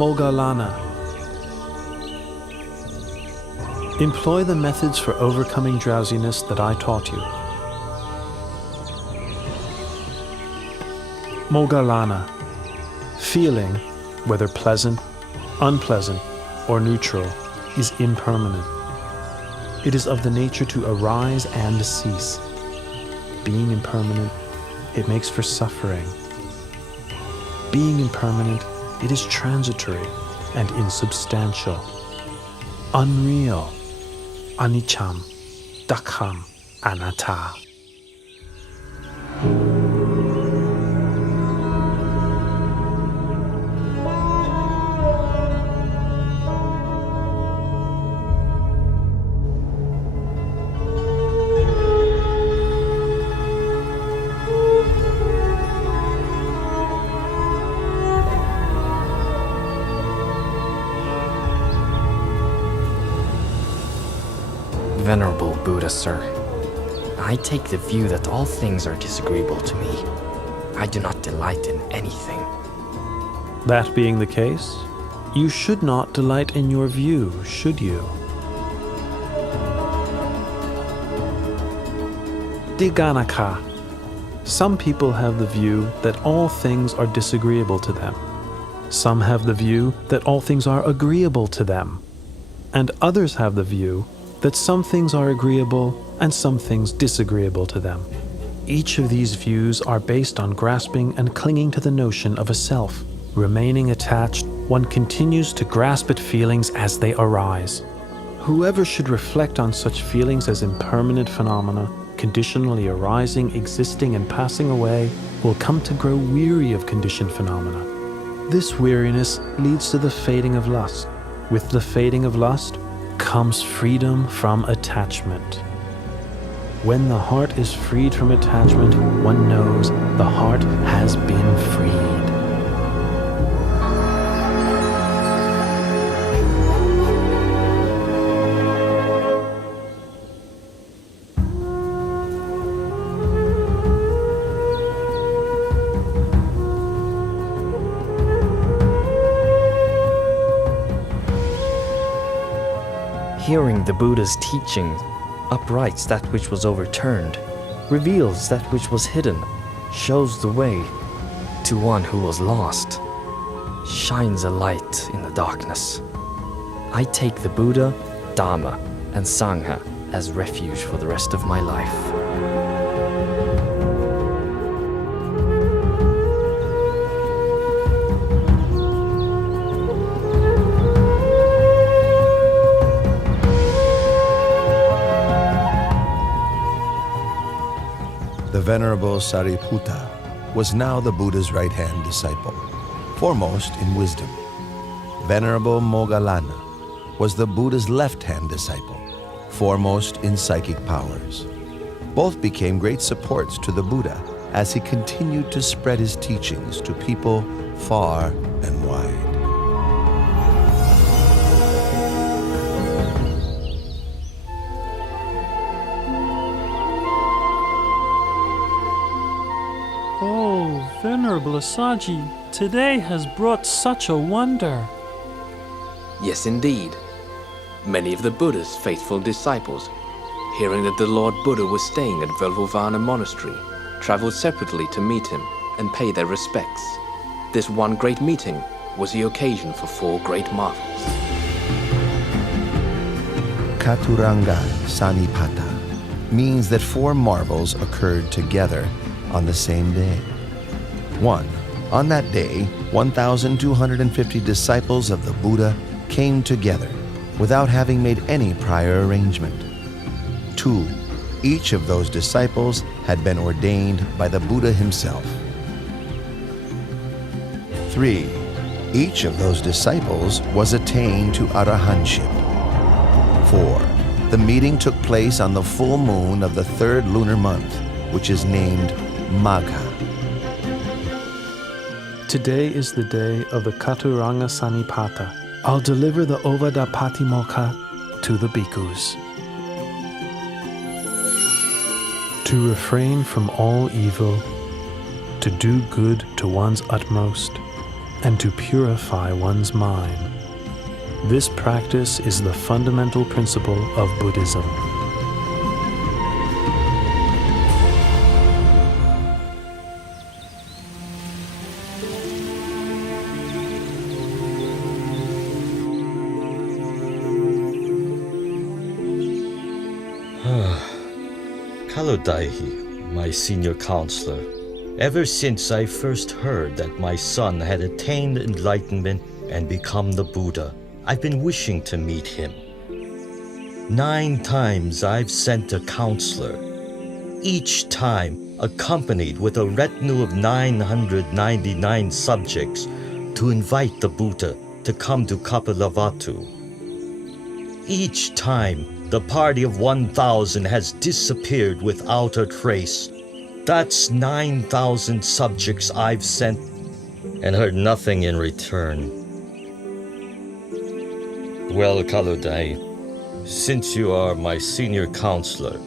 Moggallana. Employ the methods for overcoming drowsiness that I taught you. Moggallana. Feeling, whether pleasant, unpleasant, or neutral, is impermanent. It is of the nature to arise and cease. Being impermanent, it makes for suffering. Being impermanent, it is transitory and insubstantial, unreal, aniccham, dukkam, anatta. Venerable Buddha, sir, I take the view that all things are disagreeable to me. I do not delight in anything. That being the case, you should not delight in your view, should you? Diganaka. Some people have the view that all things are disagreeable to them. Some have the view that all things are agreeable to them. And others have the view that some things are agreeable and some things disagreeable to them. Each of these views are based on grasping and clinging to the notion of a self. Remaining attached, one continues to grasp at feelings as they arise. Whoever should reflect on such feelings as impermanent phenomena, conditionally arising, existing, and passing away, will come to grow weary of conditioned phenomena. This weariness leads to the fading of lust. With the fading of lust comes freedom from attachment. When the heart is freed from attachment, one knows the heart has been freed. Hearing the Buddha's teaching uprights that which was overturned, reveals that which was hidden, shows the way to one who was lost, shines a light in the darkness. I take the Buddha, Dhamma, and Sangha as refuge for the rest of my life. Venerable Sariputta was now the Buddha's right-hand disciple, foremost in wisdom. Venerable Moggallana was the Buddha's left-hand disciple, foremost in psychic powers. Both became great supports to the Buddha as he continued to spread his teachings to people far and wide. Oh, Venerable Asaji, today has brought such a wonder. Yes, indeed. Many of the Buddha's faithful disciples, hearing that the Lord Buddha was staying at Velvovana Monastery, traveled separately to meet him and pay their respects. This one great meeting was the occasion for 4 great marvels. Katuranga Sanipata means that 4 marvels occurred together on the same day. 1. On that day, 1,250 disciples of the Buddha came together without having made any prior arrangement. 2. Each of those disciples had been ordained by the Buddha himself. 3. Each of those disciples was attained to arahantship. 4. The meeting took place on the full moon of the 3rd lunar month, which is named Magha. Today is the day of the Katuranga Sanipata. I'll deliver the Ovada Patimokkha to the bhikkhus. To refrain from all evil, to do good to one's utmost, and to purify one's mind. This practice is the fundamental principle of Buddhism. Kalodaihi, my senior counselor, ever since I first heard that my son had attained enlightenment and become the Buddha, I've been wishing to meet him. 9 times I've sent a counselor, each time accompanied with a retinue of 999 subjects to invite the Buddha to come to Kapilavatthu. Each time, the party of 1,000 has disappeared without a trace. That's 9,000 subjects I've sent and heard nothing in return. Well, Kaludai, since you are my senior counselor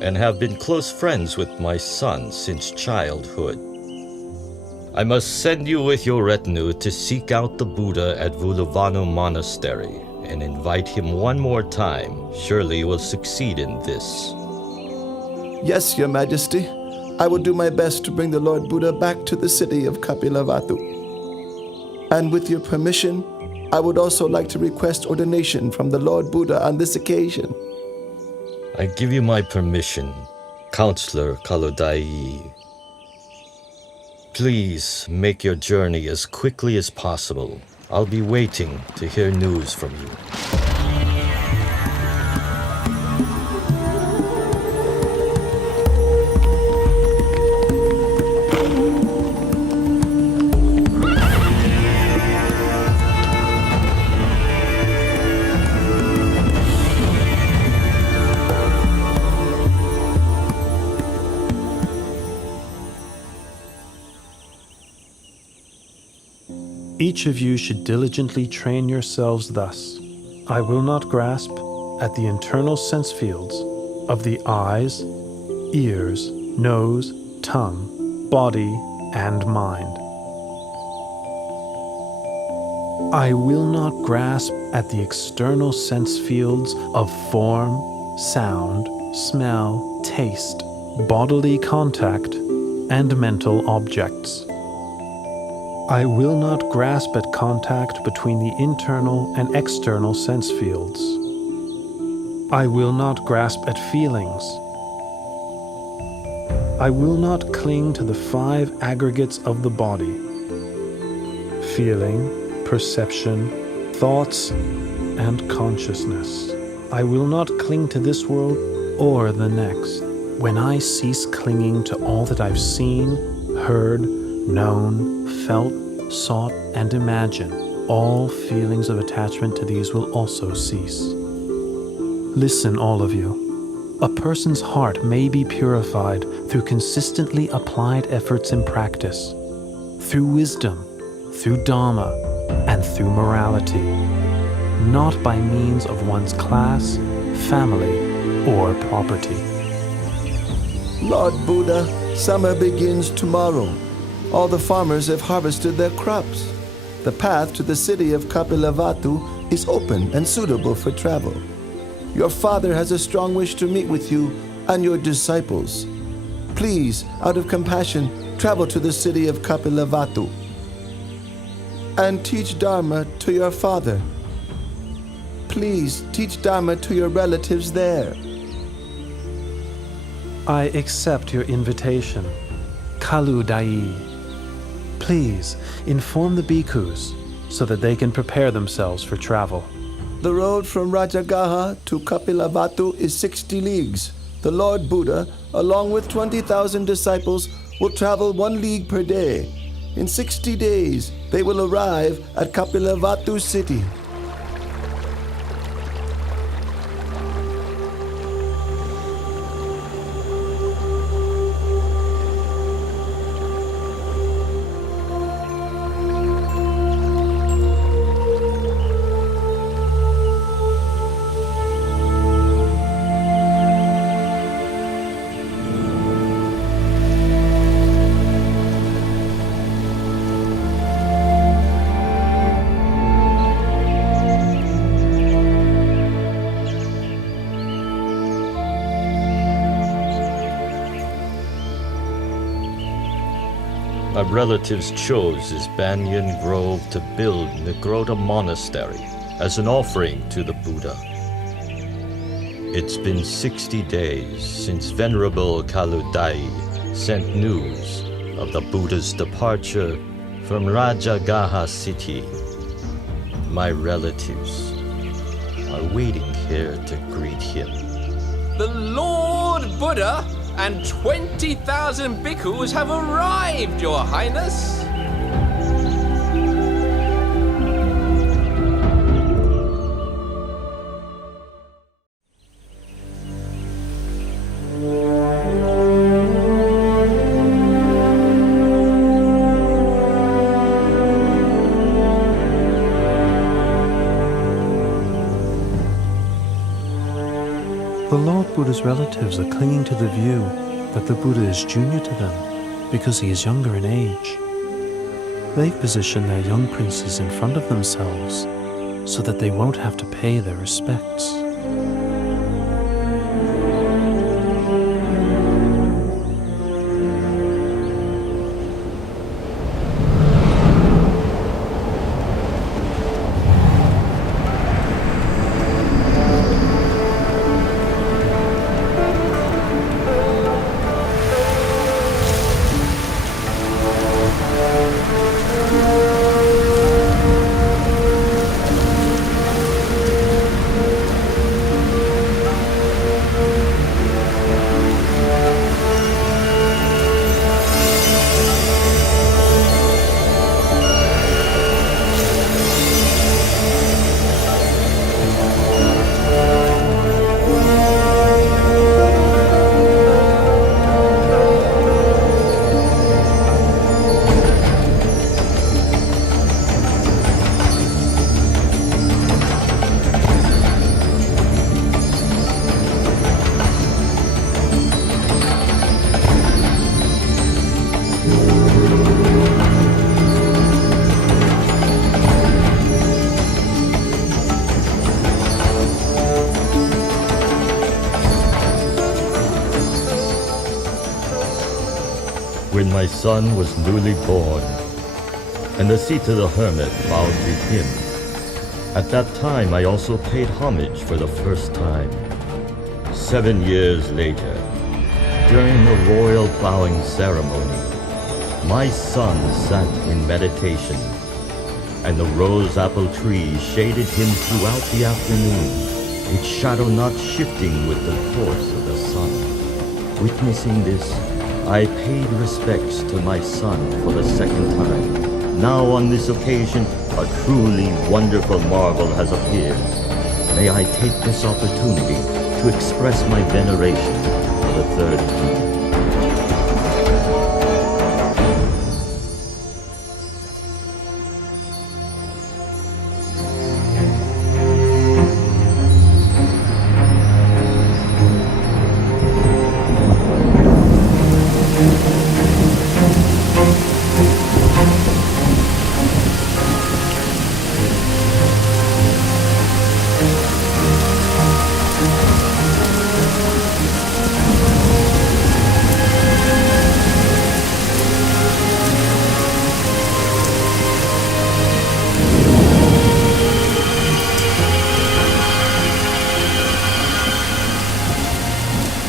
and have been close friends with my son since childhood, I must send you with your retinue to seek out the Buddha at Vulavanu Monastery and invite him one more time. Surely you will succeed in this. Yes, Your Majesty. I will do my best to bring the Lord Buddha back to the city of Kapilavatthu. And with your permission, I would also like to request ordination from the Lord Buddha on this occasion. I give you my permission, Counselor Kalodai. Please make your journey as quickly as possible. I'll be waiting to hear news from you. Each of you should diligently train yourselves thus. I will not grasp at the internal sense fields of the eyes, ears, nose, tongue, body, and mind. I will not grasp at the external sense fields of form, sound, smell, taste, bodily contact, and mental objects. I will not grasp at contact between the internal and external sense fields. I will not grasp at feelings. I will not cling to the 5 aggregates of the body: feeling, perception, thoughts, and consciousness. I will not cling to this world or the next. when I cease clinging to all that I've seen, heard, known, felt, sought, and imagined, all feelings of attachment to these will also cease. Listen, all of you. A person's heart may be purified through consistently applied efforts in practice, through wisdom, through Dharma, and through morality, not by means of one's class, family, or property. Lord Buddha, summer begins tomorrow. All the farmers have harvested their crops. The path to the city of Kapilavatthu is open and suitable for travel. Your father has a strong wish to meet with you and your disciples. Please, out of compassion, travel to the city of Kapilavatthu and teach Dharma to your father. Please teach Dharma to your relatives there. I accept your invitation, Kalu Dai. Please inform the bhikkhus so that they can prepare themselves for travel. The road from Rajagaha to Kapilavatthu is 60 leagues. The Lord Buddha, along with 20,000 disciples, will travel 1 league per day. In 60 days, they will arrive at Kapilavatthu city. My relatives chose this banyan grove to build Nigrota Monastery as an offering to the Buddha. It's been 60 days since Venerable Kaludai sent news of the Buddha's departure from Rajagaha city. My relatives are waiting here to greet him. The Lord Buddha and 20,000 bhikkhus have arrived, Your Highness! The Lord Buddha's relatives are clinging to the view that the Buddha is junior to them because he is younger in age. They've positioned their young princes in front of themselves so that they won't have to pay their respects. When my son was newly born, and the seat of the hermit bowed to him, at that time I also paid homage for the first time. 7 years later, during the royal plowing ceremony, my son sat in meditation, and the rose apple tree shaded him throughout the afternoon, its shadow not shifting with the course of the sun. Witnessing this, I paid respects to my son for the second time. Now on this occasion, a truly wonderful marvel has appeared. May I take this opportunity to express my veneration for the third time.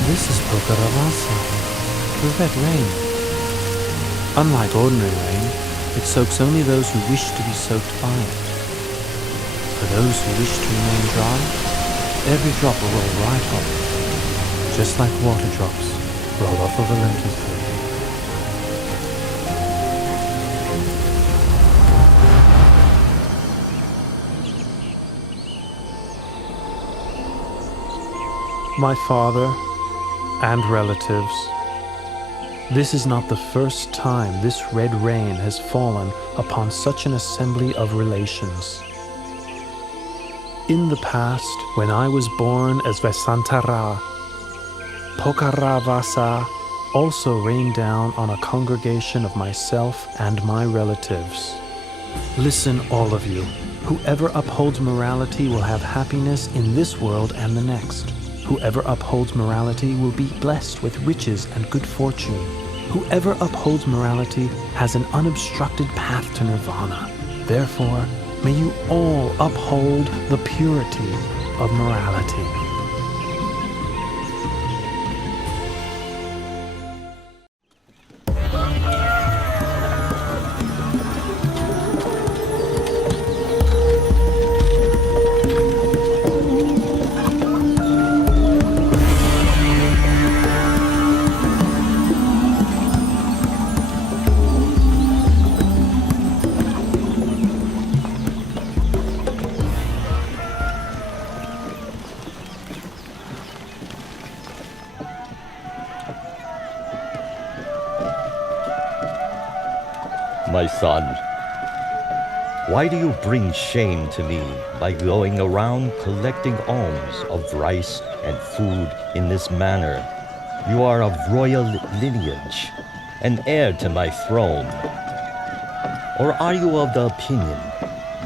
This is Pokaravasa, the red rain. Unlike ordinary rain, it soaks only those who wish to be soaked by it. For those who wish to remain dry, every drop will roll right off, just like water drops roll off of a lentil field. My father and relatives, this is not the first time this red rain has fallen upon such an assembly of relations. In the past, when I was born as Vesantara, Pokaravasa also rained down on a congregation of myself and my relatives. Listen, all of you. Whoever upholds morality will have happiness in this world and the next. Whoever upholds morality will be blessed with riches and good fortune. Whoever upholds morality has an unobstructed path to nirvana. Therefore, may you all uphold the purity of morality. My son, why do you bring shame to me by going around collecting alms of rice and food in this manner? You are of royal lineage, an heir to my throne. Or are you of the opinion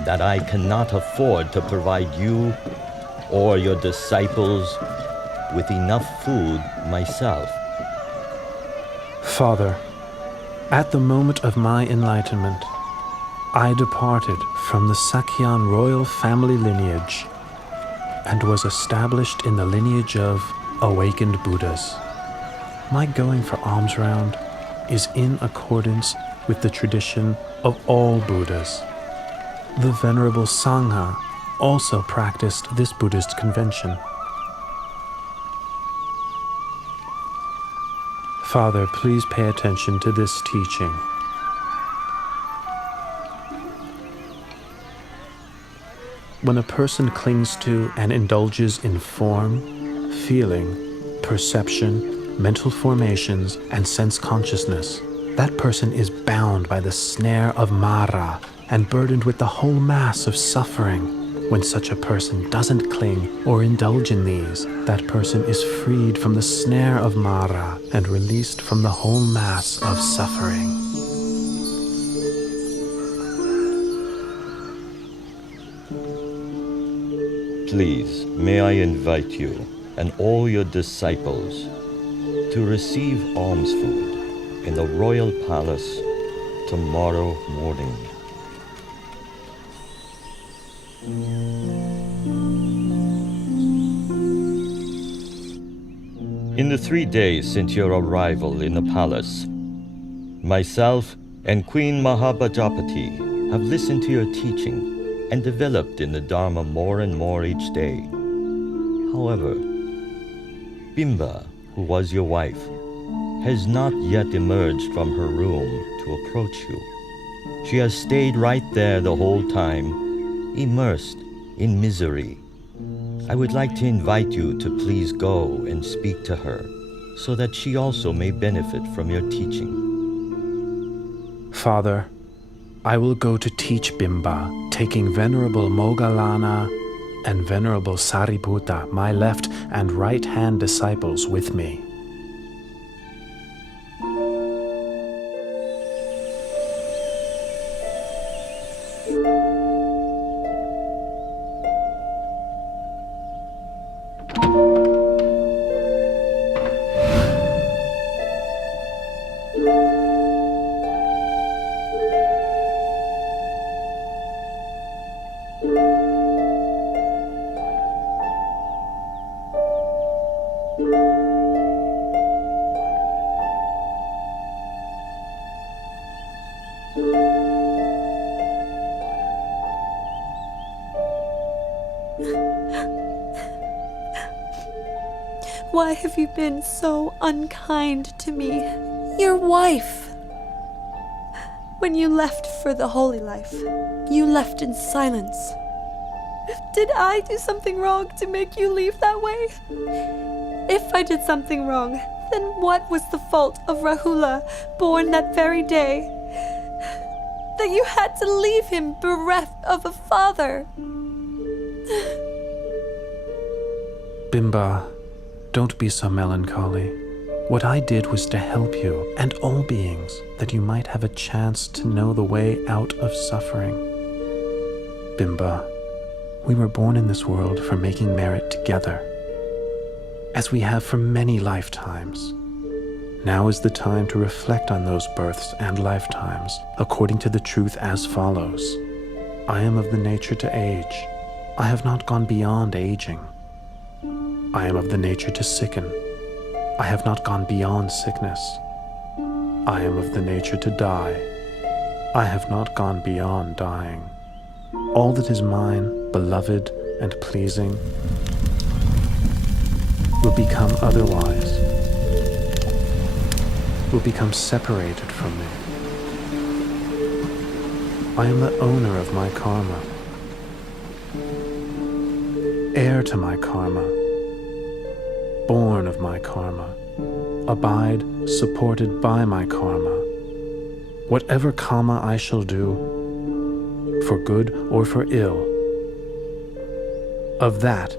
that I cannot afford to provide you or your disciples with enough food myself? Father, at the moment of my enlightenment, I departed from the Sakyan royal family lineage and was established in the lineage of awakened Buddhas. My going for alms round is in accordance with the tradition of all Buddhas. The Venerable Sangha also practiced this Buddhist convention. Father, please pay attention to this teaching. When a person clings to and indulges in form, feeling, perception, mental formations, and sense consciousness, that person is bound by the snare of Mara and burdened with the whole mass of suffering. When such a person doesn't cling or indulge in these, that person is freed from the snare of Mara and released from the whole mass of suffering. Please, may I invite you and all your disciples to receive alms food in the royal palace tomorrow morning. In the 3 days since your arrival in the palace, myself and Queen Mahabhajapati have listened to your teaching and developed in the Dharma more and more each day. However, Bimba, who was your wife, has not yet emerged from her room to approach you. She has stayed right there the whole time, immersed in misery. I would like to invite you to please go and speak to her, so that she also may benefit from your teaching. Father, I will go to teach Bimba, taking Venerable Moggallana and Venerable Sariputta, my left and right hand disciples, with me. Why have you been so unkind to me, your wife? When you left for the holy life, you left in silence. Did I do something wrong to make you leave that way? If I did something wrong, then what was the fault of Rahula, born that very day, that you had to leave him bereft of a father? Bimba, don't be so melancholy. What I did was to help you and all beings, that you might have a chance to know the way out of suffering. Bimba, we were born in this world for making merit together, as we have for many lifetimes. Now is the time to reflect on those births and lifetimes according to the truth as follows. I am of the nature to age. I have not gone beyond aging. I am of the nature to sicken. I have not gone beyond sickness. I am of the nature to die. I have not gone beyond dying. All that is mine, beloved and pleasing, will become otherwise, will become separated from me. I am the owner of my karma, heir to my karma, born of my karma, abide supported by my karma. Whatever karma I shall do, for good or for ill, of that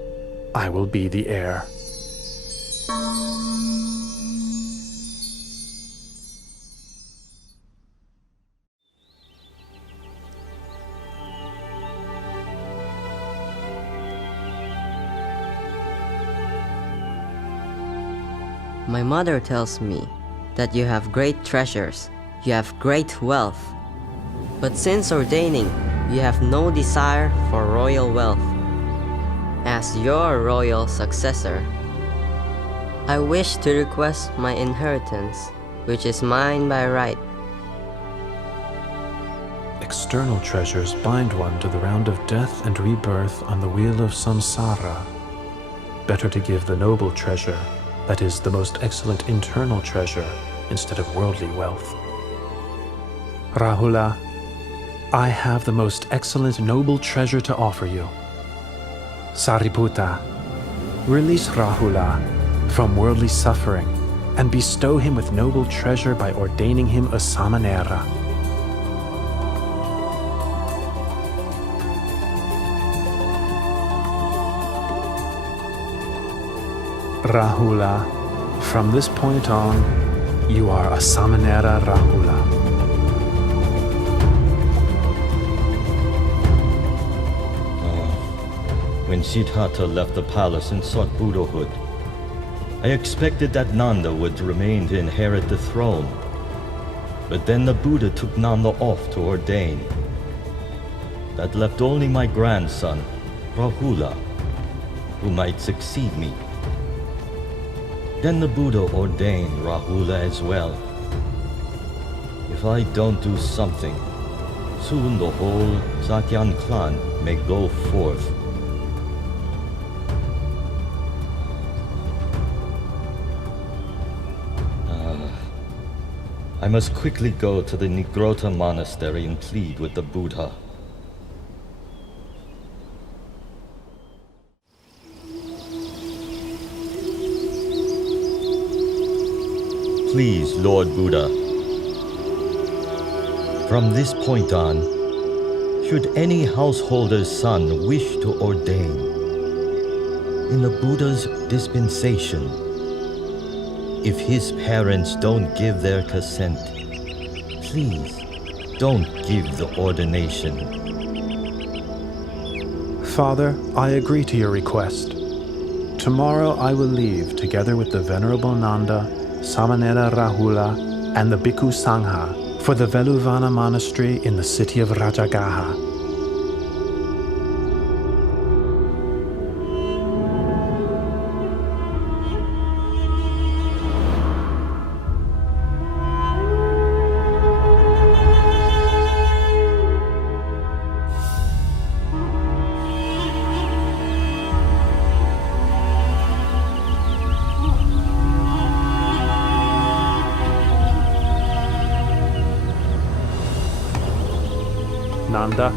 I will be the heir. My mother tells me that you have great treasures, you have great wealth. But since ordaining, you have no desire for royal wealth. As your royal successor, I wish to request my inheritance, which is mine by right. External treasures bind one to the round of death and rebirth on the wheel of samsara. Better to give the noble treasure, that is, the most excellent internal treasure, instead of worldly wealth. Rahula, I have the most excellent noble treasure to offer you. Sariputta, release Rahula from worldly suffering and bestow him with noble treasure by ordaining him a samanera. Rahula, from this point on, you are a Samanera Rahula. When Siddhartha left the palace and sought Buddhahood, I expected that Nanda would remain to inherit the throne. But then the Buddha took Nanda off to ordain. That left only my grandson, Rahula, who might succeed me. Then the Buddha ordained Rahula as well. If I don't do something, soon the whole Sakyan clan may go forth. I must quickly go to the Nigrota monastery and plead with the Buddha. Please, Lord Buddha, from this point on, should any householder's son wish to ordain, in the Buddha's dispensation, if his parents don't give their consent, please don't give the ordination. Father, I agree to your request. Tomorrow I will leave together with the Venerable Nanda, Samanera Rahula, and the Bhikkhu Sangha for the Veluvana Monastery in the city of Rajagaha. Nanda.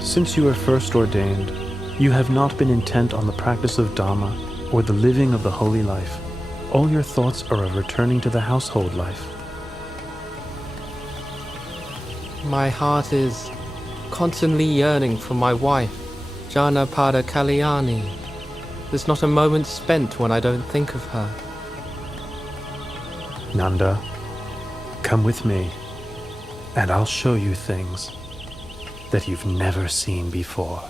Since you were first ordained, you have not been intent on the practice of Dhamma or the living of the holy life. All your thoughts are of returning to the household life. My heart is constantly yearning for my wife, Janapada Kalyani. There's not a moment spent when I don't think of her. Nanda, come with me, and I'll show you things that you've never seen before.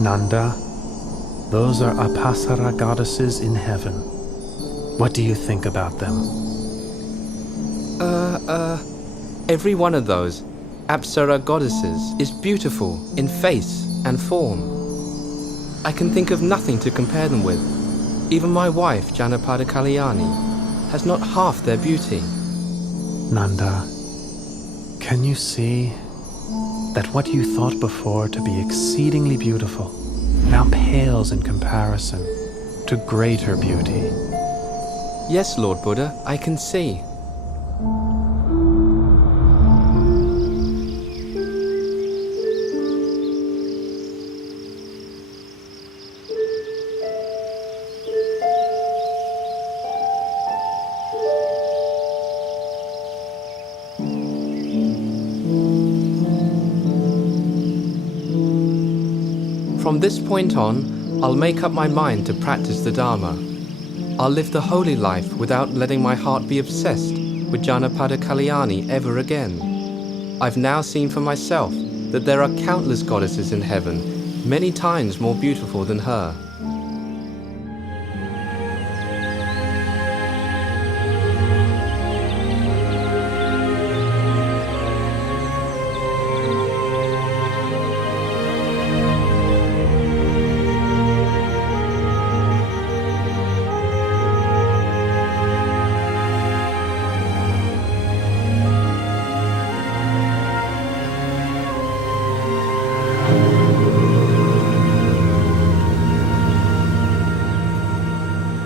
Nanda, those are Apasara goddesses in heaven. What do you think about them? Every one of those Apsara goddesses is beautiful in face and form. I can think of nothing to compare them with. Even my wife, Janapada Kalyani, has not half their beauty. Nanda, can you see that what you thought before to be exceedingly beautiful now pales in comparison to greater beauty? Yes, Lord Buddha, I can see. From this point on, I'll make up my mind to practice the Dharma. I'll live the holy life without letting my heart be obsessed with Janapada Kalyani ever again. I've now seen for myself that there are countless goddesses in heaven, many times more beautiful than her.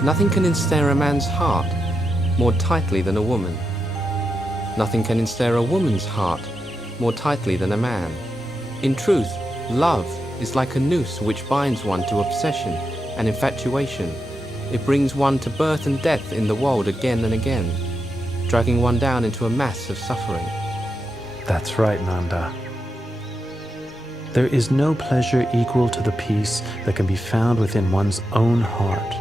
Nothing can ensnare a man's heart more tightly than a woman. Nothing can ensnare a woman's heart more tightly than a man. In truth, love is like a noose which binds one to obsession and infatuation. It brings one to birth and death in the world again and again, dragging one down into a mass of suffering. That's right, Nanda. There is no pleasure equal to the peace that can be found within one's own heart.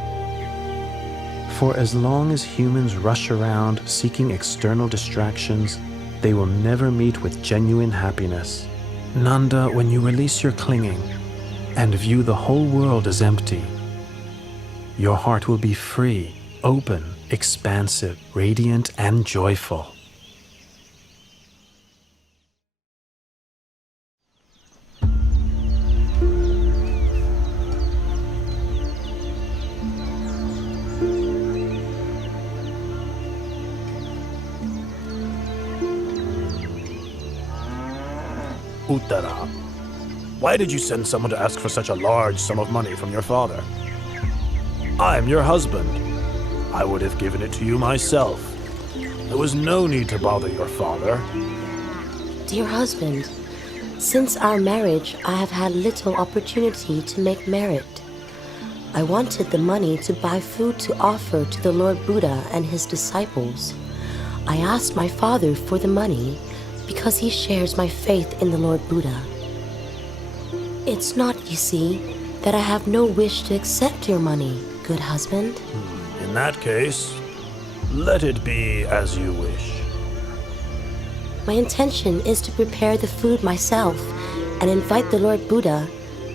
For as long as humans rush around seeking external distractions, they will never meet with genuine happiness. Nanda, when you release your clinging and view the whole world as empty, your heart will be free, open, expansive, radiant, and joyful. Uttara, why did you send someone to ask for such a large sum of money from your father? I am your husband. I would have given it to you myself. There was no need to bother your father. Dear husband, since our marriage, I have had little opportunity to make merit. I wanted the money to buy food to offer to the Lord Buddha and his disciples. I asked my father for the money because he shares my faith in the Lord Buddha. It's not, you see, that I have no wish to accept your money, good husband. In that case, let it be as you wish. My intention is to prepare the food myself and invite the Lord Buddha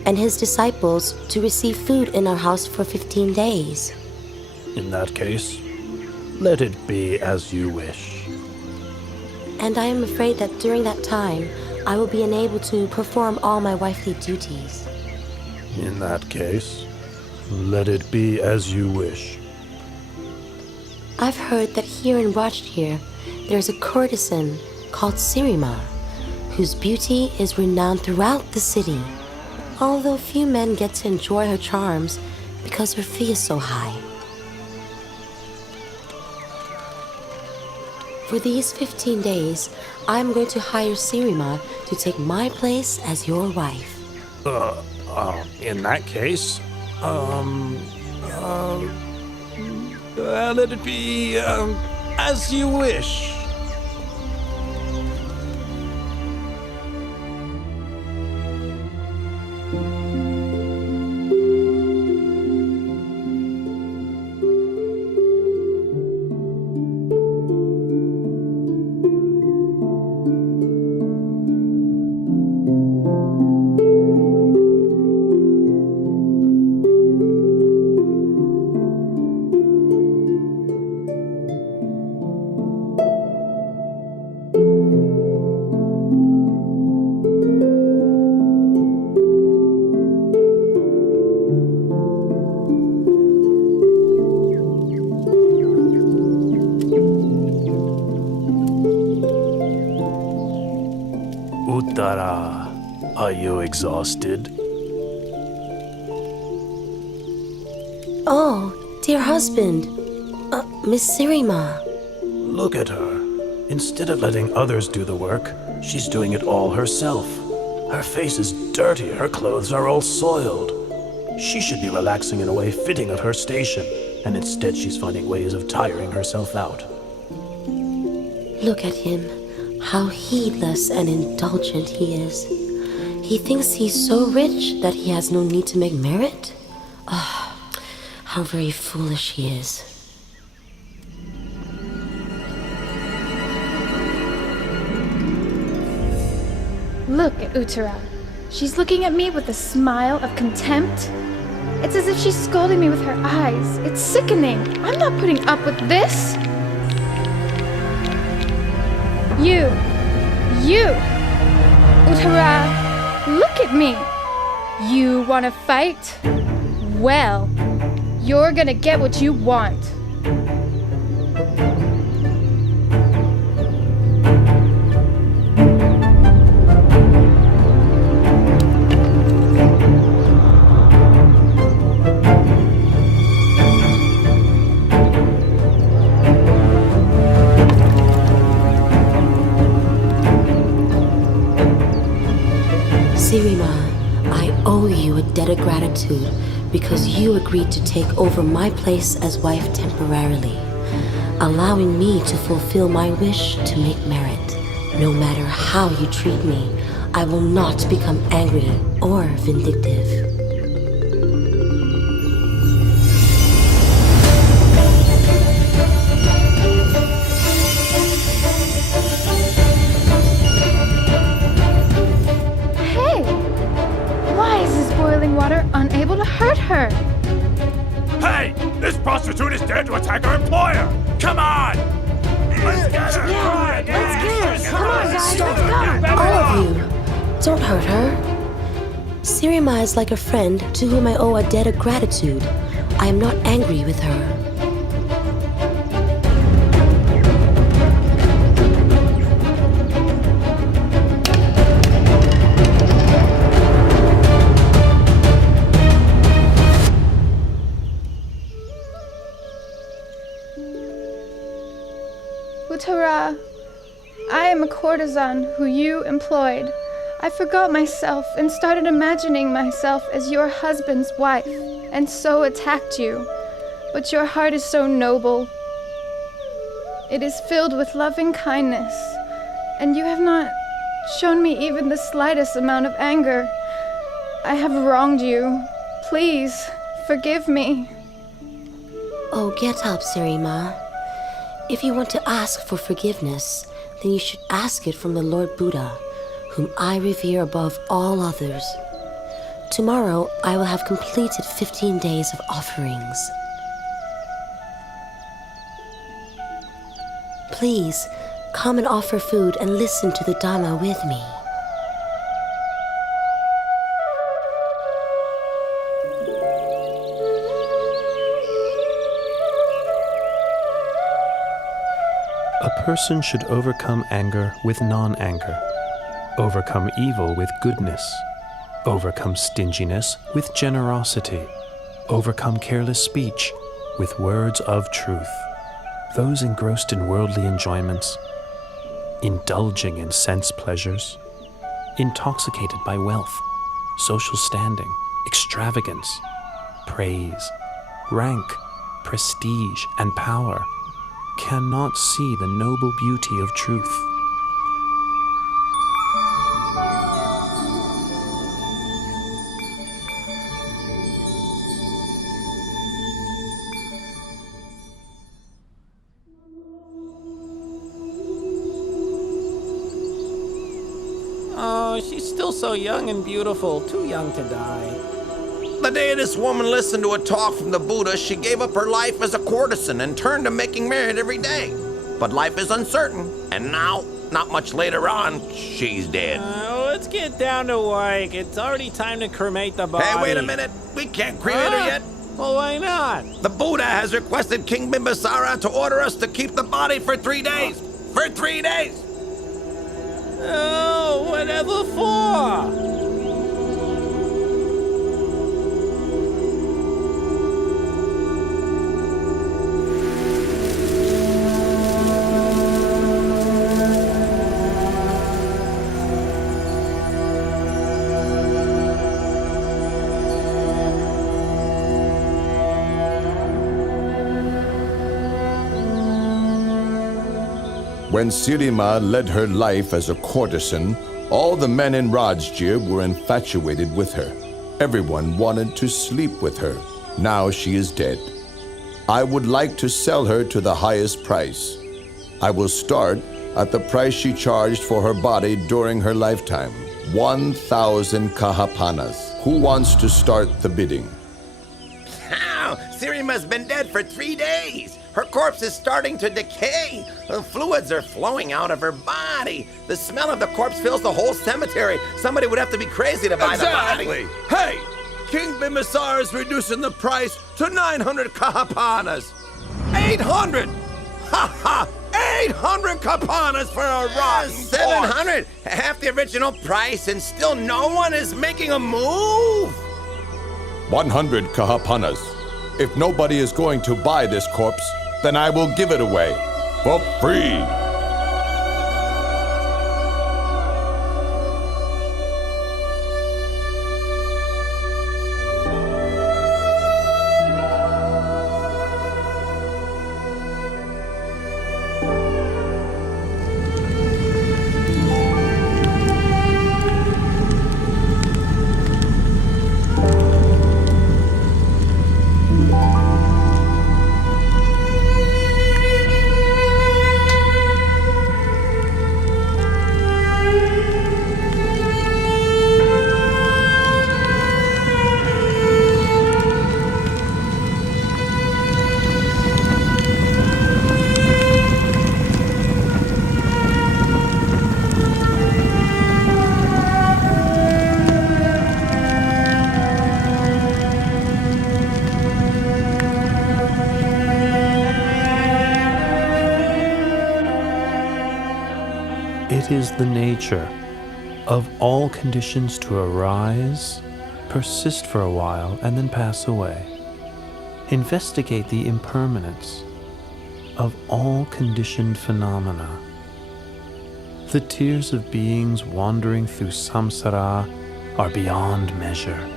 and his disciples to receive food in our house for 15 days. In that case, let it be as you wish. And I am afraid that during that time, I will be unable to perform all my wifely duties. In that case, let it be as you wish. I've heard that here in Rajgir, there's a courtesan called Sirima, whose beauty is renowned throughout the city, although few men get to enjoy her charms because her fee is so high. For these 15 days, I'm going to hire Sirima to take my place as your wife. In that case, let it be, as you wish. Uttara, are you exhausted? Oh, dear husband, Miss Sirima. Look at her. Instead of letting others do the work, she's doing it all herself. Her face is dirty, her clothes are all soiled. She should be relaxing in a way fitting of her station, and instead she's finding ways of tiring herself out. Look at him. How heedless and indulgent he is. He thinks he's so rich that he has no need to make merit? Ah, how very foolish he is. Look at Uttara. She's looking at me with a smile of contempt. It's as if she's scolding me with her eyes. It's sickening. I'm not putting up with this. You, Uttara, look at me. You want to fight? Well, you're gonna get what you want. Sirima, I owe you a debt of gratitude because you agreed to take over my place as wife temporarily, allowing me to fulfill my wish to make merit. No matter how you treat me, I will not become angry or vindictive. Unable to hurt her. Hey! This prostitute is dared to attack our employer! Come on! Let's get her! Yeah, let's get her! Come on, guys, let's go! All of you, don't hurt her. Sirima is like a friend to whom I owe a debt of gratitude. I am not angry with her. Uttara, I am a courtesan who you employed. I forgot myself and started imagining myself as your husband's wife, and so attacked you. But your heart is so noble. It is filled with loving kindness, and you have not shown me even the slightest amount of anger. I have wronged you. Please, forgive me. Oh, get up, Sirima. If you want to ask for forgiveness, then you should ask it from the Lord Buddha, whom I revere above all others. Tomorrow, I will have completed 15 days of offerings. Please, come and offer food and listen to the Dhamma with me. A person should overcome anger with non-anger, overcome evil with goodness, overcome stinginess with generosity, overcome careless speech with words of truth. Those engrossed in worldly enjoyments, indulging in sense pleasures, intoxicated by wealth, social standing, extravagance, praise, rank, prestige, and power, cannot see the noble beauty of truth. Oh, she's still so young and beautiful, too young to die. The day this woman listened to a talk from the Buddha, she gave up her life as a courtesan and turned to making merit every day. But life is uncertain, and now, not much later on, she's dead. Let's get down to work. It's already time to cremate the body. Hey, wait a minute. We can't cremate her yet. Well, why not? The Buddha has requested King Bimbisara to order us to keep the body for 3 days. For 3 days! Oh, whatever for? When Sirima led her life as a courtesan, all the men in Rajgir were infatuated with her. Everyone wanted to sleep with her. Now she is dead. I would like to sell her to the highest price. I will start at the price she charged for her body during her lifetime. 1,000 kahapanas. Who wants to start the bidding? How? Sirima's been dead for 3 days. Her corpse is starting to decay. The fluids are flowing out of her body. The smell of the corpse fills the whole cemetery. Somebody would have to be crazy to buy the body. Hey! King Bimbisara is reducing the price to 900 kahapanas. 800! Ha ha! 800 kapanas for a rotten 700! Half the original price, and still no one is making a move? 100 kahapanas. If nobody is going to buy this corpse, then I will give it away for free. It is the nature of all conditions to arise, persist for a while, and then pass away. Investigate the impermanence of all conditioned phenomena. The tears of beings wandering through samsara are beyond measure.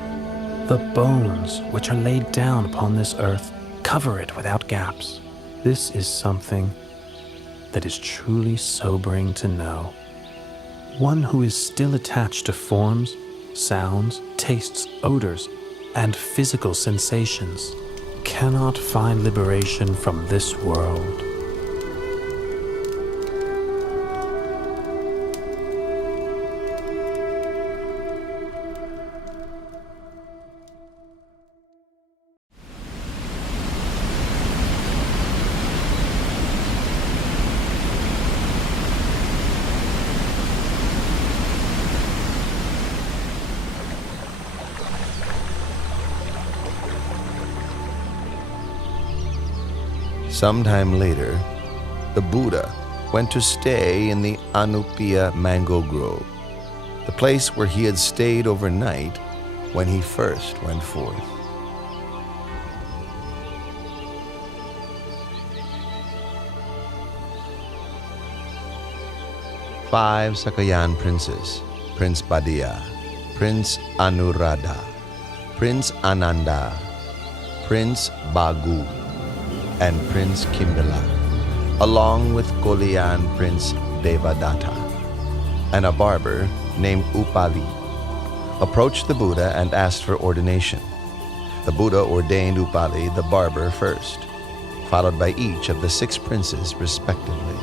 The bones which are laid down upon this earth cover it without gaps. This is something that is truly sobering to know. One who is still attached to forms, sounds, tastes, odors, and physical sensations cannot find liberation from this world. Sometime later, the Buddha went to stay in the Anupiya mango grove, the place where he had stayed overnight when he first went forth. Five Sakayan princes, Prince Badiya, Prince Anuradha, Prince Ananda, Prince Bagu, and Prince Kimbila, along with Kolian Prince Devadatta, and a barber named Upali, approached the Buddha and asked for ordination. The Buddha ordained Upali the barber first, followed by each of the 6 princes respectively.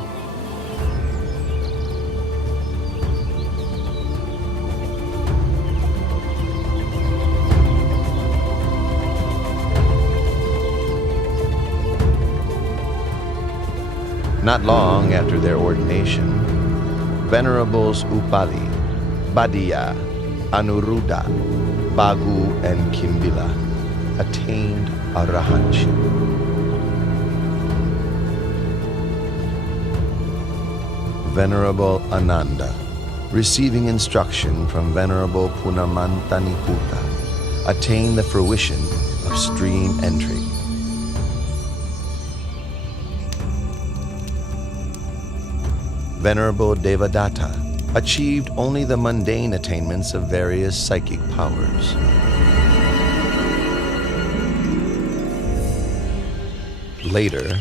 Not long after their ordination, Venerables Upali, Badiya, Anuruddha, Bagu, and Kimbila attained arahantship. Venerable Ananda, receiving instruction from Venerable Punamantaniputa, attained the fruition of stream entry. Venerable Devadatta achieved only the mundane attainments of various psychic powers. Later,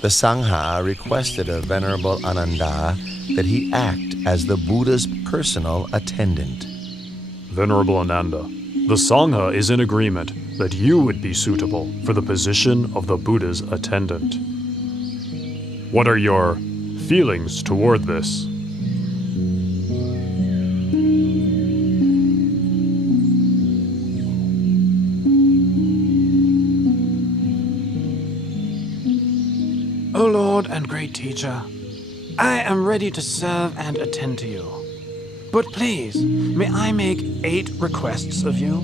the Sangha requested of Venerable Ananda that he act as the Buddha's personal attendant. Venerable Ananda, the Sangha is in agreement that you would be suitable for the position of the Buddha's attendant. What are your feelings toward this? O Lord and great teacher, I am ready to serve and attend to you. But please, may I make 8 requests of you?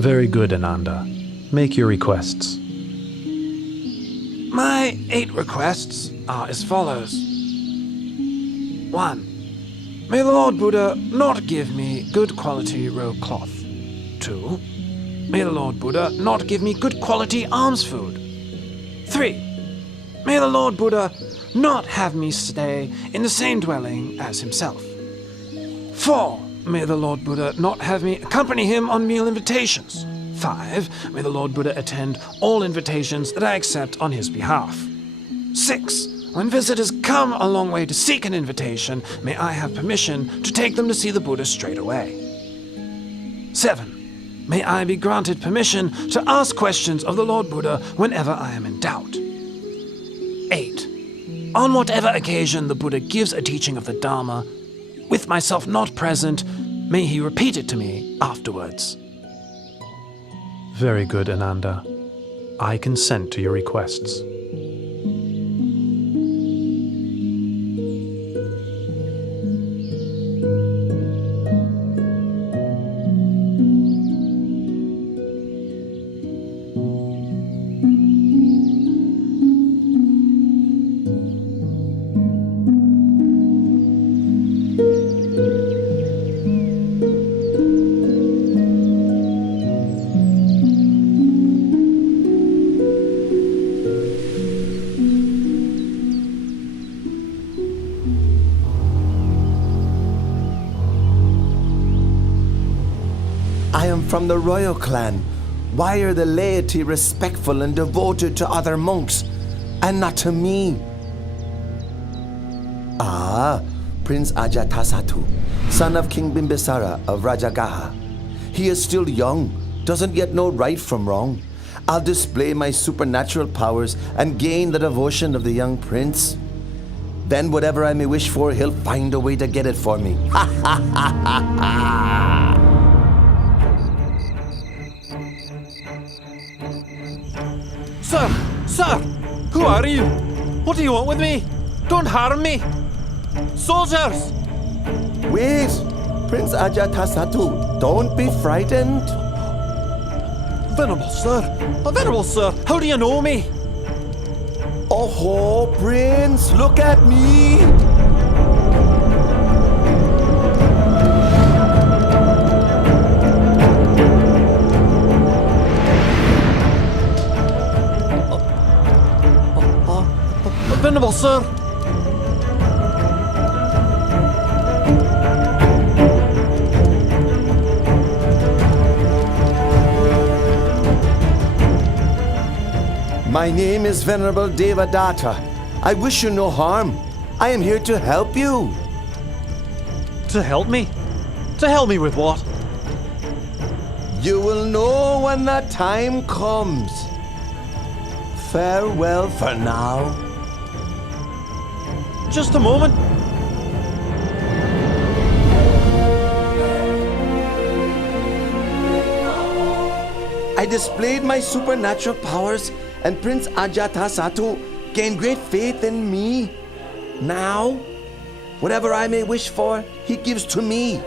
Very good, Ananda. Make your requests. My 8 requests are as follows. 1. May the Lord Buddha not give me good quality robe cloth. 2. May the Lord Buddha not give me good quality alms food. 3. May the Lord Buddha not have me stay in the same dwelling as himself. 4. May the Lord Buddha not have me accompany him on meal invitations. 5. May the Lord Buddha attend all invitations that I accept on his behalf. 6. When visitors come a long way to seek an invitation, may I have permission to take them to see the Buddha straight away. 7. May I be granted permission to ask questions of the Lord Buddha whenever I am in doubt. 8. On whatever occasion the Buddha gives a teaching of the Dharma, with myself not present, may he repeat it to me afterwards. Very good, Ananda. I consent to your requests. I am from the royal clan. Why are the laity respectful and devoted to other monks, and not to me? Ah, Prince Ajatasattu, son of King Bimbisara of Rajagaha. He is still young, doesn't yet know right from wrong. I'll display my supernatural powers and gain the devotion of the young prince. Then whatever I may wish for, he'll find a way to get it for me. Ha ha ha ha ha! Sir! Who are you? What do you want with me? Don't harm me! Soldiers! Wait! Prince Ajatasattu, don't be frightened. Venerable sir, how do you know me? Oh, Prince, look at me! Venerable sir! My name is Venerable Devadatta. I wish you no harm. I am here to help you. To help me? To help me with what? You will know when the time comes. Farewell for now. Just a moment. I displayed my supernatural powers, and Prince Ajatasattu gained great faith in me. Now, whatever I may wish for, he gives to me.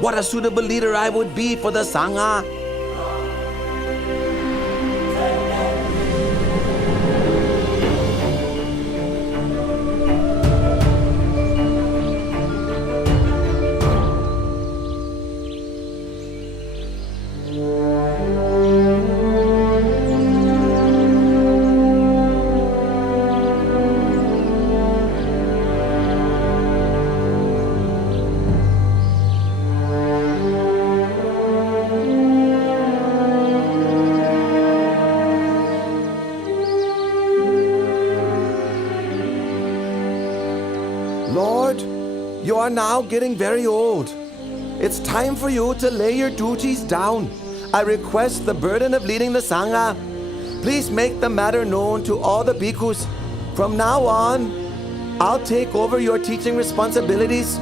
What a suitable leader I would be for the Sangha. Lord, you are now getting very old. It's time for you to lay your duties down. I request the burden of leading the Sangha. Please make the matter known to all the bhikkhus. From now on, I'll take over your teaching responsibilities.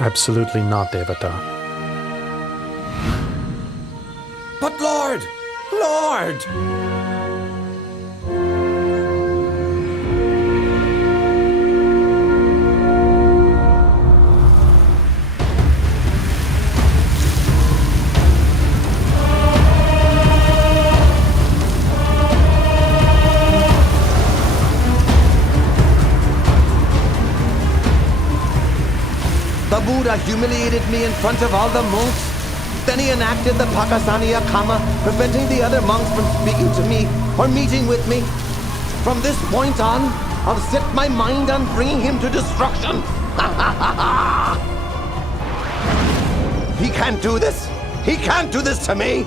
Absolutely not, Devata. But Lord! Lord! The Buddha humiliated me in front of all the monks. Then he enacted the Pakasaniya Kama, preventing the other monks from speaking to me or meeting with me. From this point on, I'll set my mind on bringing him to destruction. He can't do this. He can't do this to me.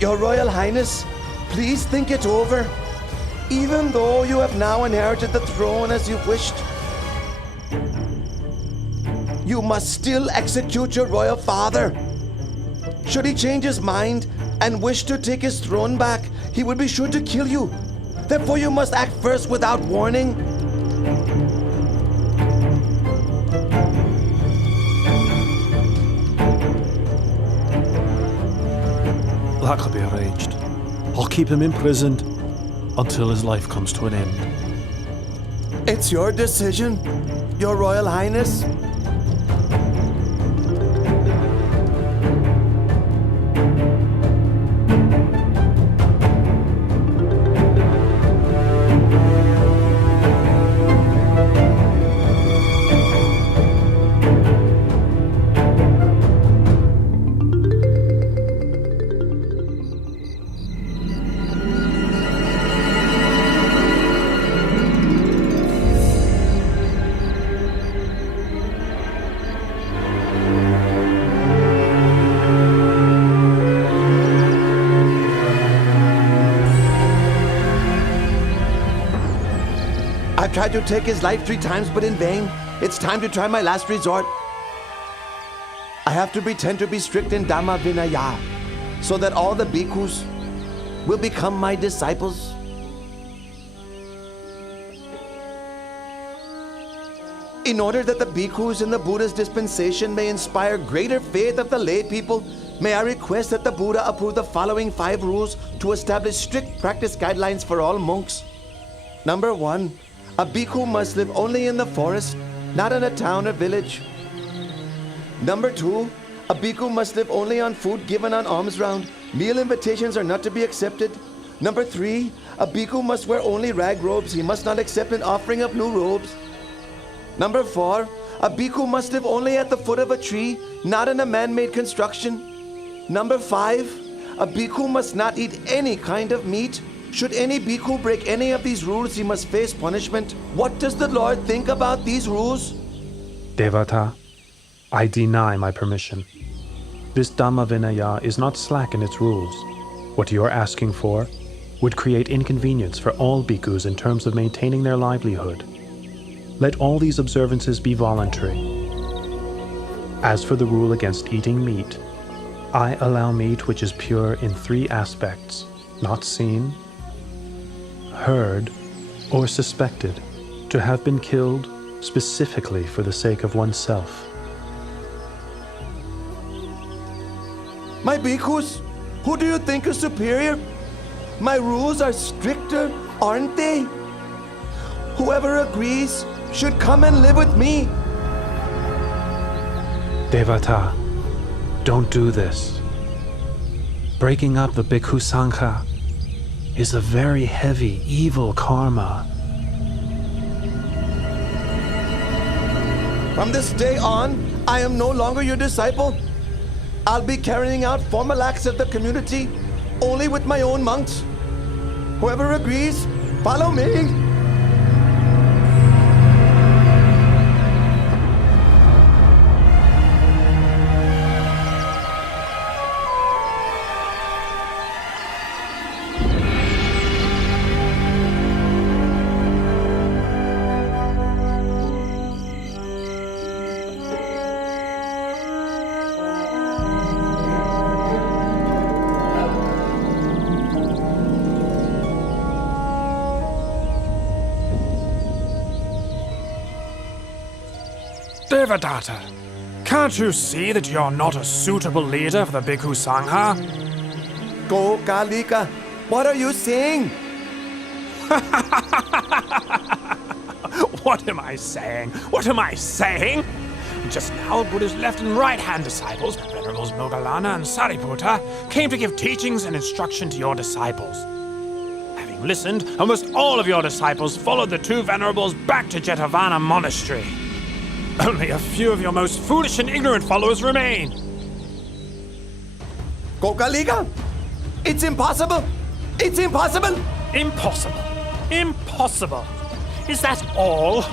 Your Royal Highness, please think it over. Even though you have now inherited the throne as you wished, you must still execute your royal father. Should he change his mind and wish to take his throne back, he would be sure to kill you. Therefore, you must act first without warning. That'll be arranged. I'll keep him imprisoned until his life comes to an end. It's your decision, Your Royal Highness. I've tried to take his life 3 times, but in vain. It's time to try my last resort. I have to pretend to be strict in Dhamma Vinaya, so that all the bhikkhus will become my disciples. In order that the bhikkhus in the Buddha's dispensation may inspire greater faith of the lay people, may I request that the Buddha approve the following 5 rules to establish strict practice guidelines for all monks. Number 1. A bhikkhu must live only in the forest, not in a town or village. Number 2. A bhikkhu must live only on food given on alms round. Meal invitations are not to be accepted. Number 3. A bhikkhu must wear only rag robes. He must not accept an offering of new robes. Number 4. A bhikkhu must live only at the foot of a tree, not in a man-made construction. Number 5. A bhikkhu must not eat any kind of meat. Should any bhikkhu break any of these rules, he must face punishment. What does the Lord think about these rules? Devata, I deny my permission. This Dhamma Vinaya is not slack in its rules. What you're asking for would create inconvenience for all bhikkhus in terms of maintaining their livelihood. Let all these observances be voluntary. As for the rule against eating meat, I allow meat which is pure in 3 aspects: not seen, heard, or suspected to have been killed specifically for the sake of oneself. My bhikkhus, who do you think is superior? My rules are stricter, aren't they? Whoever agrees should come and live with me. Devata, don't do this. Breaking up the Bhikkhu Sangha is a very heavy, evil karma. From this day on, I am no longer your disciple. I'll be carrying out formal acts of the community only with my own monks. Whoever agrees, follow me. Devadatta, can't you see that you're not a suitable leader for the Bhikkhu Sangha? Go Kalika, what are you saying? What am I saying? What am I saying? Just now, Buddha's left and right-hand disciples, Venerables Moggallana and Sariputta, came to give teachings and instruction to your disciples. Having listened, almost all of your disciples followed the two Venerables back to Jetavana Monastery. Only a few of your most foolish and ignorant followers remain. Kokalika, it's impossible! It's impossible! Impossible. Impossible. Is that all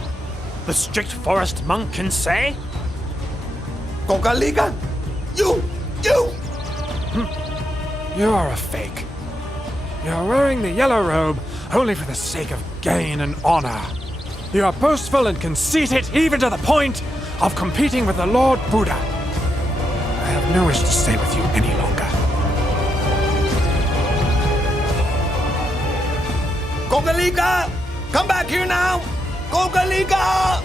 the strict forest monk can say? Kokalika, you! You're a fake. You're wearing the yellow robe only for the sake of gain and honor. You are boastful and conceited even to the point of competing with the Lord Buddha. I have no wish to stay with you any longer. Kokalika! Come back here now! Kokalika!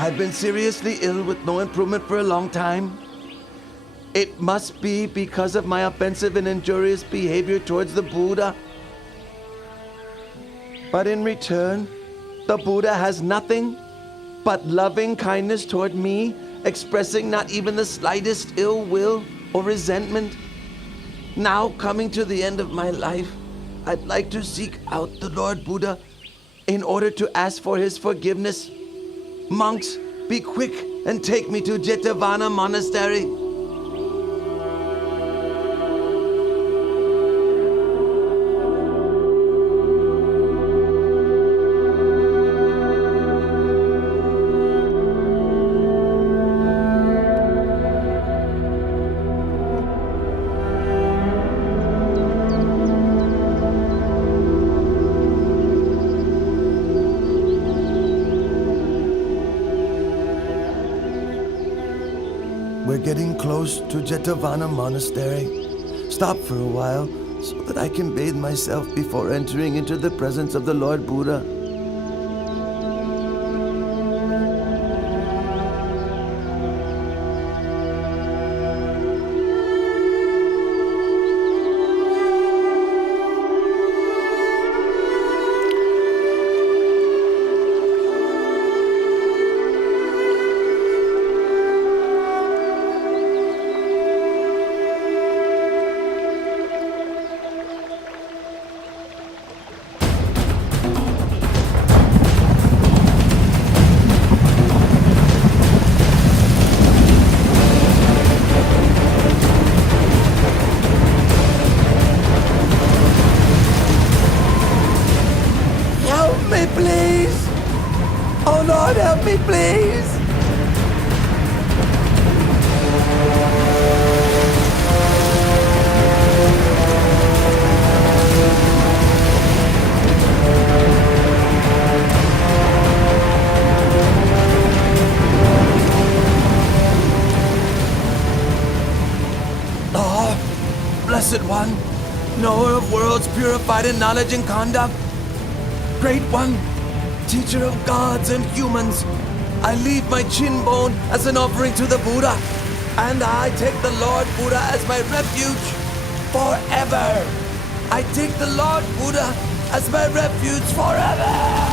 I've been seriously ill with no improvement for a long time. It must be because of my offensive and injurious behavior towards the Buddha. But in return, the Buddha has nothing but loving kindness toward me, expressing not even the slightest ill will or resentment. Now, coming to the end of my life, I'd like to seek out the Lord Buddha in order to ask for his forgiveness. Monks, be quick and take me to Jetavana Monastery. We're getting close to Jetavana Monastery. Stop for a while so that I can bathe myself before entering into the presence of the Lord Buddha. Please! Oh Lord, help me, please! Oh, Blessed One, knower of worlds purified in knowledge and conduct, Great One, teacher of gods and humans, I leave my chin bone as an offering to the Buddha, and I take the Lord Buddha as my refuge forever. I take the Lord Buddha as my refuge forever!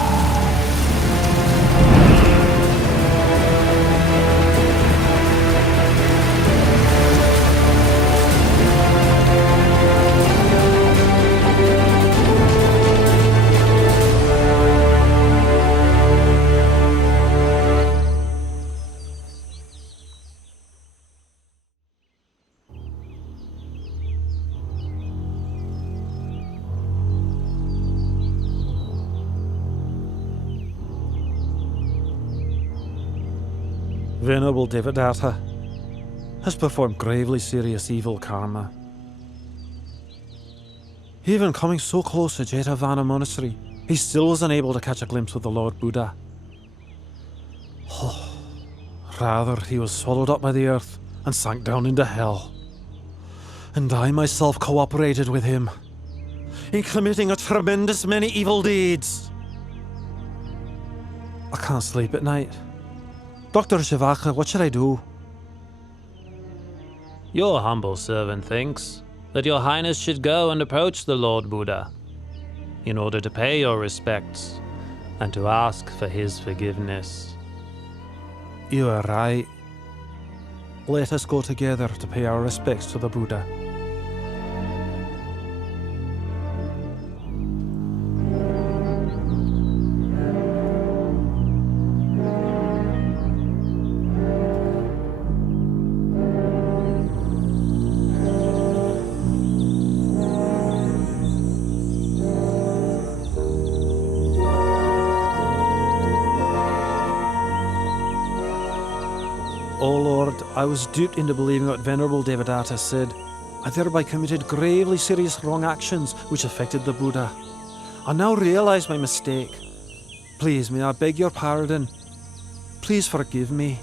Venerable Devadatta has performed gravely serious evil karma. Even coming so close to Jetavana Monastery, he still was unable to catch a glimpse of the Lord Buddha. Rather, he was swallowed up by the earth and sank down into hell. And I myself cooperated with him in committing a tremendous many evil deeds. I can't sleep at night. Dr. Shivaka, what should I do? Your humble servant thinks that your highness should go and approach the Lord Buddha in order to pay your respects and to ask for his forgiveness. You are right. Let us go together to pay our respects to the Buddha. O Lord, I was duped into believing what Venerable Devadatta said. I thereby committed gravely serious wrong actions which affected the Buddha. I now realize my mistake. Please, may I beg your pardon? Please forgive me.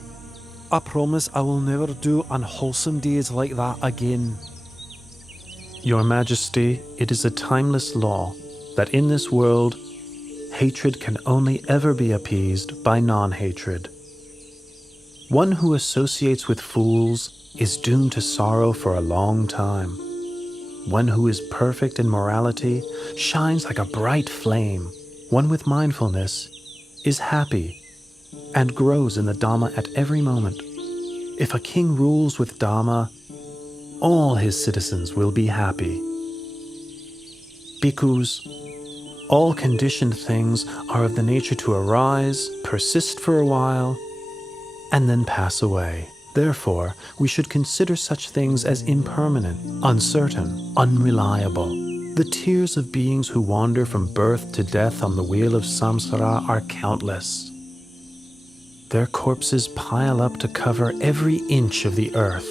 I promise I will never do unwholesome deeds like that again. Your Majesty, it is a timeless law that in this world, hatred can only ever be appeased by non-hatred. One who associates with fools is doomed to sorrow for a long time. One who is perfect in morality shines like a bright flame. One with mindfulness is happy and grows in the Dhamma at every moment. If a king rules with Dhamma, all his citizens will be happy. Bhikkhus, all conditioned things are of the nature to arise, persist for a while, and then pass away. Therefore, we should consider such things as impermanent, uncertain, unreliable. The tears of beings who wander from birth to death on the wheel of samsara are countless. Their corpses pile up to cover every inch of the earth.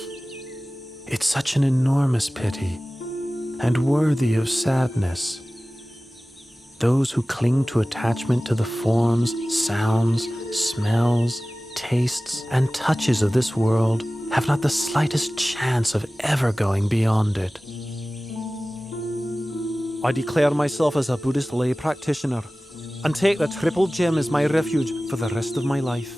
It's such an enormous pity, and worthy of sadness. Those who cling to attachment to the forms, sounds, smells, tastes, and touches of this world have not the slightest chance of ever going beyond it. I declare myself as a Buddhist lay practitioner and take the Triple Gem as my refuge for the rest of my life.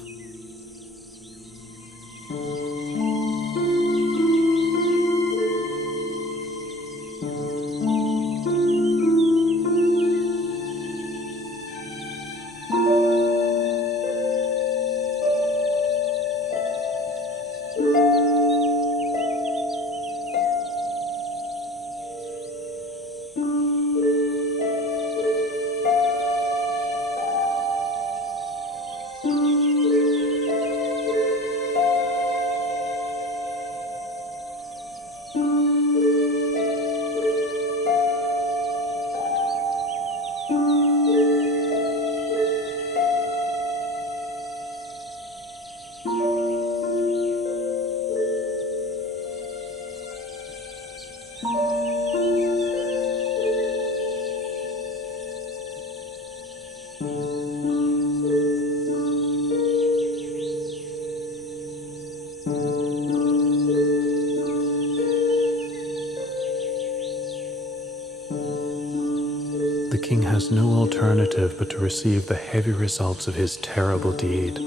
The king has no alternative but to receive the heavy results of his terrible deed,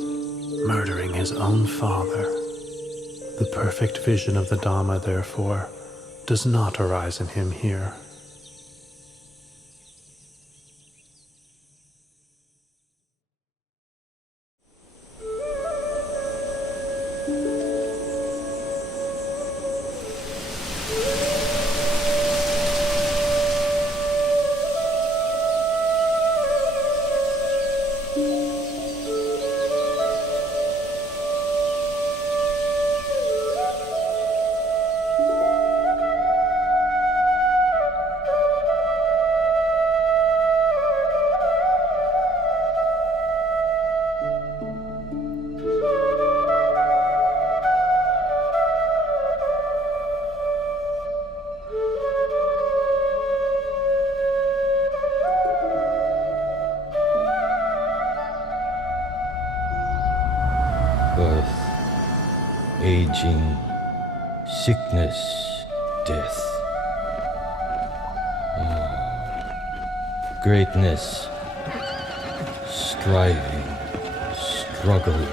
murdering his own father. The perfect vision of the Dhamma, therefore, does not arise in him here. aging, sickness, death. Greatness, striving, struggle,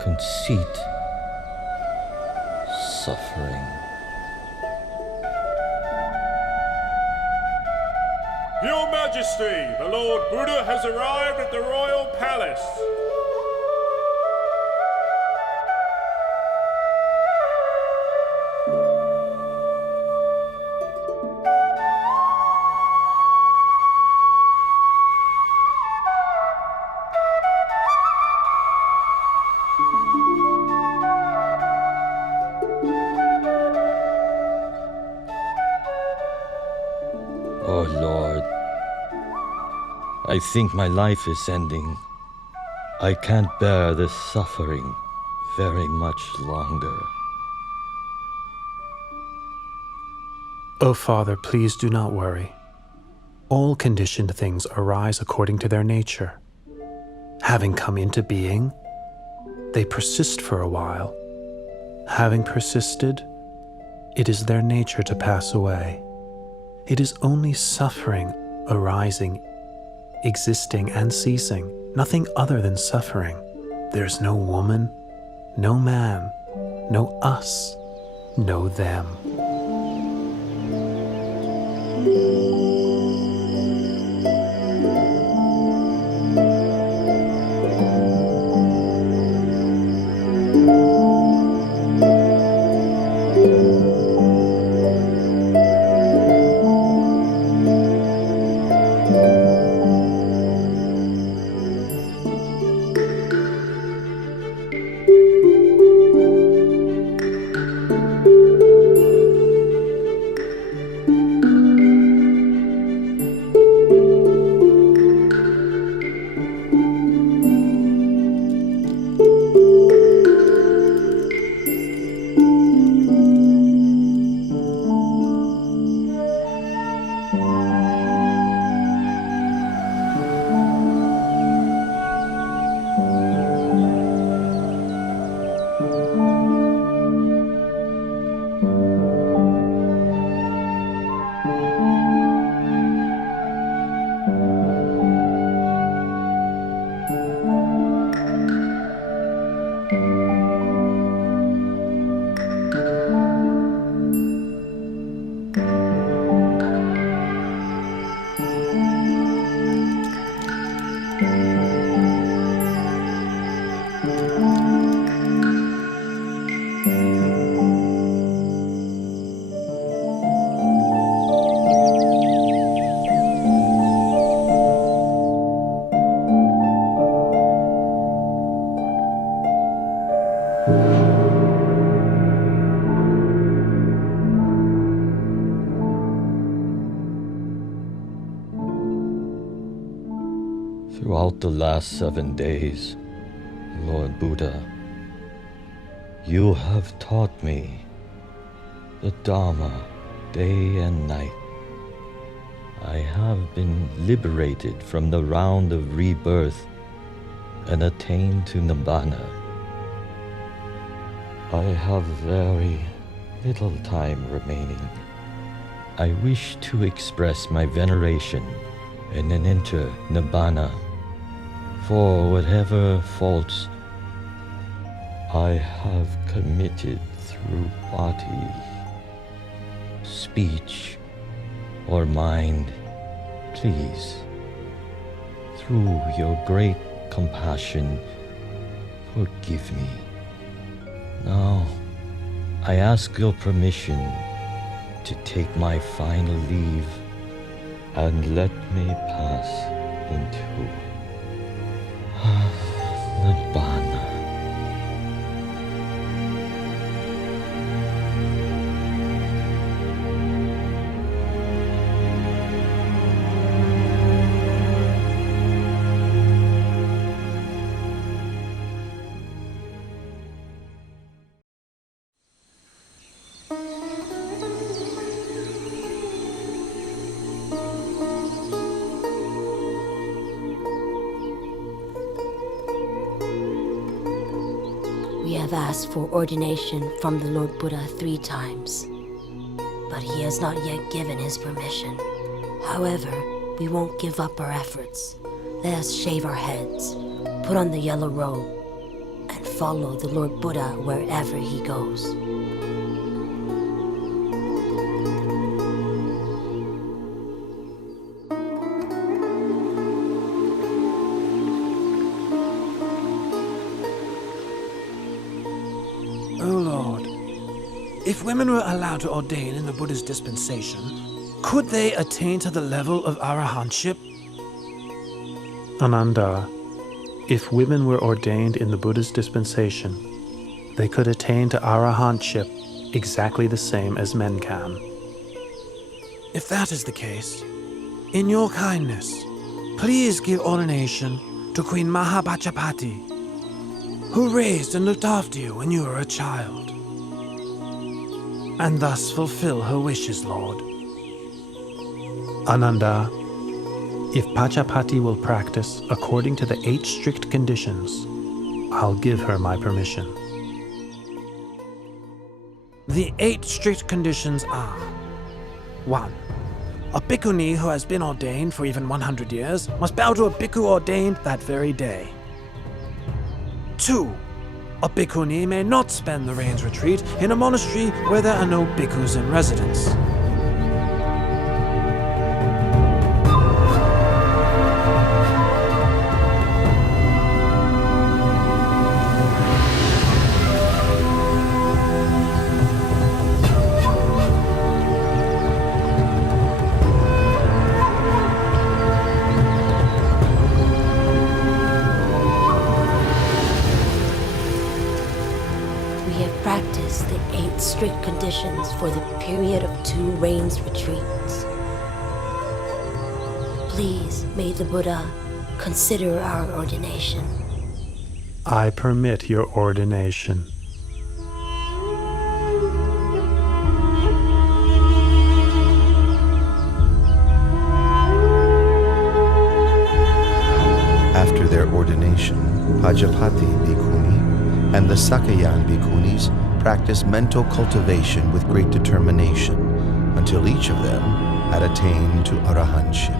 conceit, suffering. Your Majesty, the Lord Buddha has arrived at the royal palace. Oh Lord, I think my life is ending. I can't bear this suffering very much longer. O Father, please do not worry. All conditioned things arise according to their nature. Having come into being, they persist for a while. Having persisted, it is their nature to pass away. It is only suffering arising, existing, and ceasing, nothing other than suffering. There's no woman, no man, no us, no them. Throughout the last 7 days, Lord Buddha, you have taught me the Dharma day and night. I have been liberated from the round of rebirth and attained to Nibbana. I have very little time remaining. I wish to express my veneration and then enter Nibbana for whatever faults I have committed through body, speech, or mind. Please, through your great compassion, forgive me. Now, I ask your permission to take my final leave and let me pass into Nibbana. have asked for ordination from the Lord Buddha 3 times, but he has not yet given his permission. However, we won't give up our efforts. Let us shave our heads, put on the yellow robe, and follow the Lord Buddha wherever he goes. Oh Lord, if women were allowed to ordain in the Buddha's dispensation, could they attain to the level of arahantship? Ananda, if women were ordained in the Buddha's dispensation, they could attain to arahantship exactly the same as men can. If that is the case, in your kindness, please give ordination to Queen Mahapajapati, who raised and looked after you when you were a child, and thus fulfill her wishes, Lord. Ananda, if Pachapati will practice according to the 8 strict conditions, I'll give her my permission. The 8 strict conditions are: 1. A bhikkhuni who has been ordained for even 100 years must bow to a bhikkhu ordained that very day. 2. A bhikkhuni may not spend the rains retreat in a monastery where there are no bhikkhus in residence. Practice the 8 strict conditions for the period of 2 rains retreats. Please, may the Buddha consider our ordination. I permit your ordination. After their ordination, Pajapati Bhikkhuni and the Sakayan Bhikkhunis practiced mental cultivation with great determination until each of them had attained to arahantship.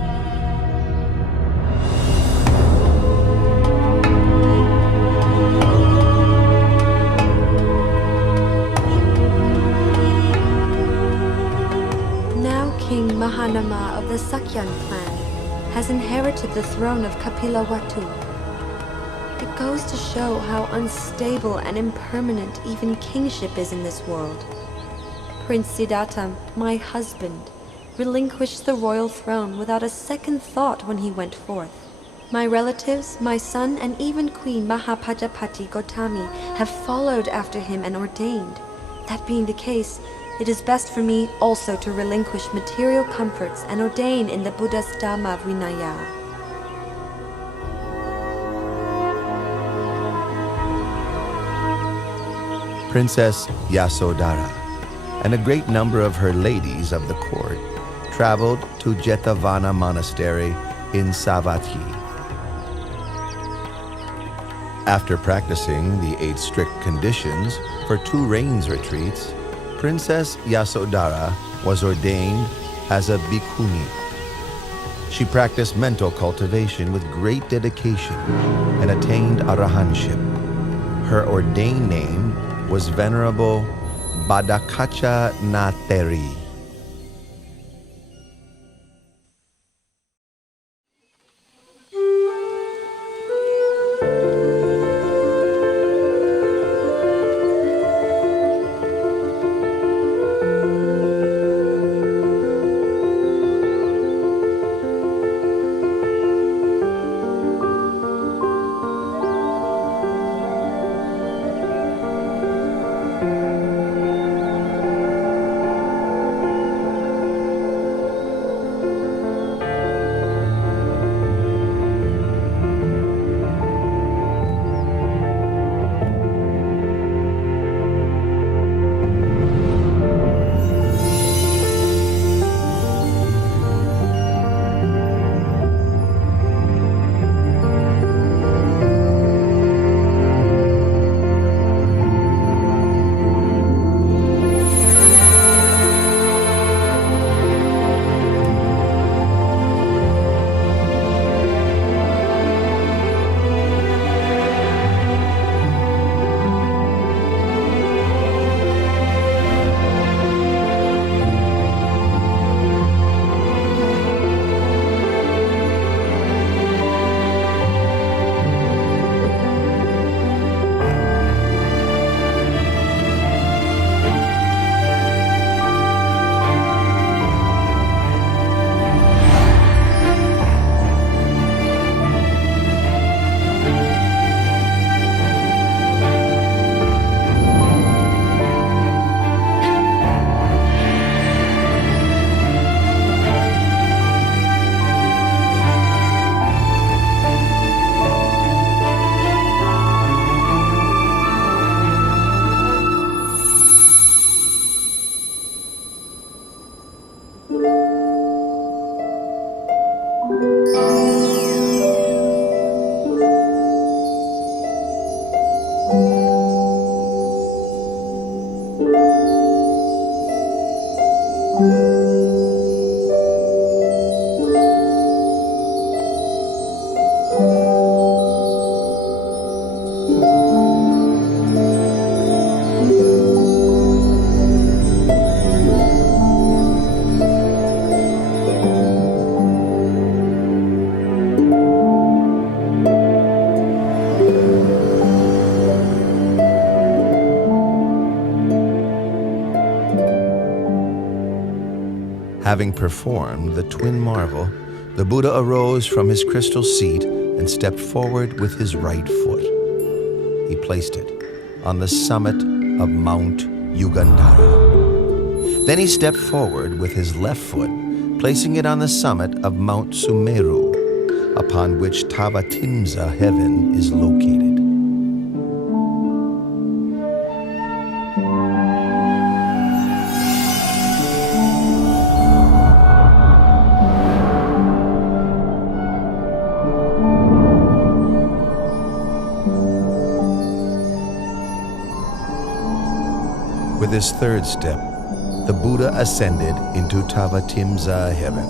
Now King Mahanama of the Sakyan clan has inherited the throne of Kapilavatthu. It goes to show how unstable and impermanent even kingship is in this world. Prince Siddhartha, my husband, relinquished the royal throne without a second thought when he went forth. My relatives, my son, and even Queen Mahapajapati Gotami have followed after him and ordained. That being the case, it is best for me also to relinquish material comforts and ordain in the Buddha's Dhamma Vinaya. Princess Yasodhara and a great number of her ladies of the court traveled to Jetavana Monastery in Savatthi. After practicing the 8 strict conditions for 2 rains retreats, Princess Yasodhara was ordained as a bhikkhuni. She practiced mental cultivation with great dedication and attained arahantship. Her ordained name was Venerable Badakacha Nateri. Having performed the twin marvel, the Buddha arose from his crystal seat and stepped forward with his right foot. He placed it on the summit of Mount Yugandhara. Then he stepped forward with his left foot, placing it on the summit of Mount Sumeru, upon which Tavatimsa heaven is located. With his third step, the Buddha ascended into Tavatimsa heaven.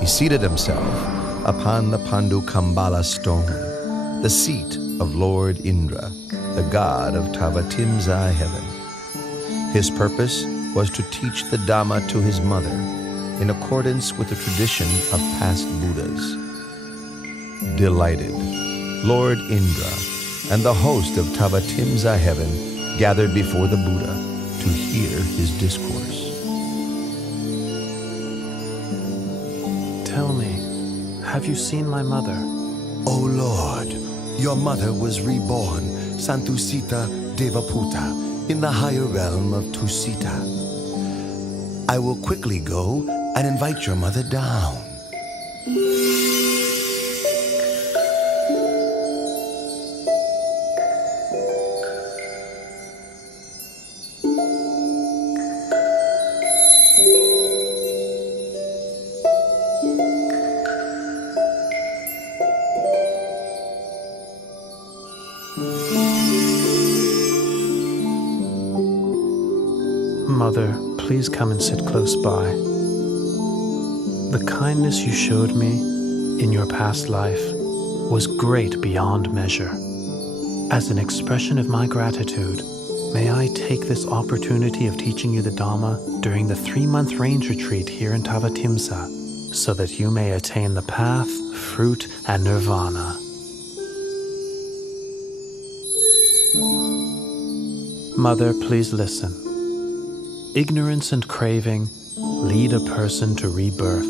He seated himself upon the Pandu Kambala stone, the seat of Lord Indra, the god of Tavatimsa heaven. His purpose was to teach the Dhamma to his mother in accordance with the tradition of past Buddhas. Delighted, Lord Indra and the host of Tavatimsa heaven gathered before the Buddha to hear his discourse. Tell me, have you seen my mother? O Lord, your mother was reborn, Santusita Devaputa, in the higher realm of Tusita. I will quickly go and invite your mother down. Mother, please come and sit close by. The kindness you showed me in your past life was great beyond measure. As an expression of my gratitude, may I take this opportunity of teaching you the Dhamma during the 3-month range retreat here in Tavatimsa, so that you may attain the path, fruit, and nirvana. Mother, please listen. Ignorance and craving lead a person to rebirth.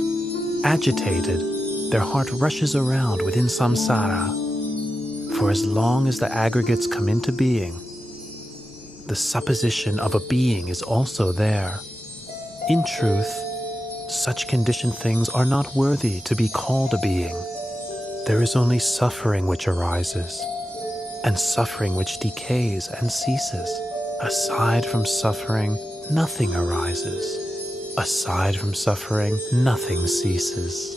Agitated, their heart rushes around within samsara. For as long as the aggregates come into being, the supposition of a being is also there. In truth, such conditioned things are not worthy to be called a being. There is only suffering which arises, and suffering which decays and ceases. Aside from suffering, nothing arises. Aside from suffering, nothing ceases.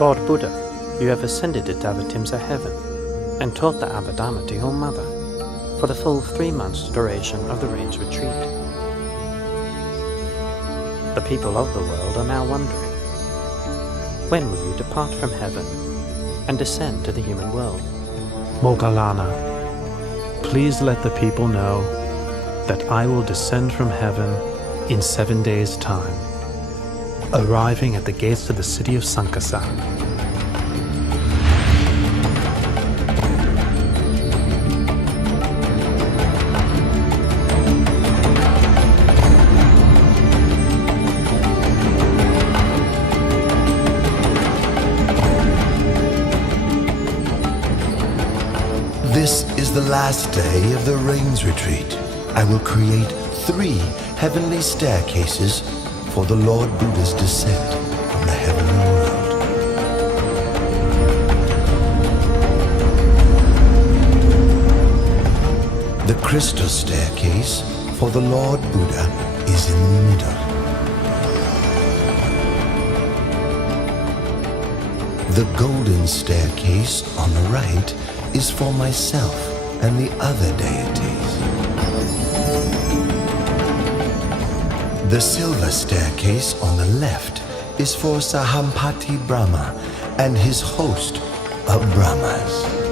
Lord Buddha, you have ascended to Tavatimsa heaven and taught the Abhidhamma to your mother for the full 3 months duration of the range retreat. The people of the world are now wondering, when will you depart from heaven and descend to the human world? Moggallana, please let the people know that I will descend from heaven in 7 days' time, arriving at the gates of the city of Sankasa. This is the last day of the Rains Retreat. I will create 3 heavenly staircases for the Lord Buddha's descent from the heavenly world. The crystal staircase for the Lord Buddha is in the middle. The golden staircase on the right is for myself and the other deities. The silver staircase on the left is for Sahampati Brahma and his host of Brahmas.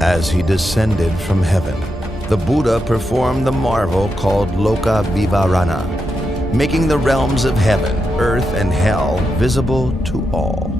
As he descended from heaven, the Buddha performed the marvel called Loka Vivarana, making the realms of heaven, earth, and hell visible to all.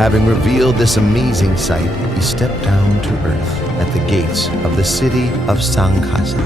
Having revealed this amazing sight, he stepped down to earth at the gates of the city of Sankasa.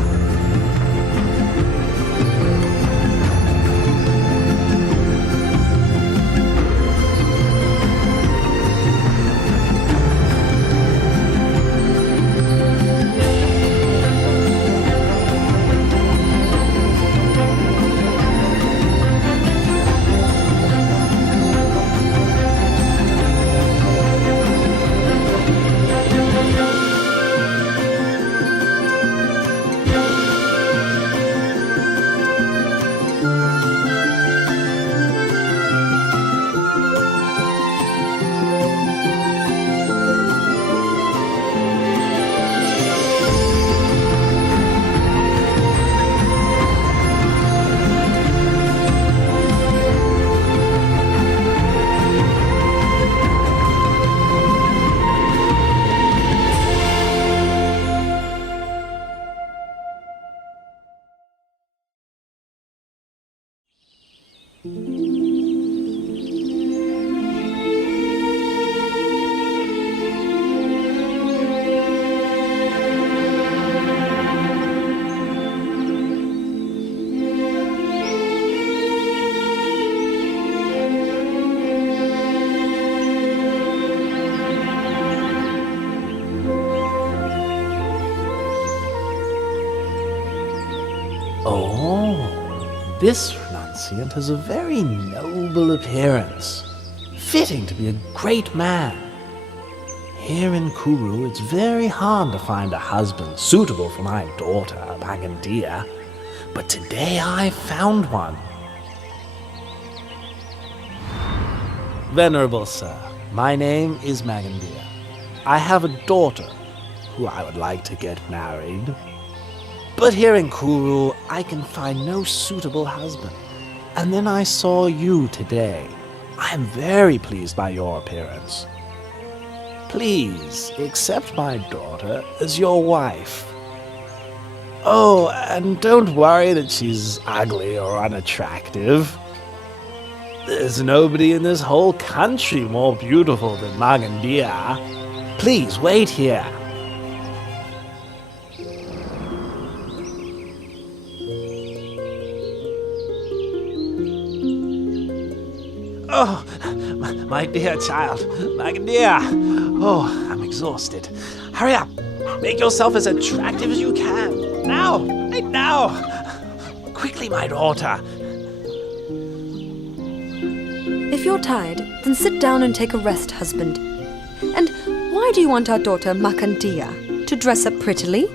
Oh, this renunciant has a very noble appearance, fitting to be a great man. Here in Kuru, it's very hard to find a husband suitable for my daughter, Magandia, but today I found one. Venerable sir, my name is Magandia. I have a daughter who I would like to get married. But here in Kuru, I can find no suitable husband. And then I saw you today, I am very pleased by your appearance. Please accept my daughter as your wife. Oh, and don't worry that she's ugly or unattractive. There's nobody in this whole country more beautiful than Magandia. Please wait here. Oh, my dear child, Magandia. Oh, I'm exhausted. Hurry up. Make yourself as attractive as you can. Now, right now. Quickly, my daughter. If you're tired, then sit down and take a rest, husband. And why do you want our daughter Makantia to dress up prettily?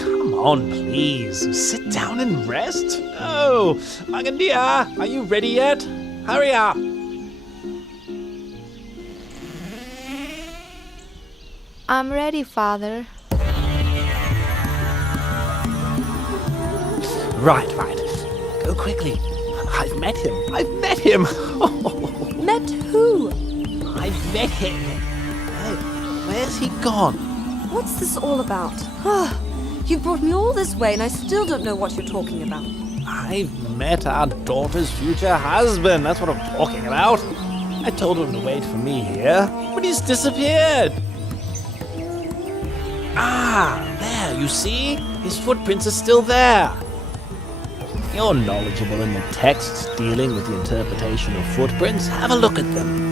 Come on, please. Sit down and rest. Oh, Magandia, are you ready yet? Hurry up. I'm ready, Father. Right. Go quickly. I've met him. Met who? I've met him. Hey, where's he gone? What's this all about? You've brought me all this way and I still don't know what you're talking about. I've met our daughter's future husband. That's what I'm talking about. I told him to wait for me here, but he's disappeared. Ah, there, you see? His footprints are still there. You're knowledgeable in the texts dealing with the interpretation of footprints. Have a look at them.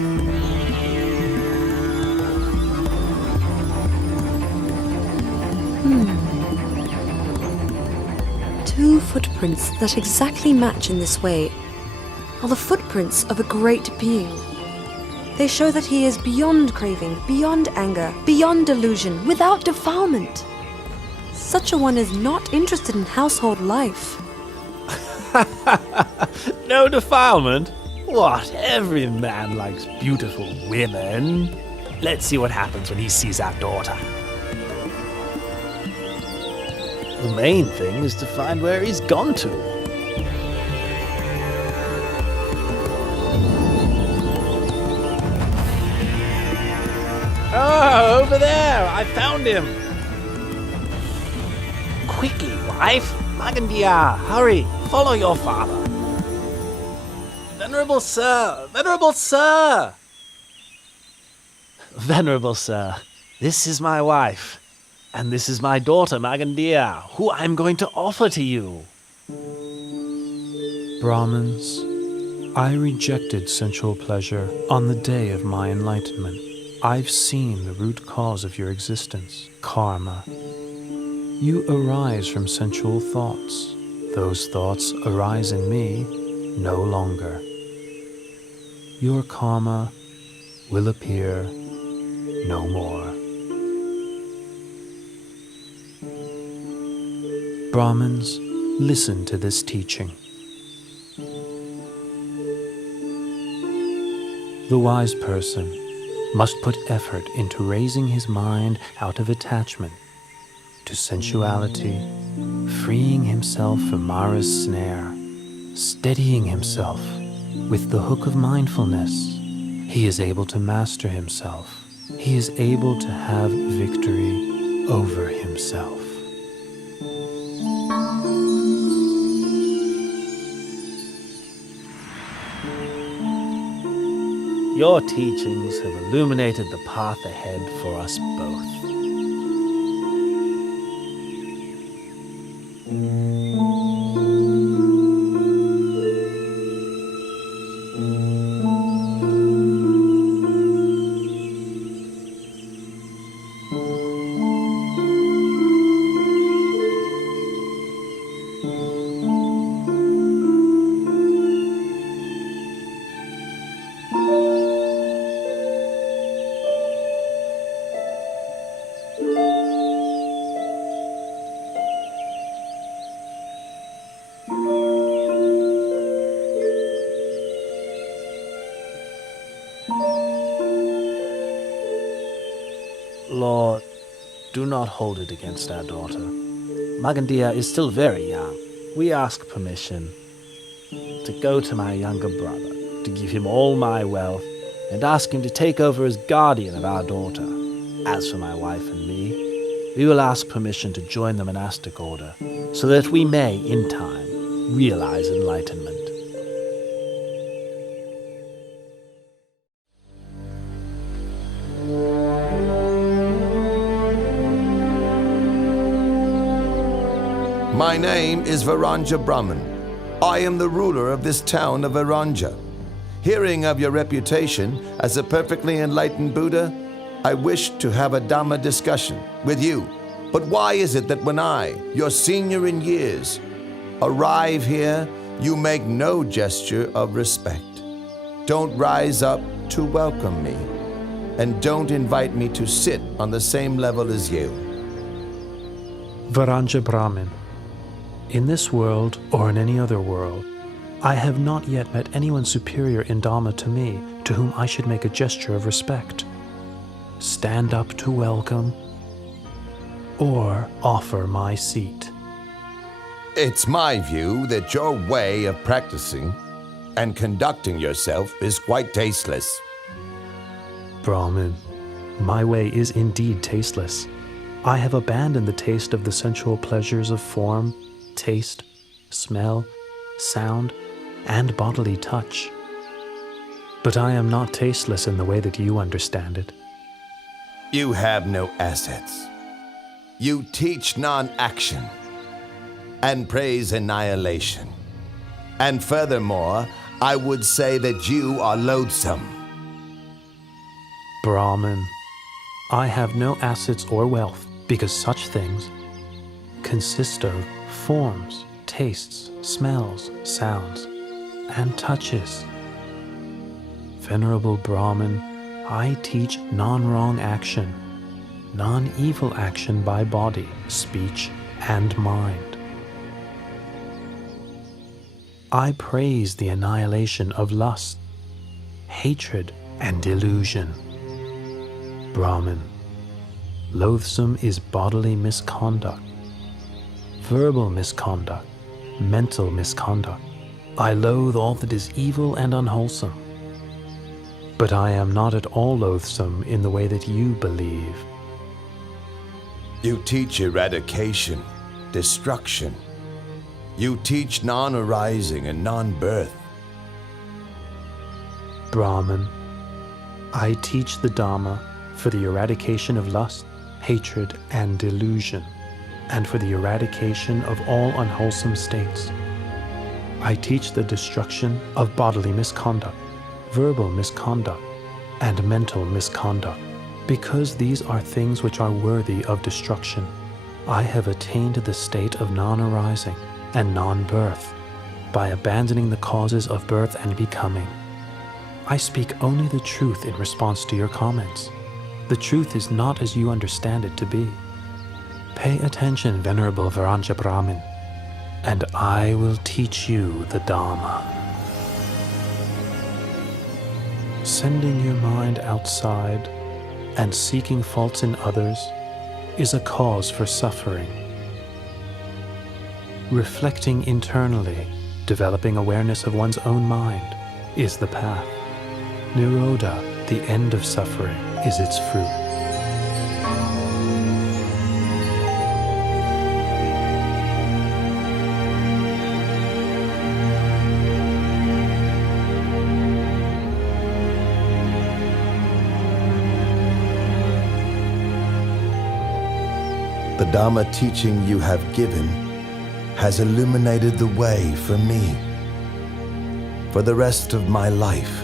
2 footprints that exactly match in this way are the footprints of a great being. They show that he is beyond craving, beyond anger, beyond delusion, without defilement. Such a one is not interested in household life. No defilement? What? Every man likes beautiful women. Let's see what happens when he sees our daughter. The main thing is to find where he's gone to. Oh, over there! I found him! Quickly, wife! Magandia, hurry! Follow your father! Venerable sir! Venerable sir! Venerable sir, this is my wife. And this is my daughter, Magandia, who I'm going to offer to you. Brahmins, I rejected sensual pleasure on the day of my enlightenment. I've seen the root cause of your existence, karma. You arise from sensual thoughts. Those thoughts arise in me no longer. Your karma will appear no more. Brahmins, listen to this teaching. The wise person must put effort into raising his mind out of attachment to sensuality, freeing himself from Mara's snare, steadying himself with the hook of mindfulness. He is able to master himself. He is able to have victory over himself. Your teachings have illuminated the path ahead for us both. Lord, do not hold it against our daughter. Magandia is still very young. We ask permission to go to my younger brother to give him all my wealth and ask him to take over as guardian of our daughter. As for my wife and me, we will ask permission to join the monastic order so that we may, in time, realize enlightenment. My name is Varanja Brahman. I am the ruler of this town of Varanja. Hearing of your reputation as a perfectly enlightened Buddha, I wish to have a Dhamma discussion with you. But why is it that when I, your senior in years, arrive here, you make no gesture of respect? Don't rise up to welcome me, and don't invite me to sit on the same level as you. Varanja Brahmin, in this world or in any other world, I have not yet met anyone superior in Dhamma to me, to whom I should make a gesture of respect, stand up to welcome, or offer my seat. It's my view that your way of practicing and conducting yourself is quite tasteless. Brahmin, my way is indeed tasteless. I have abandoned the taste of the sensual pleasures of form, taste, smell, sound, and bodily touch. But I am not tasteless in the way that you understand it. You have no assets. You teach non-action and praise annihilation. And furthermore, I would say that you are loathsome. Brahmin, I have no assets or wealth because such things consist of forms, tastes, smells, sounds, and touches. Venerable Brahmin, I teach non-wrong action, non-evil action by body, speech, and mind. I praise the annihilation of lust, hatred, and delusion. Brahmin, loathsome is bodily misconduct, verbal misconduct, mental misconduct. I loathe all that is evil and unwholesome. But I am not at all loathsome in the way that you believe. You teach eradication, destruction. You teach non-arising and non-birth. Brahmin, I teach the Dhamma for the eradication of lust, hatred, and delusion, and for the eradication of all unwholesome states. I teach the destruction of bodily misconduct, verbal misconduct, and mental misconduct. Because these are things which are worthy of destruction, I have attained the state of non-arising and non-birth by abandoning the causes of birth and becoming. I speak only the truth in response to your comments. The truth is not as you understand it to be. Pay attention, Venerable Varanja Brahmin, and I will teach you the Dhamma. Sending your mind outside and seeking faults in others is a cause for suffering. Reflecting internally, developing awareness of one's own mind, is the path. Nirodha, the end of suffering, is its fruit. The Dhamma teaching you have given has illuminated the way for me. For the rest of my life,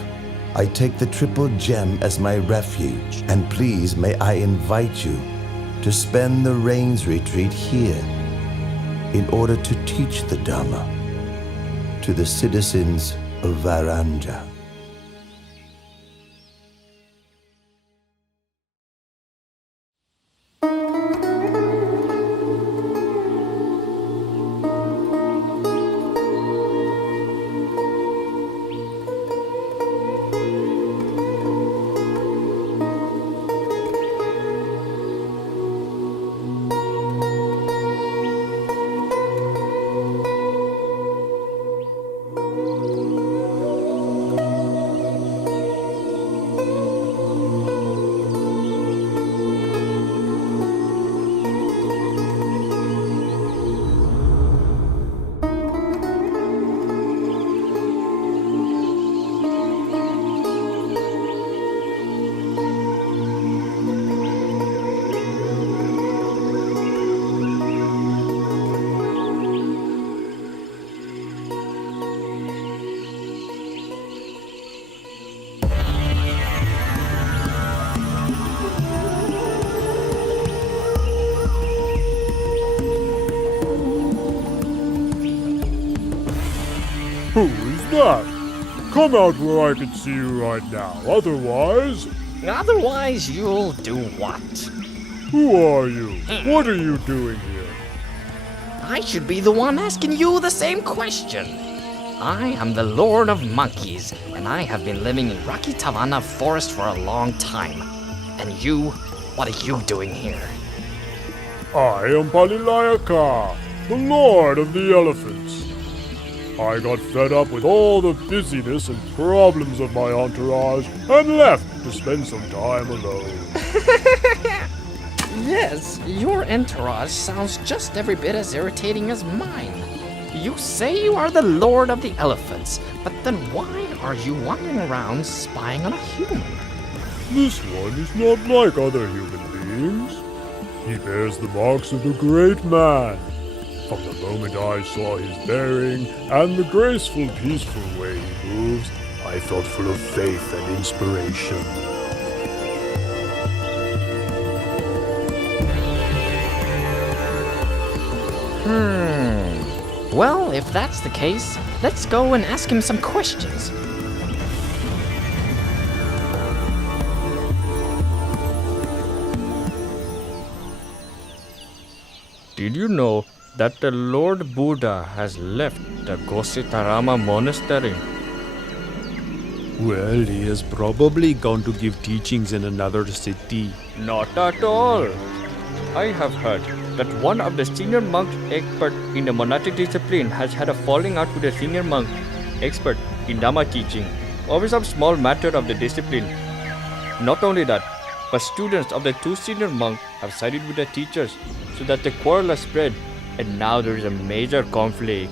I take the Triple Gem as my refuge, and please may I invite you to spend the Rains Retreat here in order to teach the Dhamma to the citizens of Varanja. that? Come out where I can see you right now. Otherwise, you'll do what? Who are you? What are you doing here? I should be the one asking you the same question. I am the Lord of Monkeys, and I have been living in Rocky Tavana Forest for a long time. And you, what are you doing here? I am Palilayaka, the Lord of the Elephants. I got fed up with all the busyness and problems of my entourage and left to spend some time alone. Yes, your entourage sounds just every bit as irritating as mine. You say you are the Lord of the Elephants, but then why are you wandering around spying on a human? This one is not like other human beings. He bears the marks of the great man. From the moment I saw his bearing and the graceful, peaceful way he moves, I felt full of faith and inspiration. Well, if that's the case, let's go and ask him some questions. Did you know that the Lord Buddha has left the Gositarama monastery? Well, he is probably gone to give teachings in another city. Not at all. I have heard that one of the senior monks expert in the monastic discipline has had a falling out with a senior monk expert in Dhamma teaching over some small matter of the discipline. Not only that, but students of the two senior monks have sided with the teachers so that the quarrel has spread, and now there is a major conflict.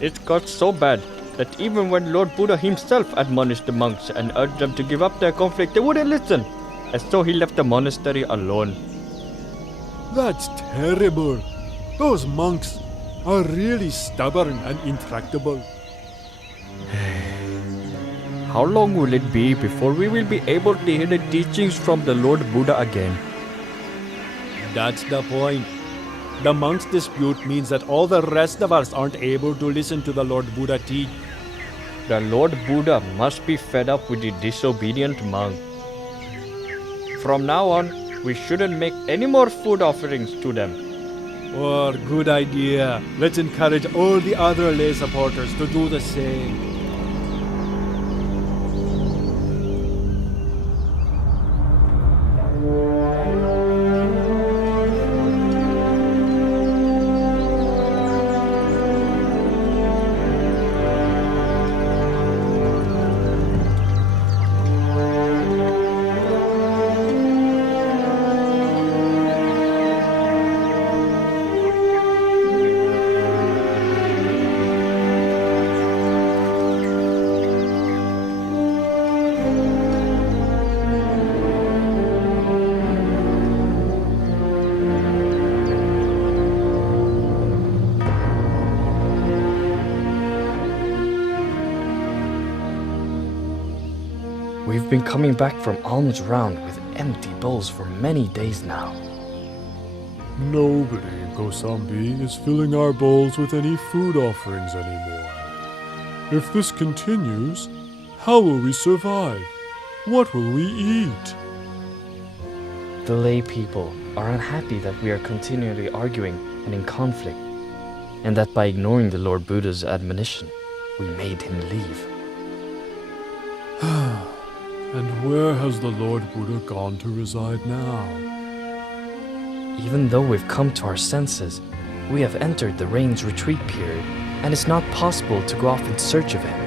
It got so bad that even when Lord Buddha himself admonished the monks and urged them to give up their conflict, they wouldn't listen, and so he left the monastery alone. That's terrible. Those monks are really stubborn and intractable. How long will it be before we will be able to hear the teachings from the Lord Buddha again? That's the point. The monks' dispute means that all the rest of us aren't able to listen to the Lord Buddha teach. The Lord Buddha must be fed up with the disobedient monk. From now on, we shouldn't make any more food offerings to them. Oh, good idea. Let's encourage all the other lay supporters to do the same. We've been coming back from alms round with empty bowls for many days now. Nobody in Kosambi is filling our bowls with any food offerings anymore. If this continues, how will we survive? What will we eat? The lay people are unhappy that we are continually arguing and in conflict, and that by ignoring the Lord Buddha's admonition, we made him leave. And where has the Lord Buddha gone to reside now? Even though we've come to our senses, we have entered the rain's retreat period, and it's not possible to go off in search of him.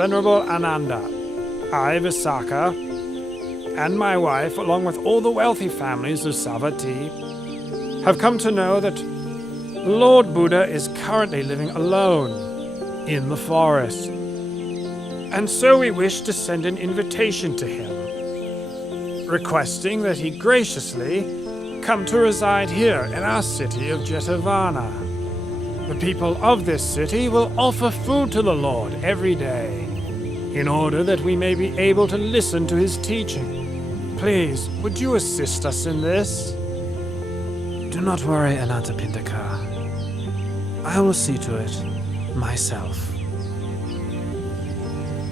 Venerable Ananda, I, Visakha, and my wife, along with all the wealthy families of Savatthi, have come to know that the Lord Buddha is currently living alone in the forest. And so we wish to send an invitation to him, requesting that he graciously come to reside here in our city of Jetavana. The people of this city will offer food to the Lord every day, in order that we may be able to listen to his teaching. Please, would you assist us in this? Do not worry, Anathapindaka. I will see to it myself.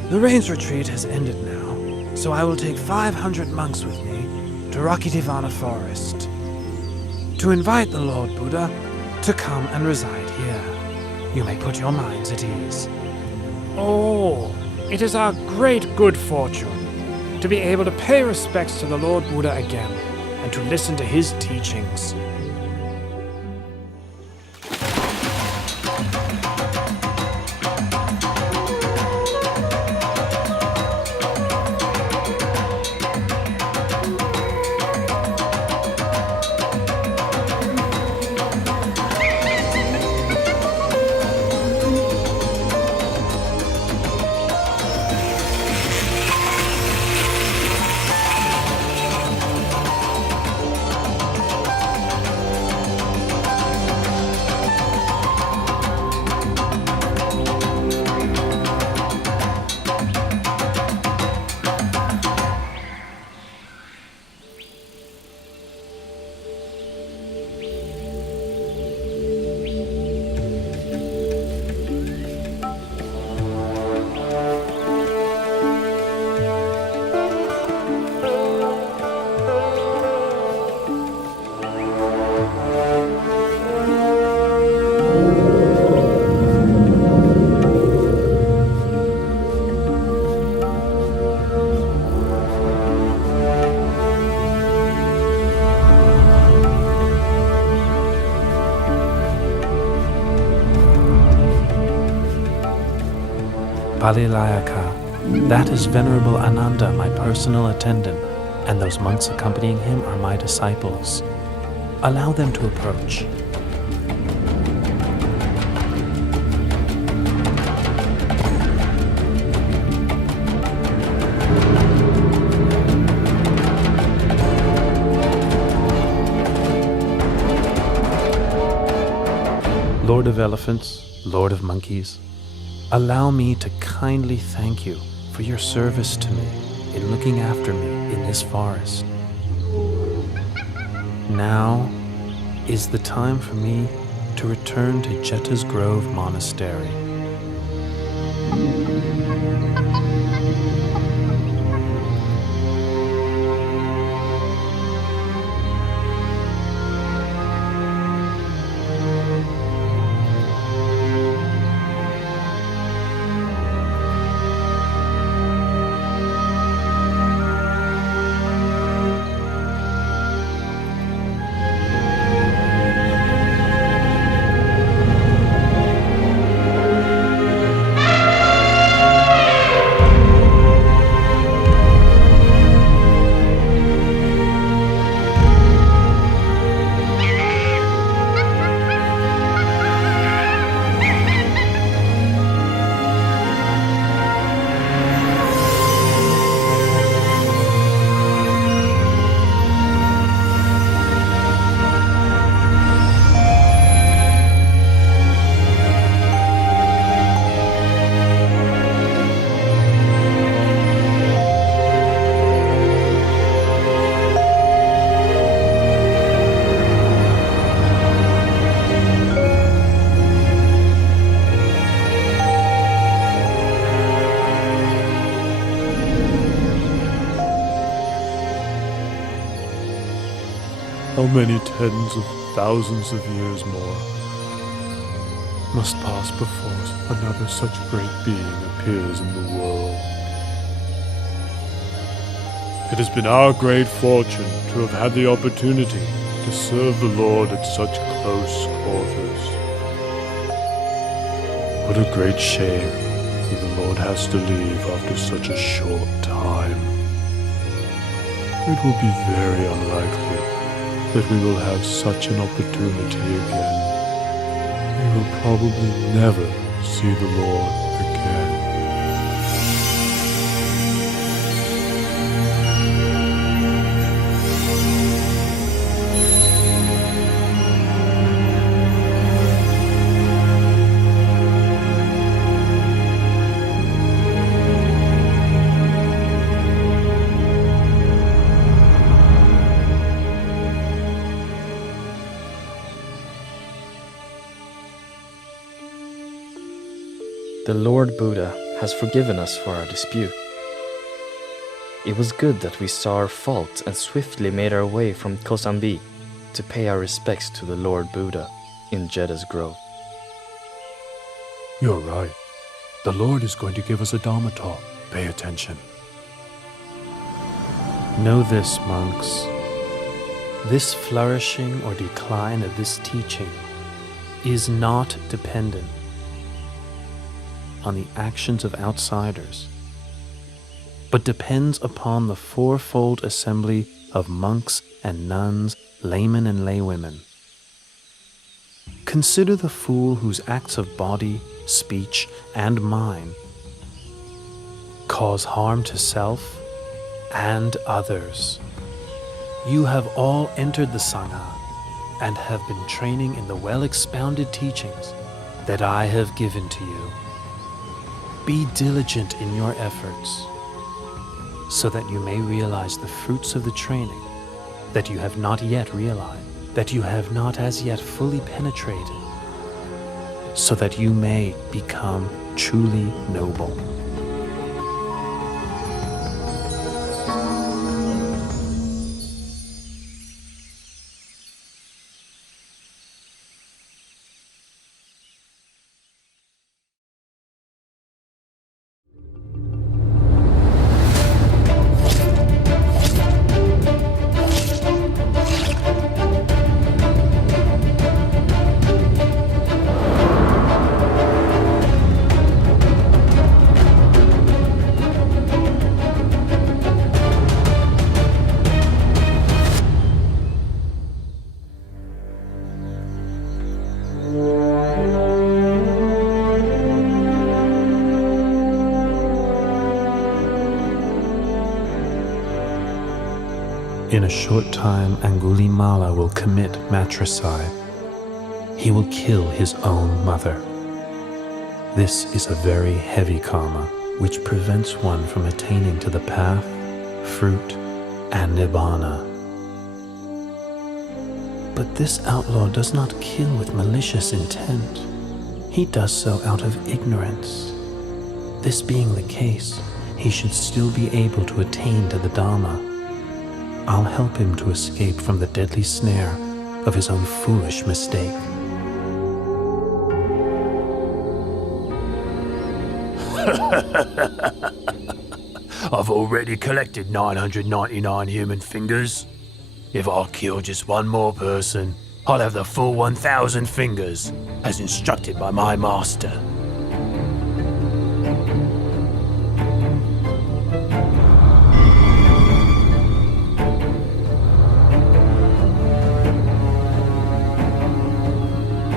The rains retreat has ended now, so I will take 500 monks with me to Rakitivana Forest to invite the Lord Buddha to come and reside here. You may put your minds at ease. Oh, it is our great good fortune to be able to pay respects to the Lord Buddha again and to listen to his teachings. Palilayaka, that is Venerable Ananda, my personal attendant, and those monks accompanying him are my disciples. Allow them to approach. Lord of Elephants, Lord of Monkeys, allow me to kindly thank you for your service to me in looking after me in this forest. Now is the time for me to return to Jeta's Grove Monastery. How many tens of thousands of years more must pass before another such great being appears in the world? It has been our great fortune to have had the opportunity to serve the Lord at such close quarters. What a great shame that the Lord has to leave after such a short time. It will be very unlikely that we will have such an opportunity again. We will probably never see the Lord again. The Lord Buddha has forgiven us for our dispute. It was good that we saw our fault and swiftly made our way from Kosambi to pay our respects to the Lord Buddha in Jedda's Grove. You're right. The Lord is going to give us a Dharma talk. Pay attention. Know this, monks. This flourishing or decline of this teaching is not dependent on the actions of outsiders, but depends upon the fourfold assembly of monks and nuns, laymen and laywomen. Consider the fool whose acts of body, speech, and mind cause harm to self and others. You have all entered the Sangha and have been training in the well-expounded teachings that I have given to you. Be diligent in your efforts so that you may realize the fruits of the training that you have not yet realized, that you have not as yet fully penetrated, so that you may become truly noble. In a short time, Angulimala will commit matricide. He will kill his own mother. This is a very heavy karma, which prevents one from attaining to the path, fruit, and nibbana. But this outlaw does not kill with malicious intent. He does so out of ignorance. This being the case, he should still be able to attain to the Dharma. I'll help him to escape from the deadly snare of his own foolish mistake. I've already collected 999 human fingers. If I kill just one more person, I'll have the full 1,000 fingers, as instructed by my master.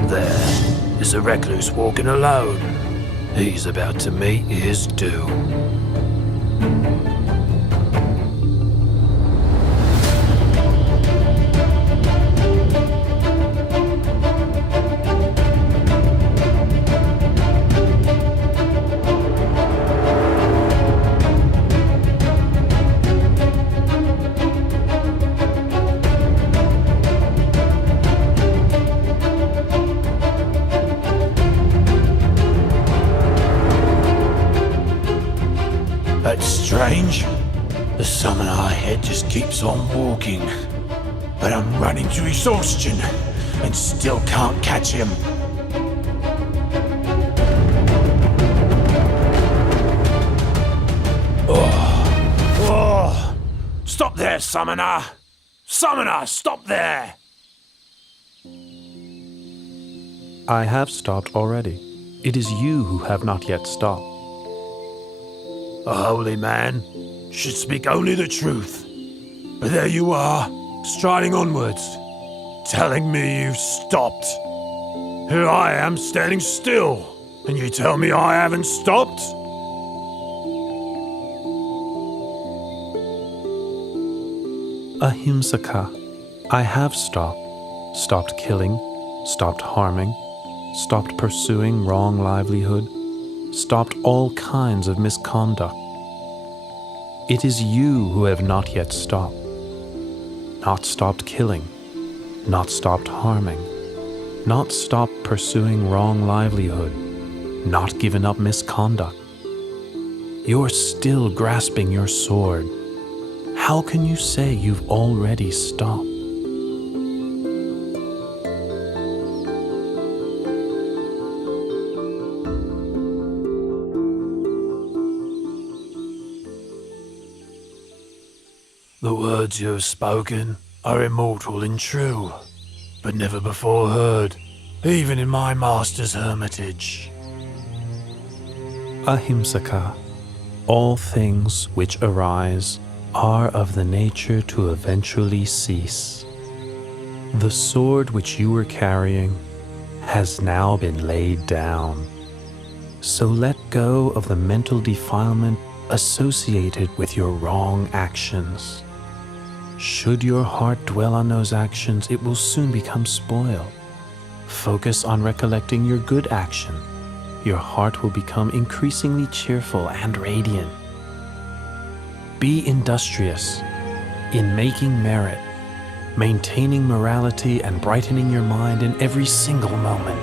There is a recluse walking alone. He's about to meet his doom. That's strange. The summoner ahead just keeps on walking. But I'm running to exhaustion and still can't catch him. Oh. Stop there, summoner! Summoner, stop there! I have stopped already. It is you who have not yet stopped. A holy man should speak only the truth. But there you are, striding onwards, telling me you've stopped. Here I am standing still, and you tell me I haven't stopped? Ahimsaka, I have stopped. Stopped killing, stopped harming, stopped pursuing wrong livelihood, stopped all kinds of misconduct. It is you who have not yet stopped. Not stopped killing, not stopped harming, not stopped pursuing wrong livelihood, not given up misconduct. You're still grasping your sword. How can you say you've already stopped? The words you have spoken are immortal and true, but never before heard, even in my master's hermitage. Ahimsaka, all things which arise are of the nature to eventually cease. The sword which you were carrying has now been laid down. So let go of the mental defilement associated with your wrong actions. Should your heart dwell on those actions, it will soon become spoiled. Focus on recollecting your good action. Your heart will become increasingly cheerful and radiant. Be industrious in making merit, maintaining morality, and brightening your mind in every single moment.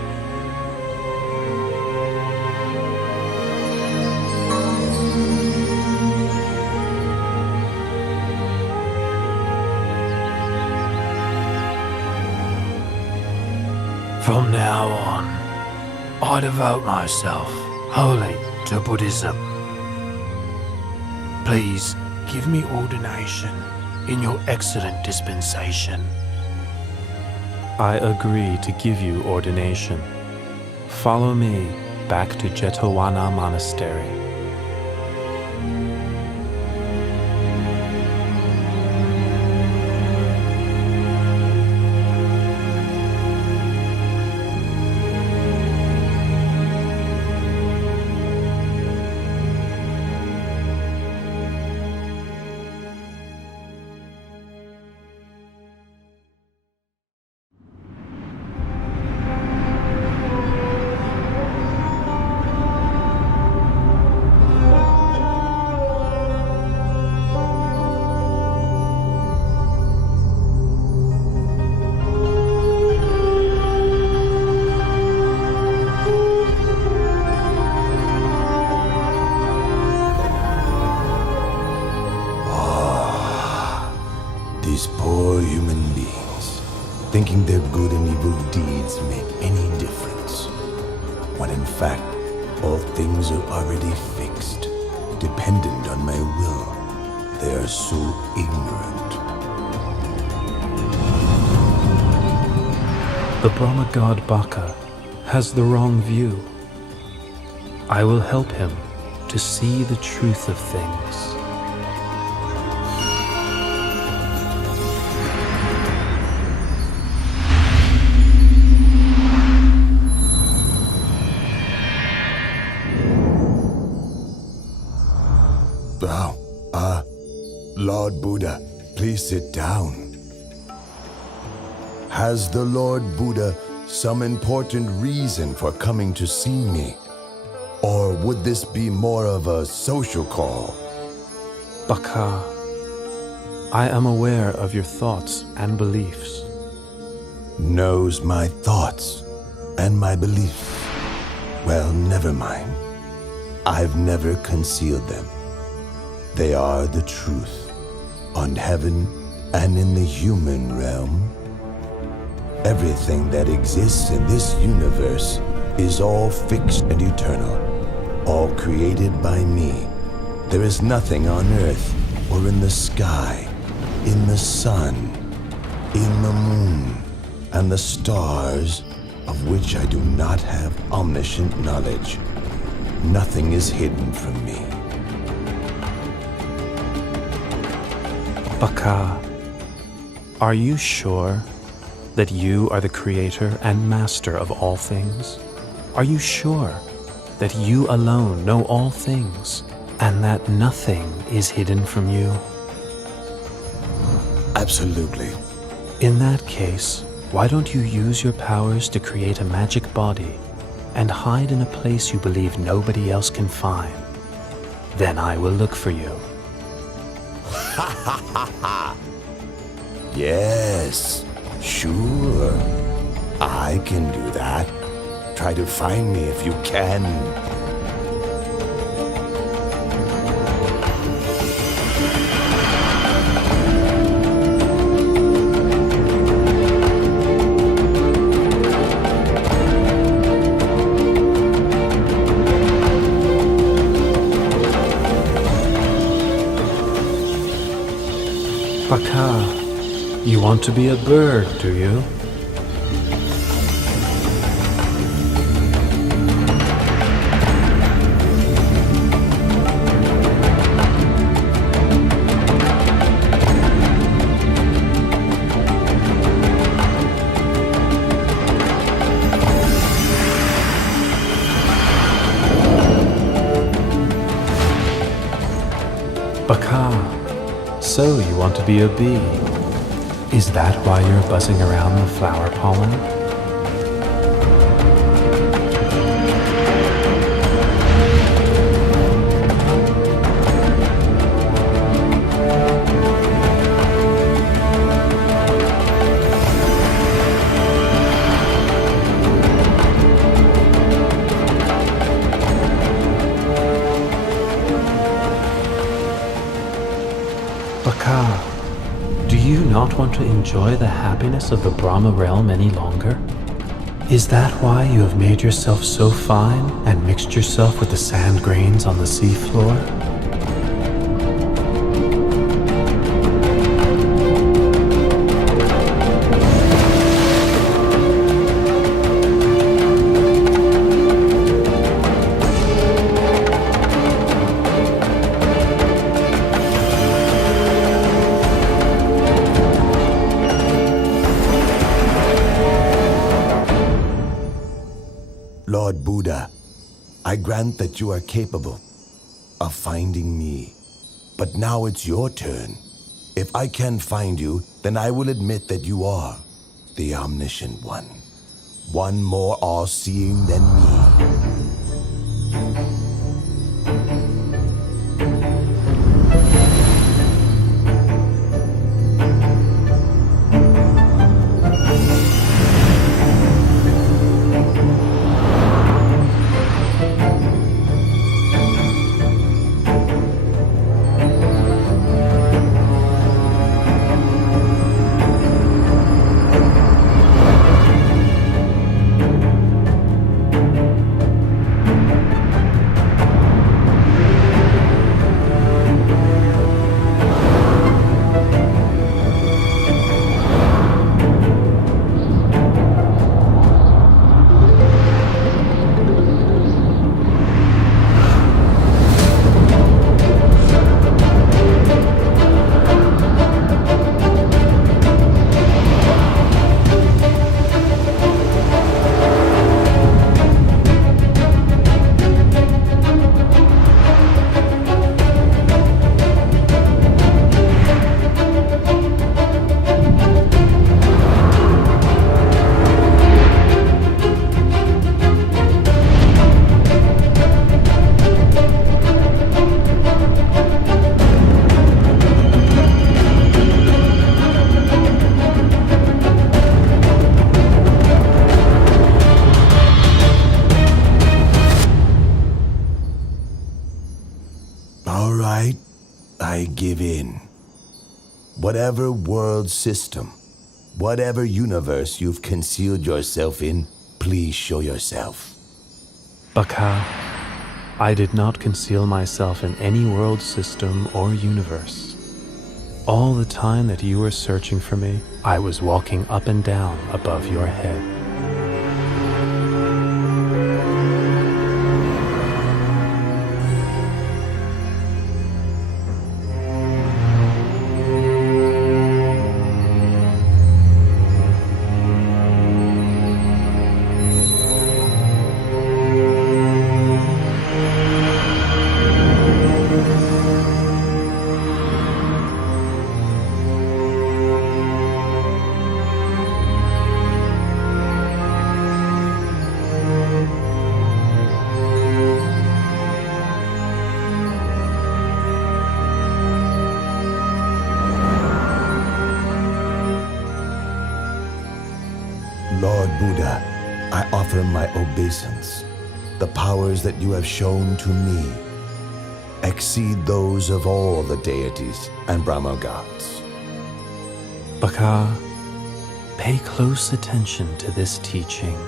From now on, I devote myself wholly to Buddhism. Please give me ordination in your excellent dispensation. I agree to give you ordination. Follow me back to Jetavana Monastery. These poor human beings, thinking their good and evil deeds make any difference, when in fact all things are already fixed, dependent on my will. They are so ignorant. The Brahma god Baka has the wrong view. I will help him to see the truth of things. Lord Buddha, please sit down. Has the Lord Buddha some important reason for coming to see me? Or would this be more of a social call? Baka, I am aware of your thoughts and beliefs. Knows my thoughts and my beliefs. Well, never mind. I've never concealed them. They are the truth. On heaven and in the human realm, everything that exists in this universe is all fixed and eternal, all created by me. There is nothing on earth or in the sky, in the sun, in the moon, and the stars of which I do not have omniscient knowledge. Nothing is hidden from me. Baka, are you sure that you are the creator and master of all things? Are you sure that you alone know all things and that nothing is hidden from you? Absolutely. In that case, why don't you use your powers to create a magic body and hide in a place you believe nobody else can find? Then I will look for you. Ha ha ha ha! Yes, sure. I can do that. Try to find me if you can. Baka, you want to be a bird, do you? Baka, so you want to be a bee. Is that why you're buzzing around the flower pollen? Baka, do you not want to enjoy the happiness of the Brahma realm any longer? Is that why you have made yourself so fine and mixed yourself with the sand grains on the seafloor? Lord Buddha, I grant that you are capable of finding me. But now it's your turn. If I can find you, then I will admit that you are the omniscient one. One more all-seeing than me. All right, I give in. Whatever world system, whatever universe you've concealed yourself in, please show yourself. Baka, I did not conceal myself in any world system or universe. All the time that you were searching for me, I was walking up and down above your head. Lord Buddha, I offer my obeisance. The powers that you have shown to me exceed those of all the deities and Brahma gods. Baka, pay close attention to this teaching.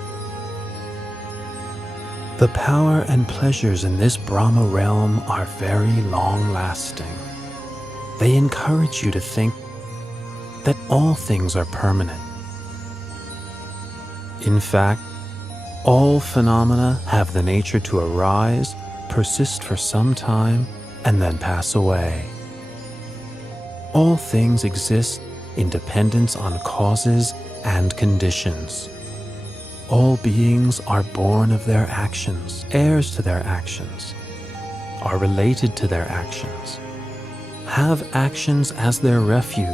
The power and pleasures in this Brahma realm are very long-lasting. They encourage you to think that all things are permanent. In fact, all phenomena have the nature to arise, persist for some time, and then pass away. All things exist in dependence on causes and conditions. All beings are born of their actions, heirs to their actions, are related to their actions, have actions as their refuge,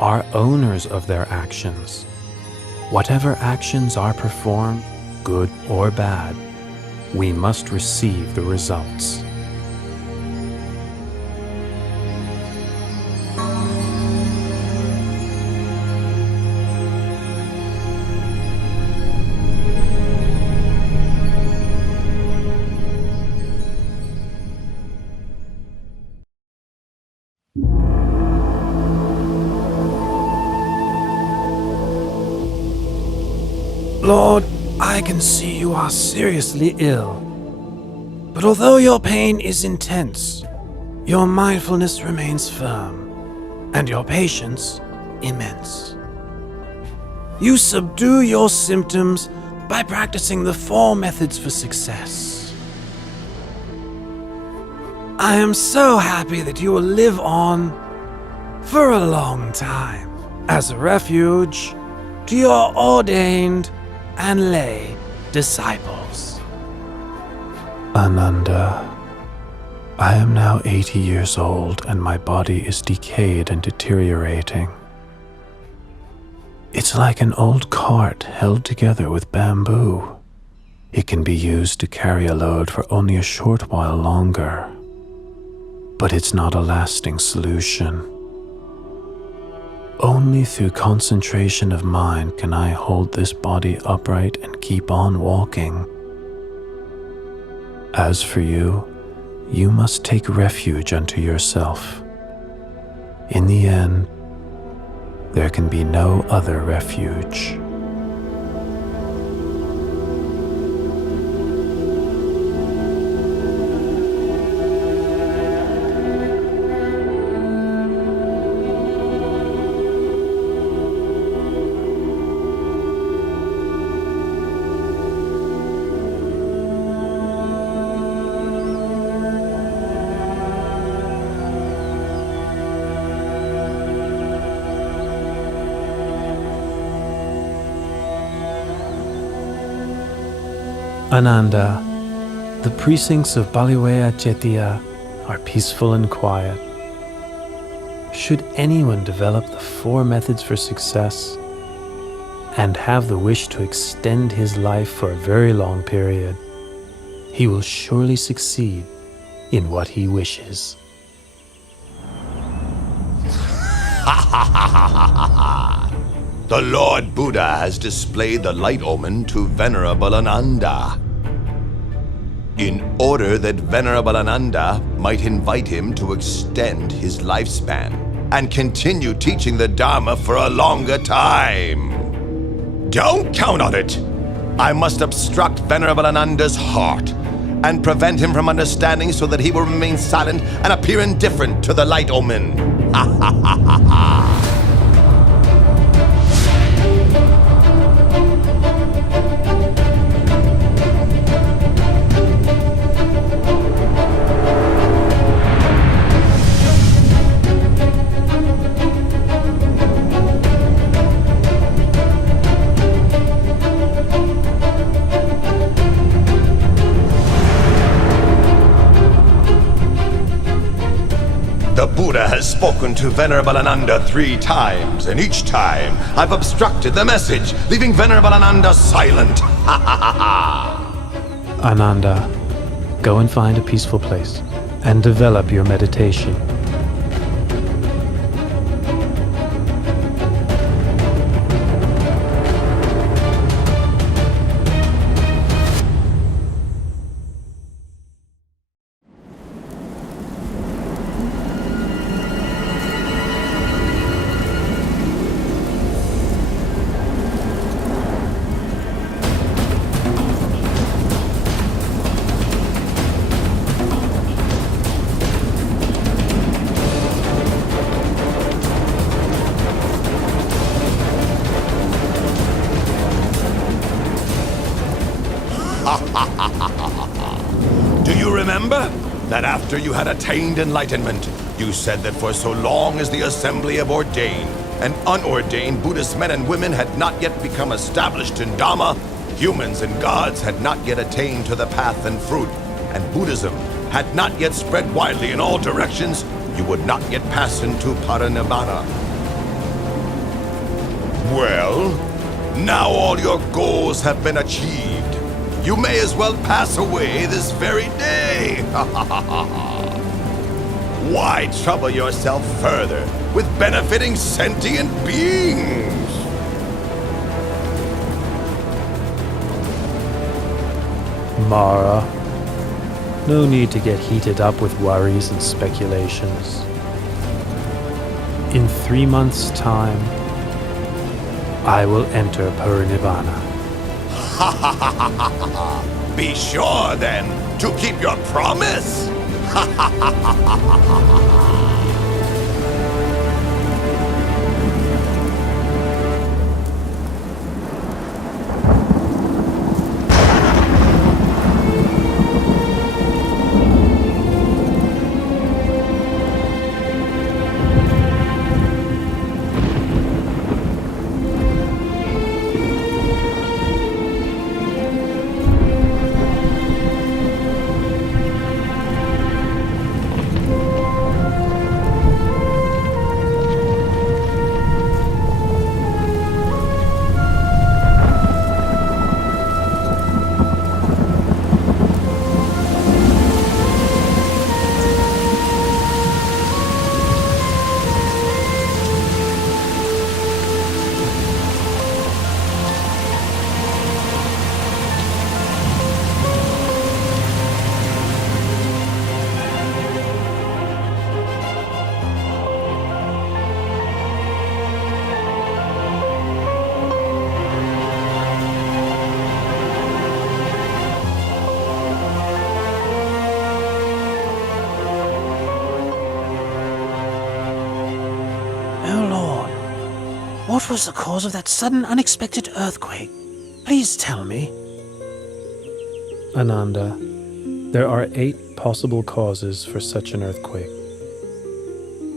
are owners of their actions. Whatever actions are performed, good or bad, we must receive the results. Lord, I can see you are seriously ill. But although your pain is intense, your mindfulness remains firm, and your patience immense. You subdue your symptoms by practicing the 4 methods for success. I am so happy that you will live on for a long time as a refuge to your ordained and lay disciples. Ananda, I am now 80 years old and my body is decayed and deteriorating. It's like an old cart held together with bamboo. It can be used to carry a load for only a short while longer, but it's not a lasting solution. Only through concentration of mind can I hold this body upright and keep on walking. As for you, you must take refuge unto yourself. In the end, there can be no other refuge. Ananda, the precincts of Baliwea Chetya are peaceful and quiet. Should anyone develop the 4 methods for success and have the wish to extend his life for a very long period, he will surely succeed in what he wishes. The Lord Buddha has displayed the light omen to Venerable Ananda, in order that Venerable Ananda might invite him to extend his lifespan and continue teaching the Dharma for a longer time. Don't count on it! I must obstruct Venerable Ananda's heart and prevent him from understanding so that he will remain silent and appear indifferent to the light omen. Ha ha ha ha ha! The Buddha has spoken to Venerable Ananda 3 times, and each time I've obstructed the message, leaving Venerable Ananda silent. Ha ha ha ha! Ananda, go and find a peaceful place and develop your meditation. remember that after you had attained enlightenment, you said that for so long as the assembly of ordained and unordained Buddhist men and women had not yet become established in Dhamma, humans and gods had not yet attained to the path and fruit, and Buddhism had not yet spread widely in all directions, you would not yet pass into Parinibbana. Well, now all your goals have been achieved. You may as well pass away this very day. Why trouble yourself further with benefiting sentient beings? Mara, no need to get heated up with worries and speculations. In 3 months' time, I will enter Parinibbana. Be sure, then, to keep your promise. What was the cause of that sudden, unexpected earthquake? Please tell me. Ananda, there are 8 possible causes for such an earthquake.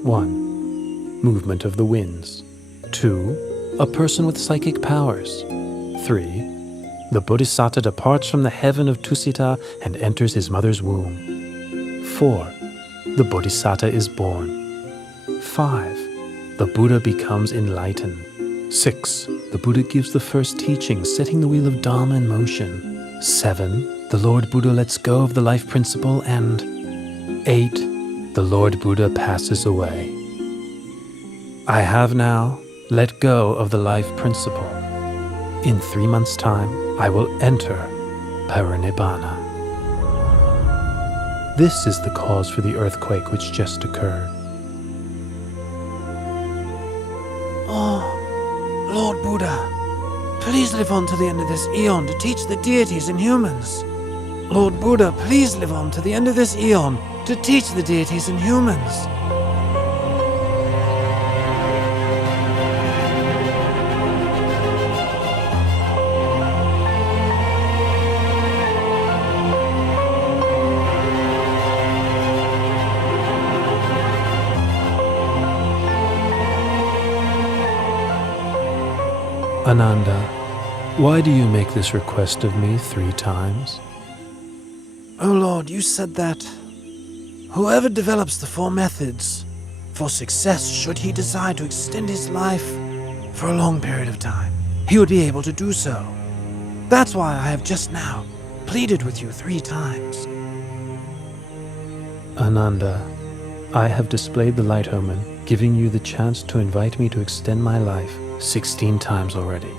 1. Movement of the winds. 2. A person with psychic powers. 3. The Bodhisattva departs from the heaven of Tusita and enters his mother's womb. 4. The Bodhisattva is born. 5. The Buddha becomes enlightened. 6. The Buddha gives the first teaching, setting the wheel of Dharma in motion. 7. The Lord Buddha lets go of the life principle. And 8. The Lord Buddha passes away. I have now let go of the life principle. In 3 months' time, I will enter Parinibbana. This is the cause for the earthquake which just occurred. Oh, Lord Buddha, please live on to the end of this eon to teach the deities and humans. Lord Buddha, please live on to the end of this eon to teach the deities and humans. Ananda, why do you make this request of me 3 times? Oh Lord, you said that whoever develops the 4 methods for success, should he desire to extend his life for a long period of time, he would be able to do so. That's why I have just now pleaded with you 3 times. Ananda, I have displayed the light omen, giving you the chance to invite me to extend my life 16 times already.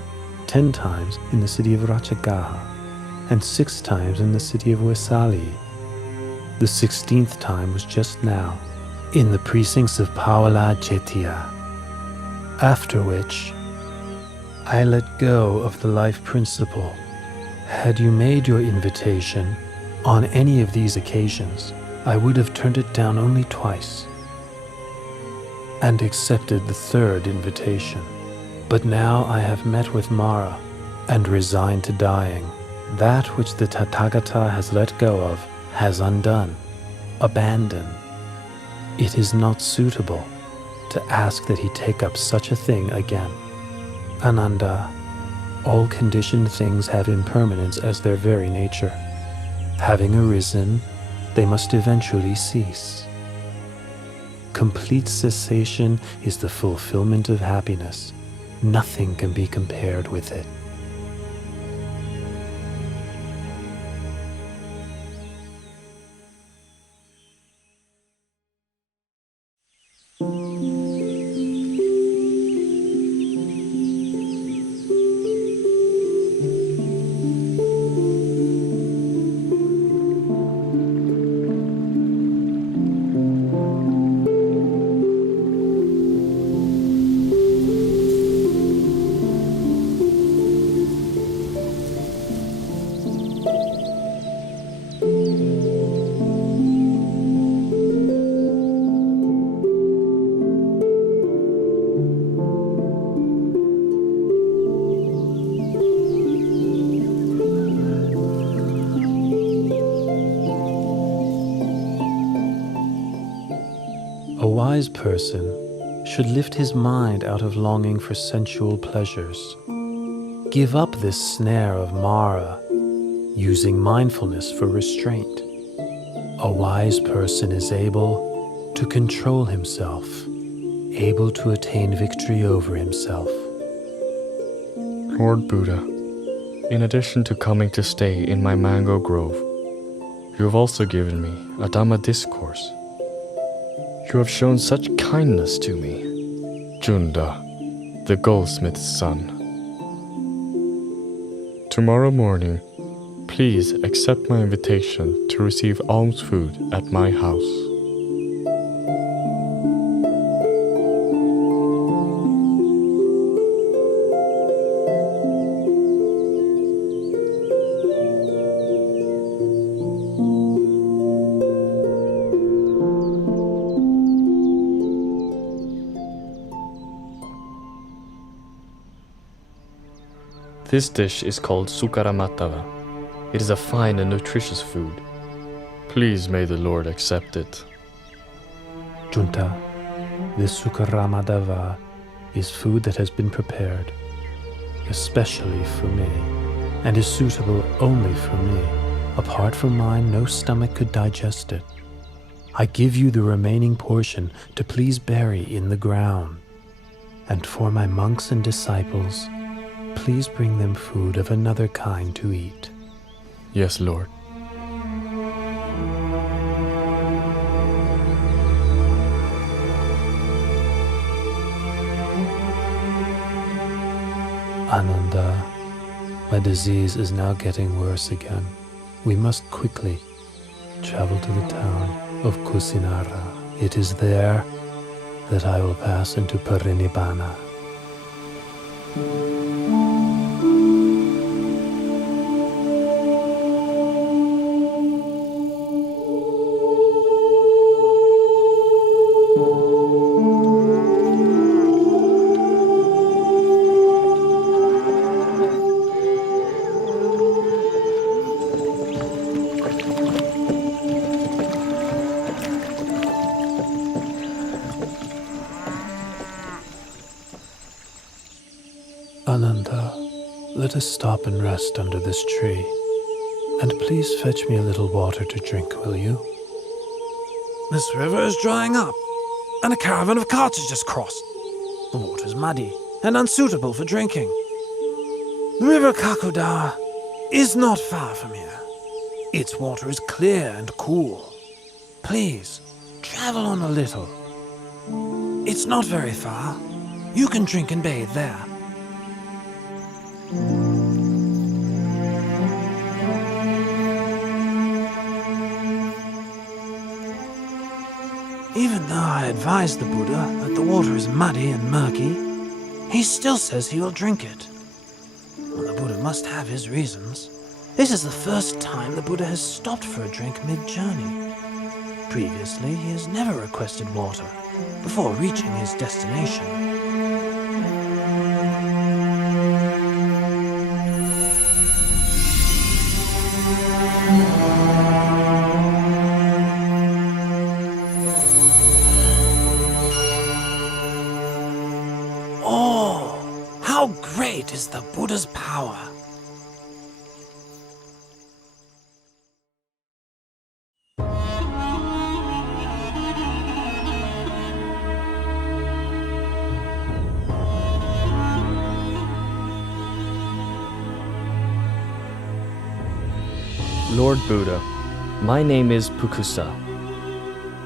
10 times in the city of Ratchagaha, and 6 times in the city of Vesali. The 16th time was just now, in the precincts of Pawala Chetia. After which, I let go of the life principle. Had you made your invitation on any of these occasions, I would have turned it down only twice, and accepted the 3rd invitation. But now I have met with Mara and resigned to dying. That which the Tathagata has let go of, has undone, abandoned. It is not suitable to ask that he take up such a thing again. Ananda, all conditioned things have impermanence as their very nature. Having arisen, they must eventually cease. Complete cessation is the fulfillment of happiness. Nothing can be compared with it. A wise person should lift his mind out of longing for sensual pleasures. Give up this snare of Mara, using mindfulness for restraint. A wise person is able to control himself, able to attain victory over himself. Lord Buddha, in addition to coming to stay in my mango grove, you have also given me a Dhamma discourse. You have shown such kindness to me, Junda, the goldsmith's son. Tomorrow morning, please accept my invitation to receive alms food at my house. This dish is called sukaramatava. It is a fine and nutritious food. Please may the Lord accept it. Junta, this sukaramadava is food that has been prepared, especially for me, and is suitable only for me. Apart from mine, no stomach could digest it. I give you the remaining portion to please bury in the ground. And for my monks and disciples, please bring them food of another kind to eat. Yes, Lord. Ananda, my disease is now getting worse again. We must quickly travel to the town of Kusinara. It is there that I will pass into Parinibbana. Ananda, let us stop and rest under this tree. And please fetch me a little water to drink, will you? This river is drying up, and a caravan of carts has just crossed. The water is muddy and unsuitable for drinking. The river Kakoda is not far from here. Its water is clear and cool. Please, travel on a little. It's not very far. You can drink and bathe there. Even though I advised the Buddha that the water is muddy and murky, he still says he will drink it. Well, the Buddha must have his reasons. This is the first time the Buddha has stopped for a drink mid-journey. Previously, he has never requested water before reaching his destination. Buddha's power. Lord Buddha, my name is Pukusa.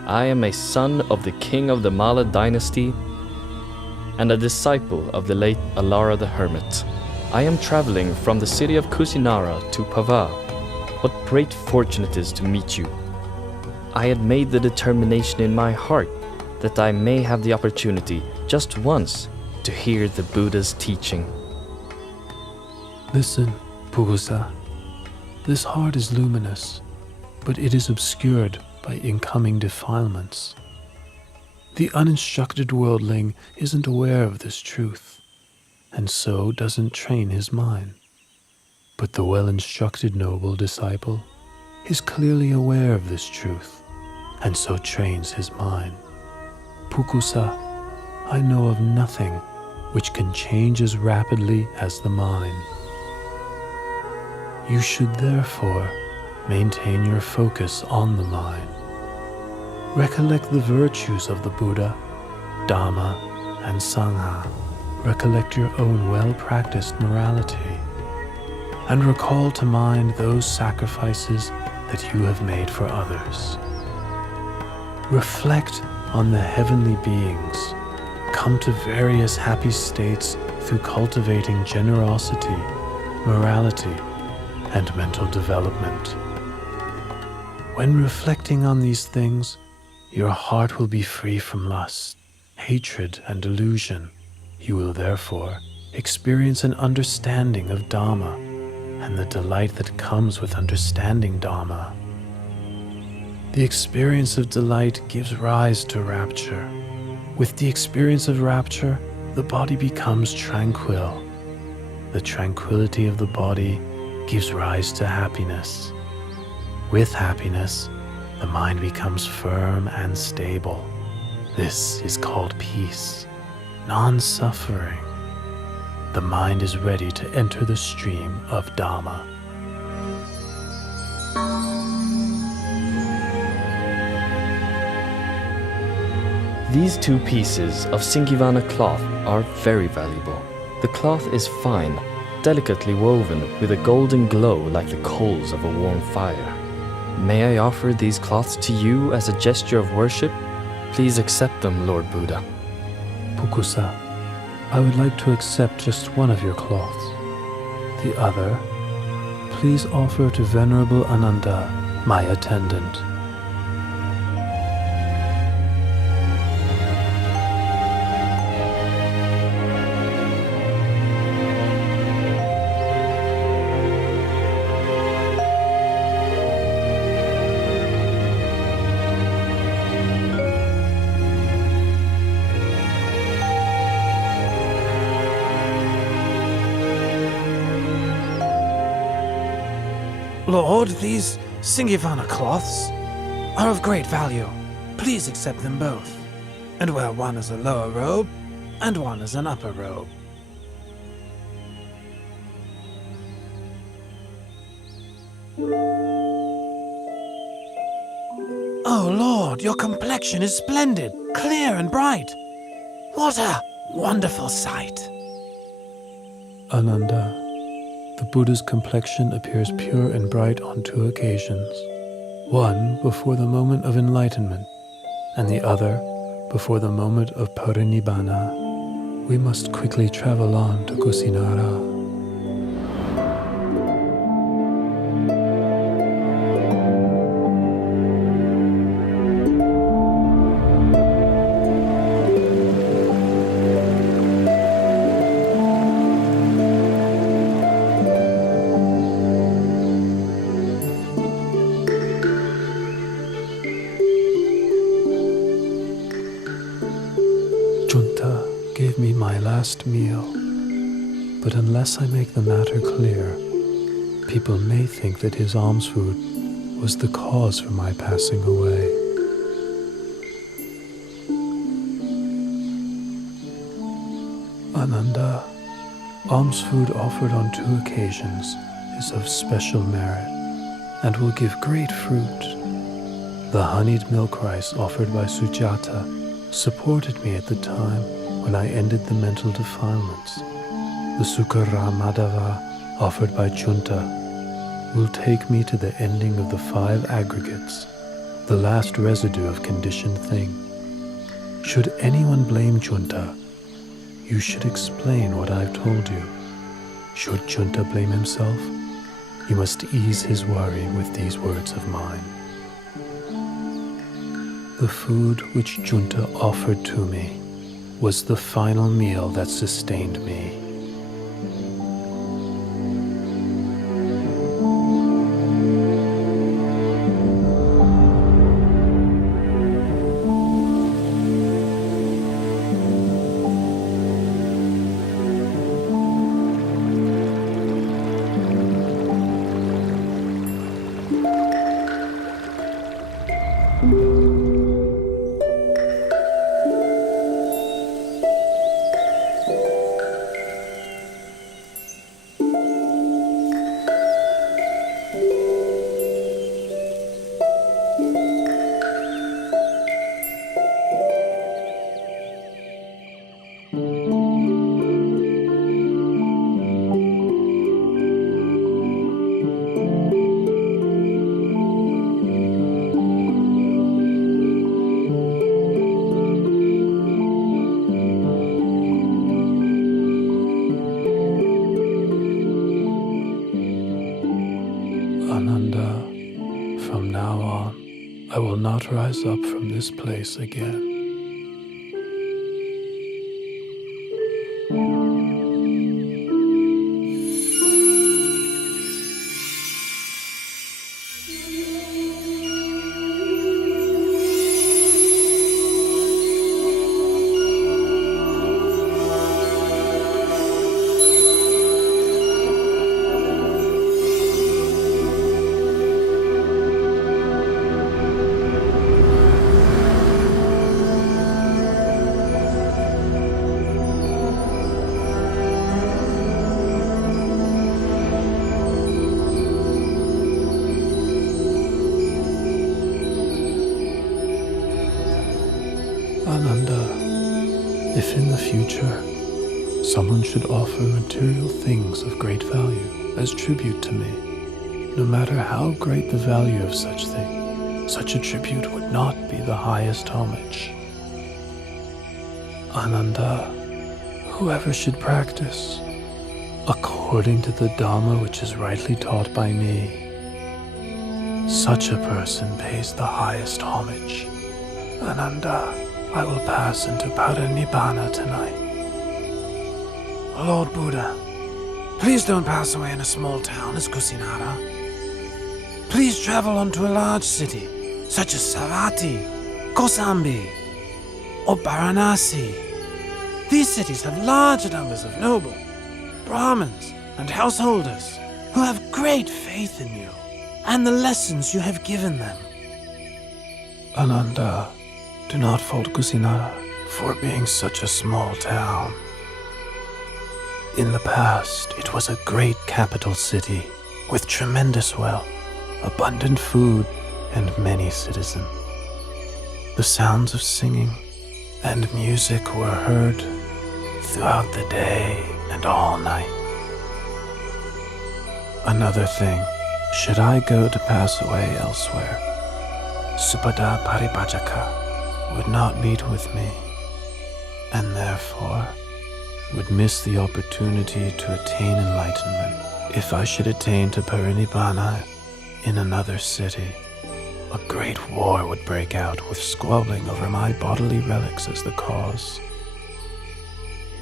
I am a son of the king of the Mala dynasty and a disciple of the late Alara the Hermit. I am traveling from the city of Kusinara to Pava. What great fortune it is to meet you. I had made the determination in my heart that I may have the opportunity just once to hear the Buddha's teaching. Listen, Pukusa. This heart is luminous, but it is obscured by incoming defilements. The uninstructed worldling isn't aware of this truth, and so doesn't train his mind. But the well-instructed noble disciple is clearly aware of this truth, and so trains his mind. Pukusa, I know of nothing which can change as rapidly as the mind. You should therefore maintain your focus on the mind. Recollect the virtues of the Buddha, Dhamma, and Sangha. Recollect your own well-practiced morality, and recall to mind those sacrifices that you have made for others. Reflect on the heavenly beings, come to various happy states through cultivating generosity, morality, and mental development. When reflecting on these things, your heart will be free from lust, hatred, and delusion. You will therefore experience an understanding of Dhamma and the delight that comes with understanding Dhamma. The experience of delight gives rise to rapture. With the experience of rapture, the body becomes tranquil. The tranquility of the body gives rise to happiness. With happiness, the mind becomes firm and stable. This is called peace, non-suffering. The mind is ready to enter the stream of Dhamma. These 2 pieces of Singivana cloth are very valuable. The cloth is fine, delicately woven with a golden glow like the coals of a warm fire. May I offer these cloths to you as a gesture of worship? Please accept them, Lord Buddha. Pukusa, I would like to accept just one of your cloths. The other, please offer to Venerable Ananda, my attendant. Lord, these Singivana cloths are of great value. Please accept them both, and wear one as a lower robe and one as an upper robe. Oh, Lord, your complexion is splendid, clear and bright. What a wonderful sight. Ananda, the Buddha's complexion appears pure and bright on 2 occasions. One before the moment of enlightenment, and the other before the moment of parinibbana. We must quickly travel on to Kusinara. Junta gave me my last meal, but unless I make the matter clear, people may think that his alms food was the cause for my passing away. Ananda, Alms food offered on 2 occasions is of special merit and will give great fruit. The honeyed milk rice offered by Sujata supported me at the time when I ended the mental defilements. The Sukara Madhava offered by Junta will take me to the ending of the 5 aggregates, the last residue of conditioned thing. Should anyone blame Junta, you should explain what I've told you. Should Junta blame himself, you must ease his worry with these words of mine. The food which Junta offered to me was the final meal that sustained me. Ananda, from now on, I will not rise up from this place again. Ananda, if in the future someone should offer material things of great value as tribute to me, no matter how great the value of such thing, such a tribute would not be the highest homage. Ananda, whoever should practice according to the Dhamma which is rightly taught by me, such a person pays the highest homage. Ananda, I will pass into Parinibbana tonight. Lord Buddha, please don't pass away in a small town as Kusinara. Please travel on to a large city, such as Savatthi, Kosambi, or Varanasi. These cities have large numbers of noble, Brahmins, and householders who have great faith in you and the lessons you have given them. Ananda, do not fault Kusinara for being such a small town. In the past, it was a great capital city with tremendous wealth, abundant food, and many citizens. The sounds of singing and music were heard throughout the day and all night. Another thing, should I go to pass away elsewhere, Supada Paribhajaka would not meet with me, and therefore would miss the opportunity to attain enlightenment. If I should attain to Parinibbana in another city, a great war would break out with squabbling over my bodily relics as the cause.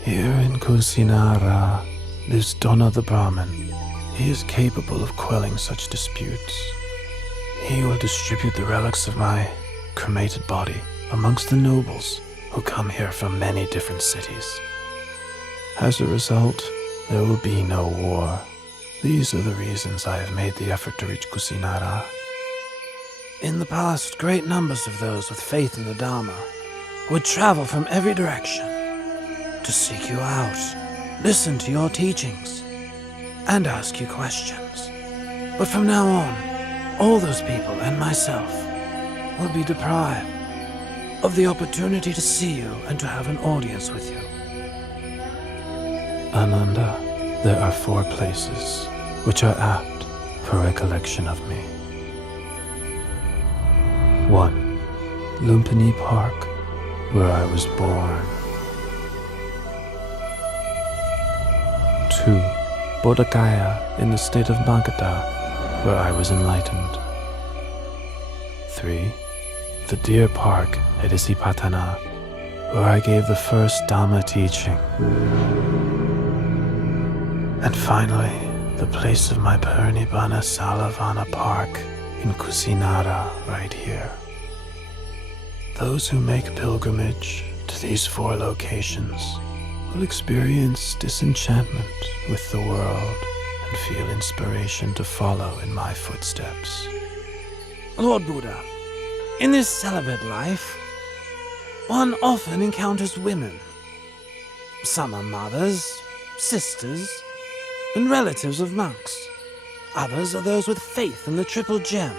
Here in Kusinara lives Dona the Brahmin. He is capable of quelling such disputes. He will distribute the relics of my cremated body amongst the nobles who come here from many different cities. As a result, there will be no war. These are the reasons I have made the effort to reach Kusinara. In the past, great numbers of those with faith in the Dharma would travel from every direction to seek you out. listen to your teachings, and ask you questions. But from now on, all those people and myself will be deprived of the opportunity to see you and to have an audience with you. Ananda, there are 4 places which are apt for recollection of me. 1. Lumpini Park, where I was born. 2. Bodh Gaya in the state of Magadha, where I was enlightened. 3. The Deer Park at Isipatana, where I gave the first Dhamma teaching. And finally, the place of my Parinibbana Salavana Park in Kusinara, right here. Those who make pilgrimage to these 4 locations will experience disenchantment with the world and feel inspiration to follow in my footsteps. Lord Buddha, in this celibate life, one often encounters women. Some are mothers, sisters, and relatives of monks. Others are those with faith in the triple gem.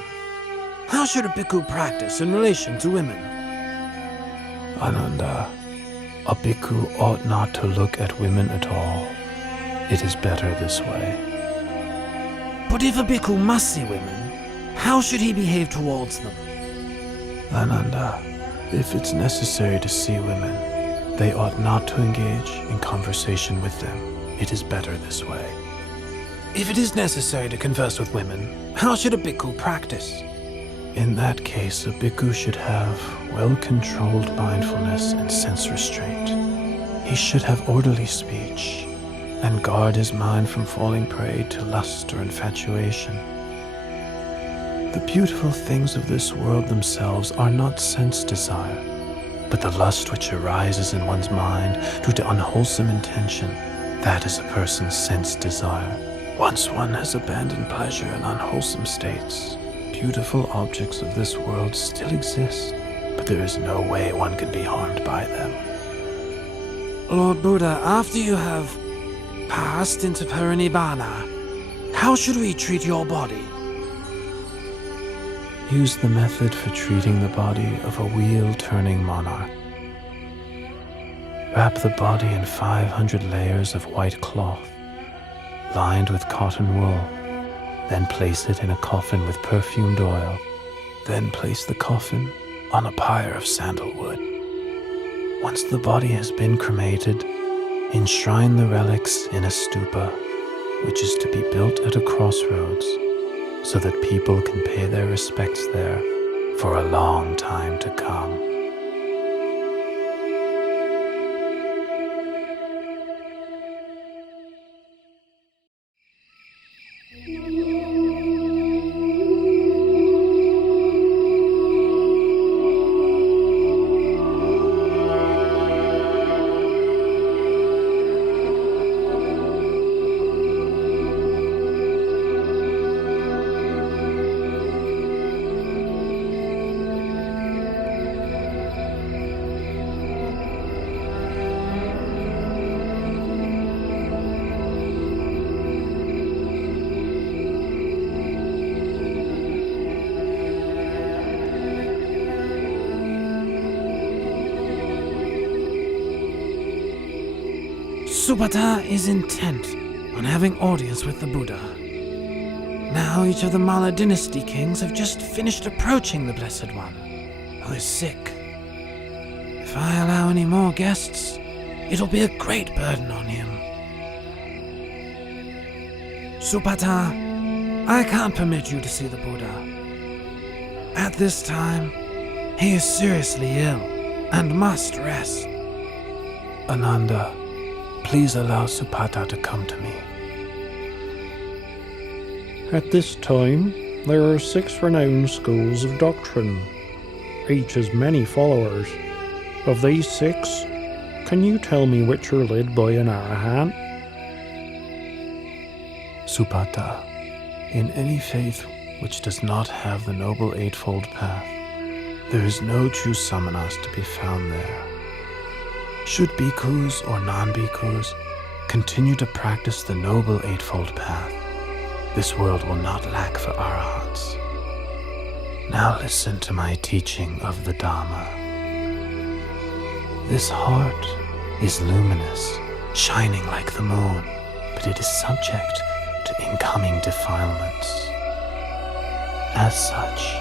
How should a bhikkhu practice in relation to women? Ananda, a bhikkhu ought not to look at women at all. It is better this way. But if a bhikkhu must see women, how should he behave towards them? Ananda, if it's necessary to see women, they ought not to engage in conversation with them. It is better this way. If it is necessary to converse with women, how should a bhikkhu practice? In that case, a bhikkhu should have well-controlled mindfulness and sense restraint. He should have orderly speech and guard his mind from falling prey to lust or infatuation. The beautiful things of this world themselves are not sense desire, but the lust which arises in one's mind due to unwholesome intention, that is a person's sense desire. Once one has abandoned pleasure in unwholesome states, beautiful objects of this world still exist, but there is no way one can be harmed by them. Lord Buddha, after you have passed into Parinibbana, how should we treat your body? Use the method for treating the body of a wheel-turning monarch. Wrap the body in 500 layers of white cloth, lined with cotton wool. Then place it in a coffin with perfumed oil. Then place the coffin on a pyre of sandalwood. Once the body has been cremated, enshrine the relics in a stupa, which is to be built at a crossroads, so that people can pay their respects there for a long time to come. Supata is intent on having audience with the Buddha. Now each of the Malla dynasty kings have just finished approaching the Blessed One, who is sick. If I allow any more guests, it'll be a great burden on him. Supata, I can't permit you to see the Buddha. At this time, he is seriously ill and must rest. Ananda, please allow Supata to come to me. At this time, there are 6 renowned schools of doctrine. Each has many followers. Of these 6, can you tell me which are led by an Arahant? Supata, in any faith which does not have the Noble Eightfold Path, there is no true samanas to be found there. Should bhikkhus or non-bhikkhus Continue to practice the noble eightfold path. This world will not lack for arahants. Now listen to my teaching of the Dhamma. This heart is luminous, shining like the moon, but it is subject to incoming defilements. As such,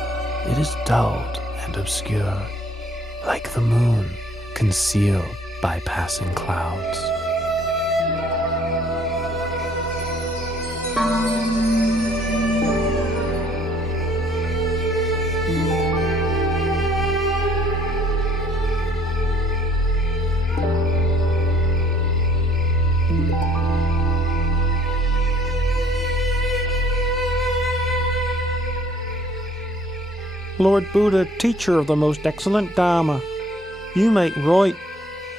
it is dulled and obscured, like the moon concealed by passing clouds. Lord Buddha, teacher of the most excellent Dharma, you make right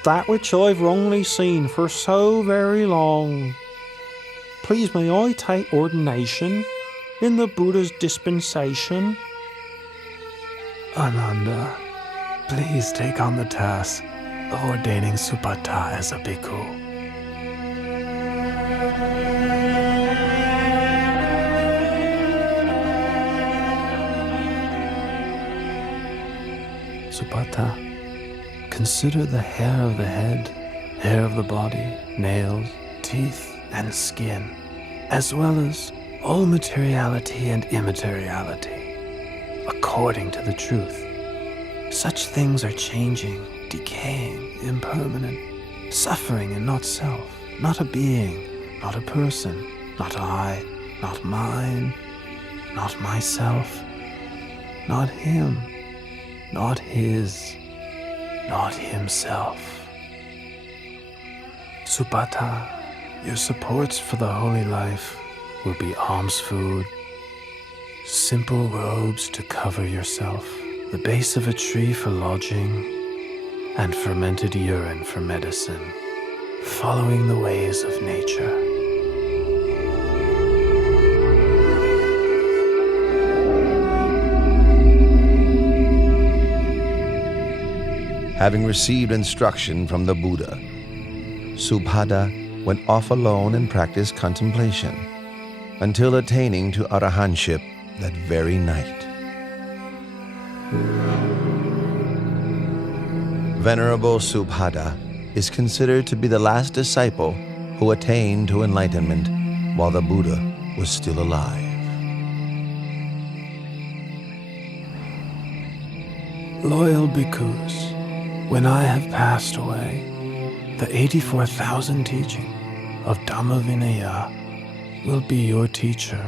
that which I've wrongly seen for so very long. Please may I take ordination in the Buddha's dispensation? Ananda, please take on the task of ordaining Supata as a bhikkhu. Supata, consider the hair of the head, hair of the body, nails, teeth, and skin, as well as all materiality and immateriality, according to the truth. Such things are changing, decaying, impermanent, suffering and not self, not a being, not a person, not I, not mine, not myself, not him, not his, not himself. Supata, your supports for the holy life will be alms food, simple robes to cover yourself, the base of a tree for lodging, and fermented urine for medicine, following the ways of nature. Having received instruction from the Buddha, Subhada went off alone and practiced contemplation until attaining to arahantship that very night. Venerable Subhada is considered to be the last disciple who attained to enlightenment while the Buddha was still alive. Loyal bhikkhus, when I have passed away, the 84,000 teaching of Dhamma Vinaya will be your teacher.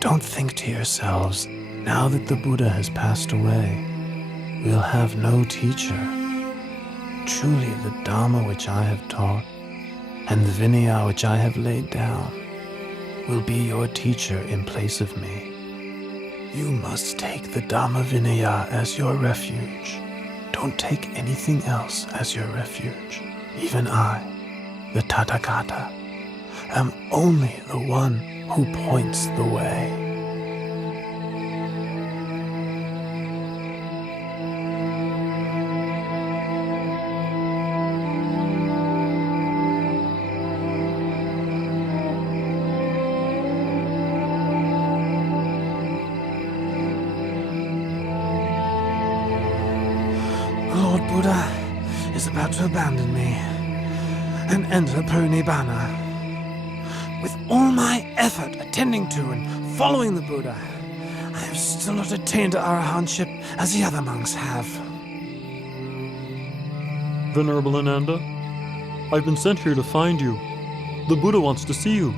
Don't think to yourselves, now that the Buddha has passed away, we'll have no teacher. Truly the Dhamma which I have taught and the Vinaya which I have laid down will be your teacher in place of me. You must take the Dhamma Vinaya as your refuge. Don't take anything else as your refuge. Even I, the Tathagata, am only the one who points the way. Lord Buddha is about to abandon me and enter Parinibbana. With all my effort attending to and following the Buddha, I have still not attained to arahantship as the other monks have. Venerable Ananda, I've been sent here to find you. The Buddha wants to see you.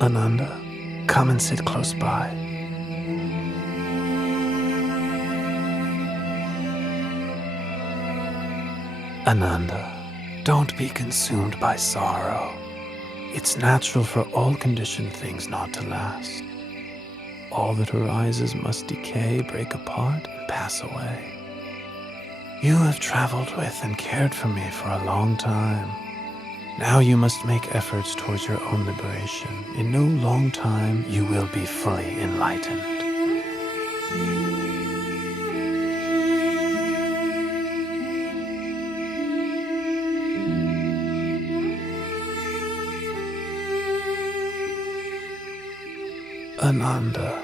Ananda, come and sit close by. Ananda, don't be consumed by sorrow. It's natural for all conditioned things not to last. All that arises must decay, break apart, and pass away. You have traveled with and cared for me for a long time. Now you must make efforts towards your own liberation. In no long time, you will be fully enlightened. Ananda,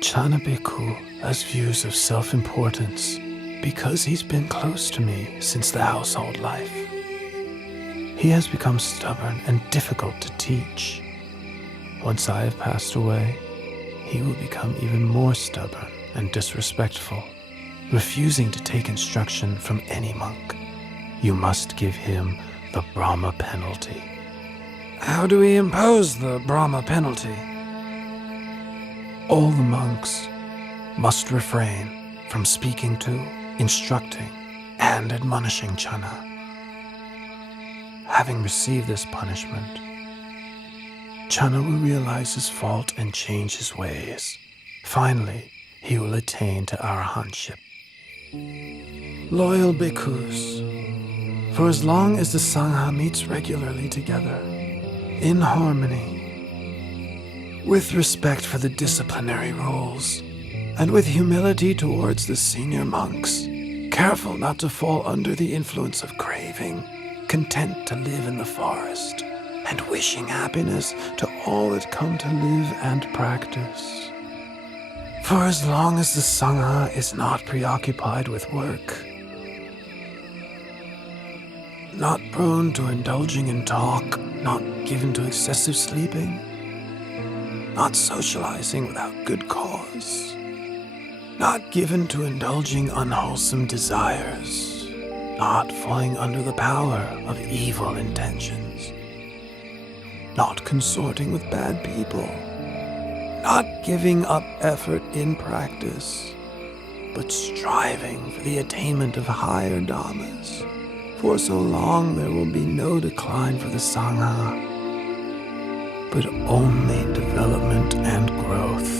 Chanabiku has views of self-importance because he's been close to me since the household life. He has become stubborn and difficult to teach. Once I have passed away, he will become even more stubborn and disrespectful, refusing to take instruction from any monk. You must give him the Brahma penalty. How do we impose the Brahma penalty? All the monks must refrain from speaking to, instructing, and admonishing Chana. Having received this punishment, Chana will realize his fault and change his ways. Finally, he will attain to arahantship. Loyal bhikkhus, for as long as the Sangha meets regularly together, in harmony, with respect for the disciplinary rules, and with humility towards the senior monks, careful not to fall under the influence of craving, content to live in the forest, and wishing happiness to all that come to live and practice. For as long as the Sangha is not preoccupied with work, not prone to indulging in talk, not given to excessive sleeping, not socializing without good cause, not given to indulging unwholesome desires, not falling under the power of evil intentions, not consorting with bad people, not giving up effort in practice, but striving for the attainment of higher dhammas. For so long there will be no decline for the Sangha, but only development and growth.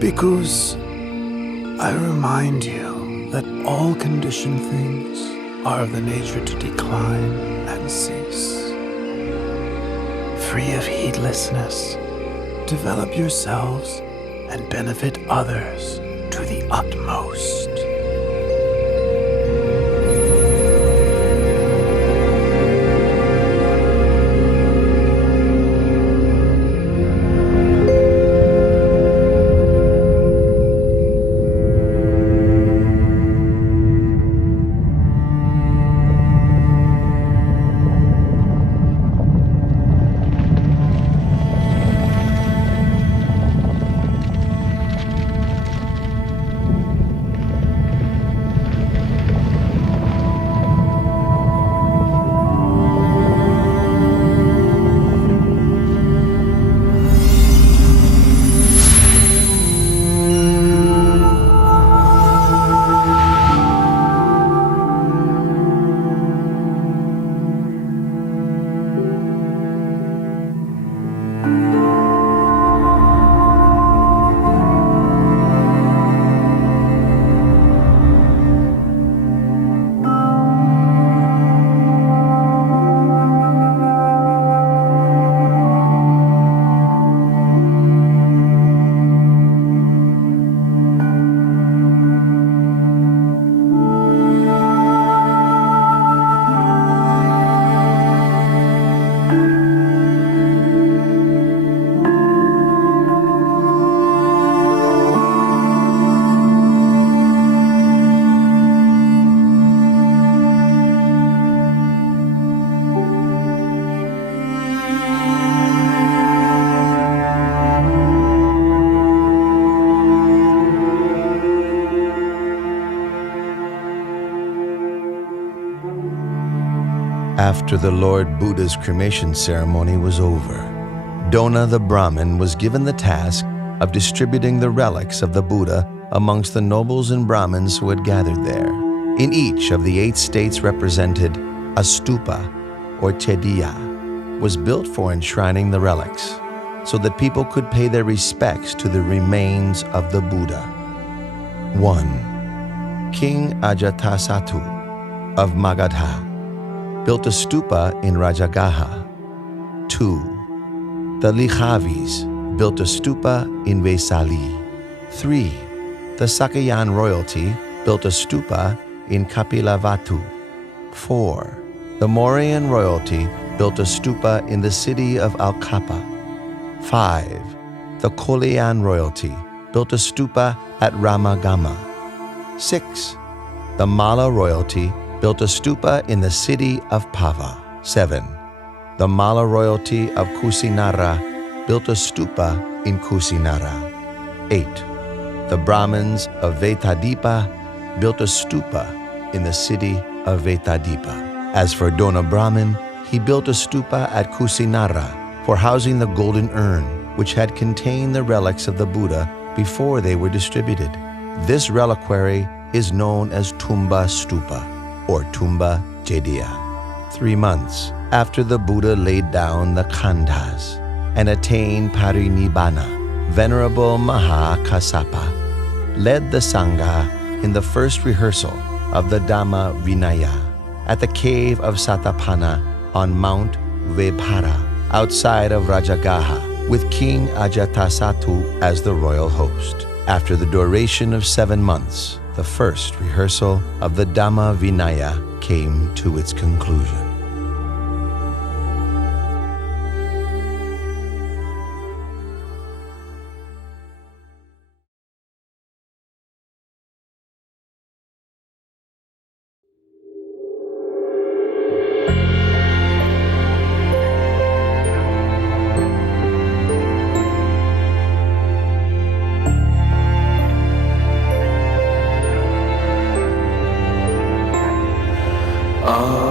Bhikkhus, I remind you that all conditioned things are of the nature to decline and cease. Free of heedlessness, develop yourselves and benefit others to the utmost. After the Lord Buddha's cremation ceremony was over, Dona the Brahmin was given the task of distributing the relics of the Buddha amongst the nobles and Brahmins who had gathered there. In each of the 8 states represented, a stupa, or chediya, was built for enshrining the relics, so that people could pay their respects to the remains of the Buddha. 1. King Ajatasattu of Magadha built a stupa in Rajagaha. 2. The Likhavis built a stupa in Vesali. 3. The Sakayan royalty built a stupa in Kapilavatu. 4. The Mauryan royalty built a stupa in the city of Al-Kappa. 5. The Kolean royalty built a stupa at Ramagama. 6. The Mala royalty built a stupa in the city of Pava. 7. The Mala royalty of Kusinara built a stupa in Kusinara. 8. The Brahmins of Vetadipa built a stupa in the city of Vetadipa. As for Dona Brahmin, he built a stupa at Kusinara for housing the golden urn, which had contained the relics of the Buddha before they were distributed. This reliquary is known as Tumba Stupa or Tumba Jediya. 3 months after the Buddha laid down the khandhas and attained parinibbana, Venerable Maha Kassapa led the Sangha in the first rehearsal of the Dhamma Vinaya at the cave of Satapana on Mount Vebhara outside of Rajagaha with King Ajatasattu as the royal host. After the duration of 7 months, the first rehearsal of the Dhamma Vinaya came to its conclusion. Ah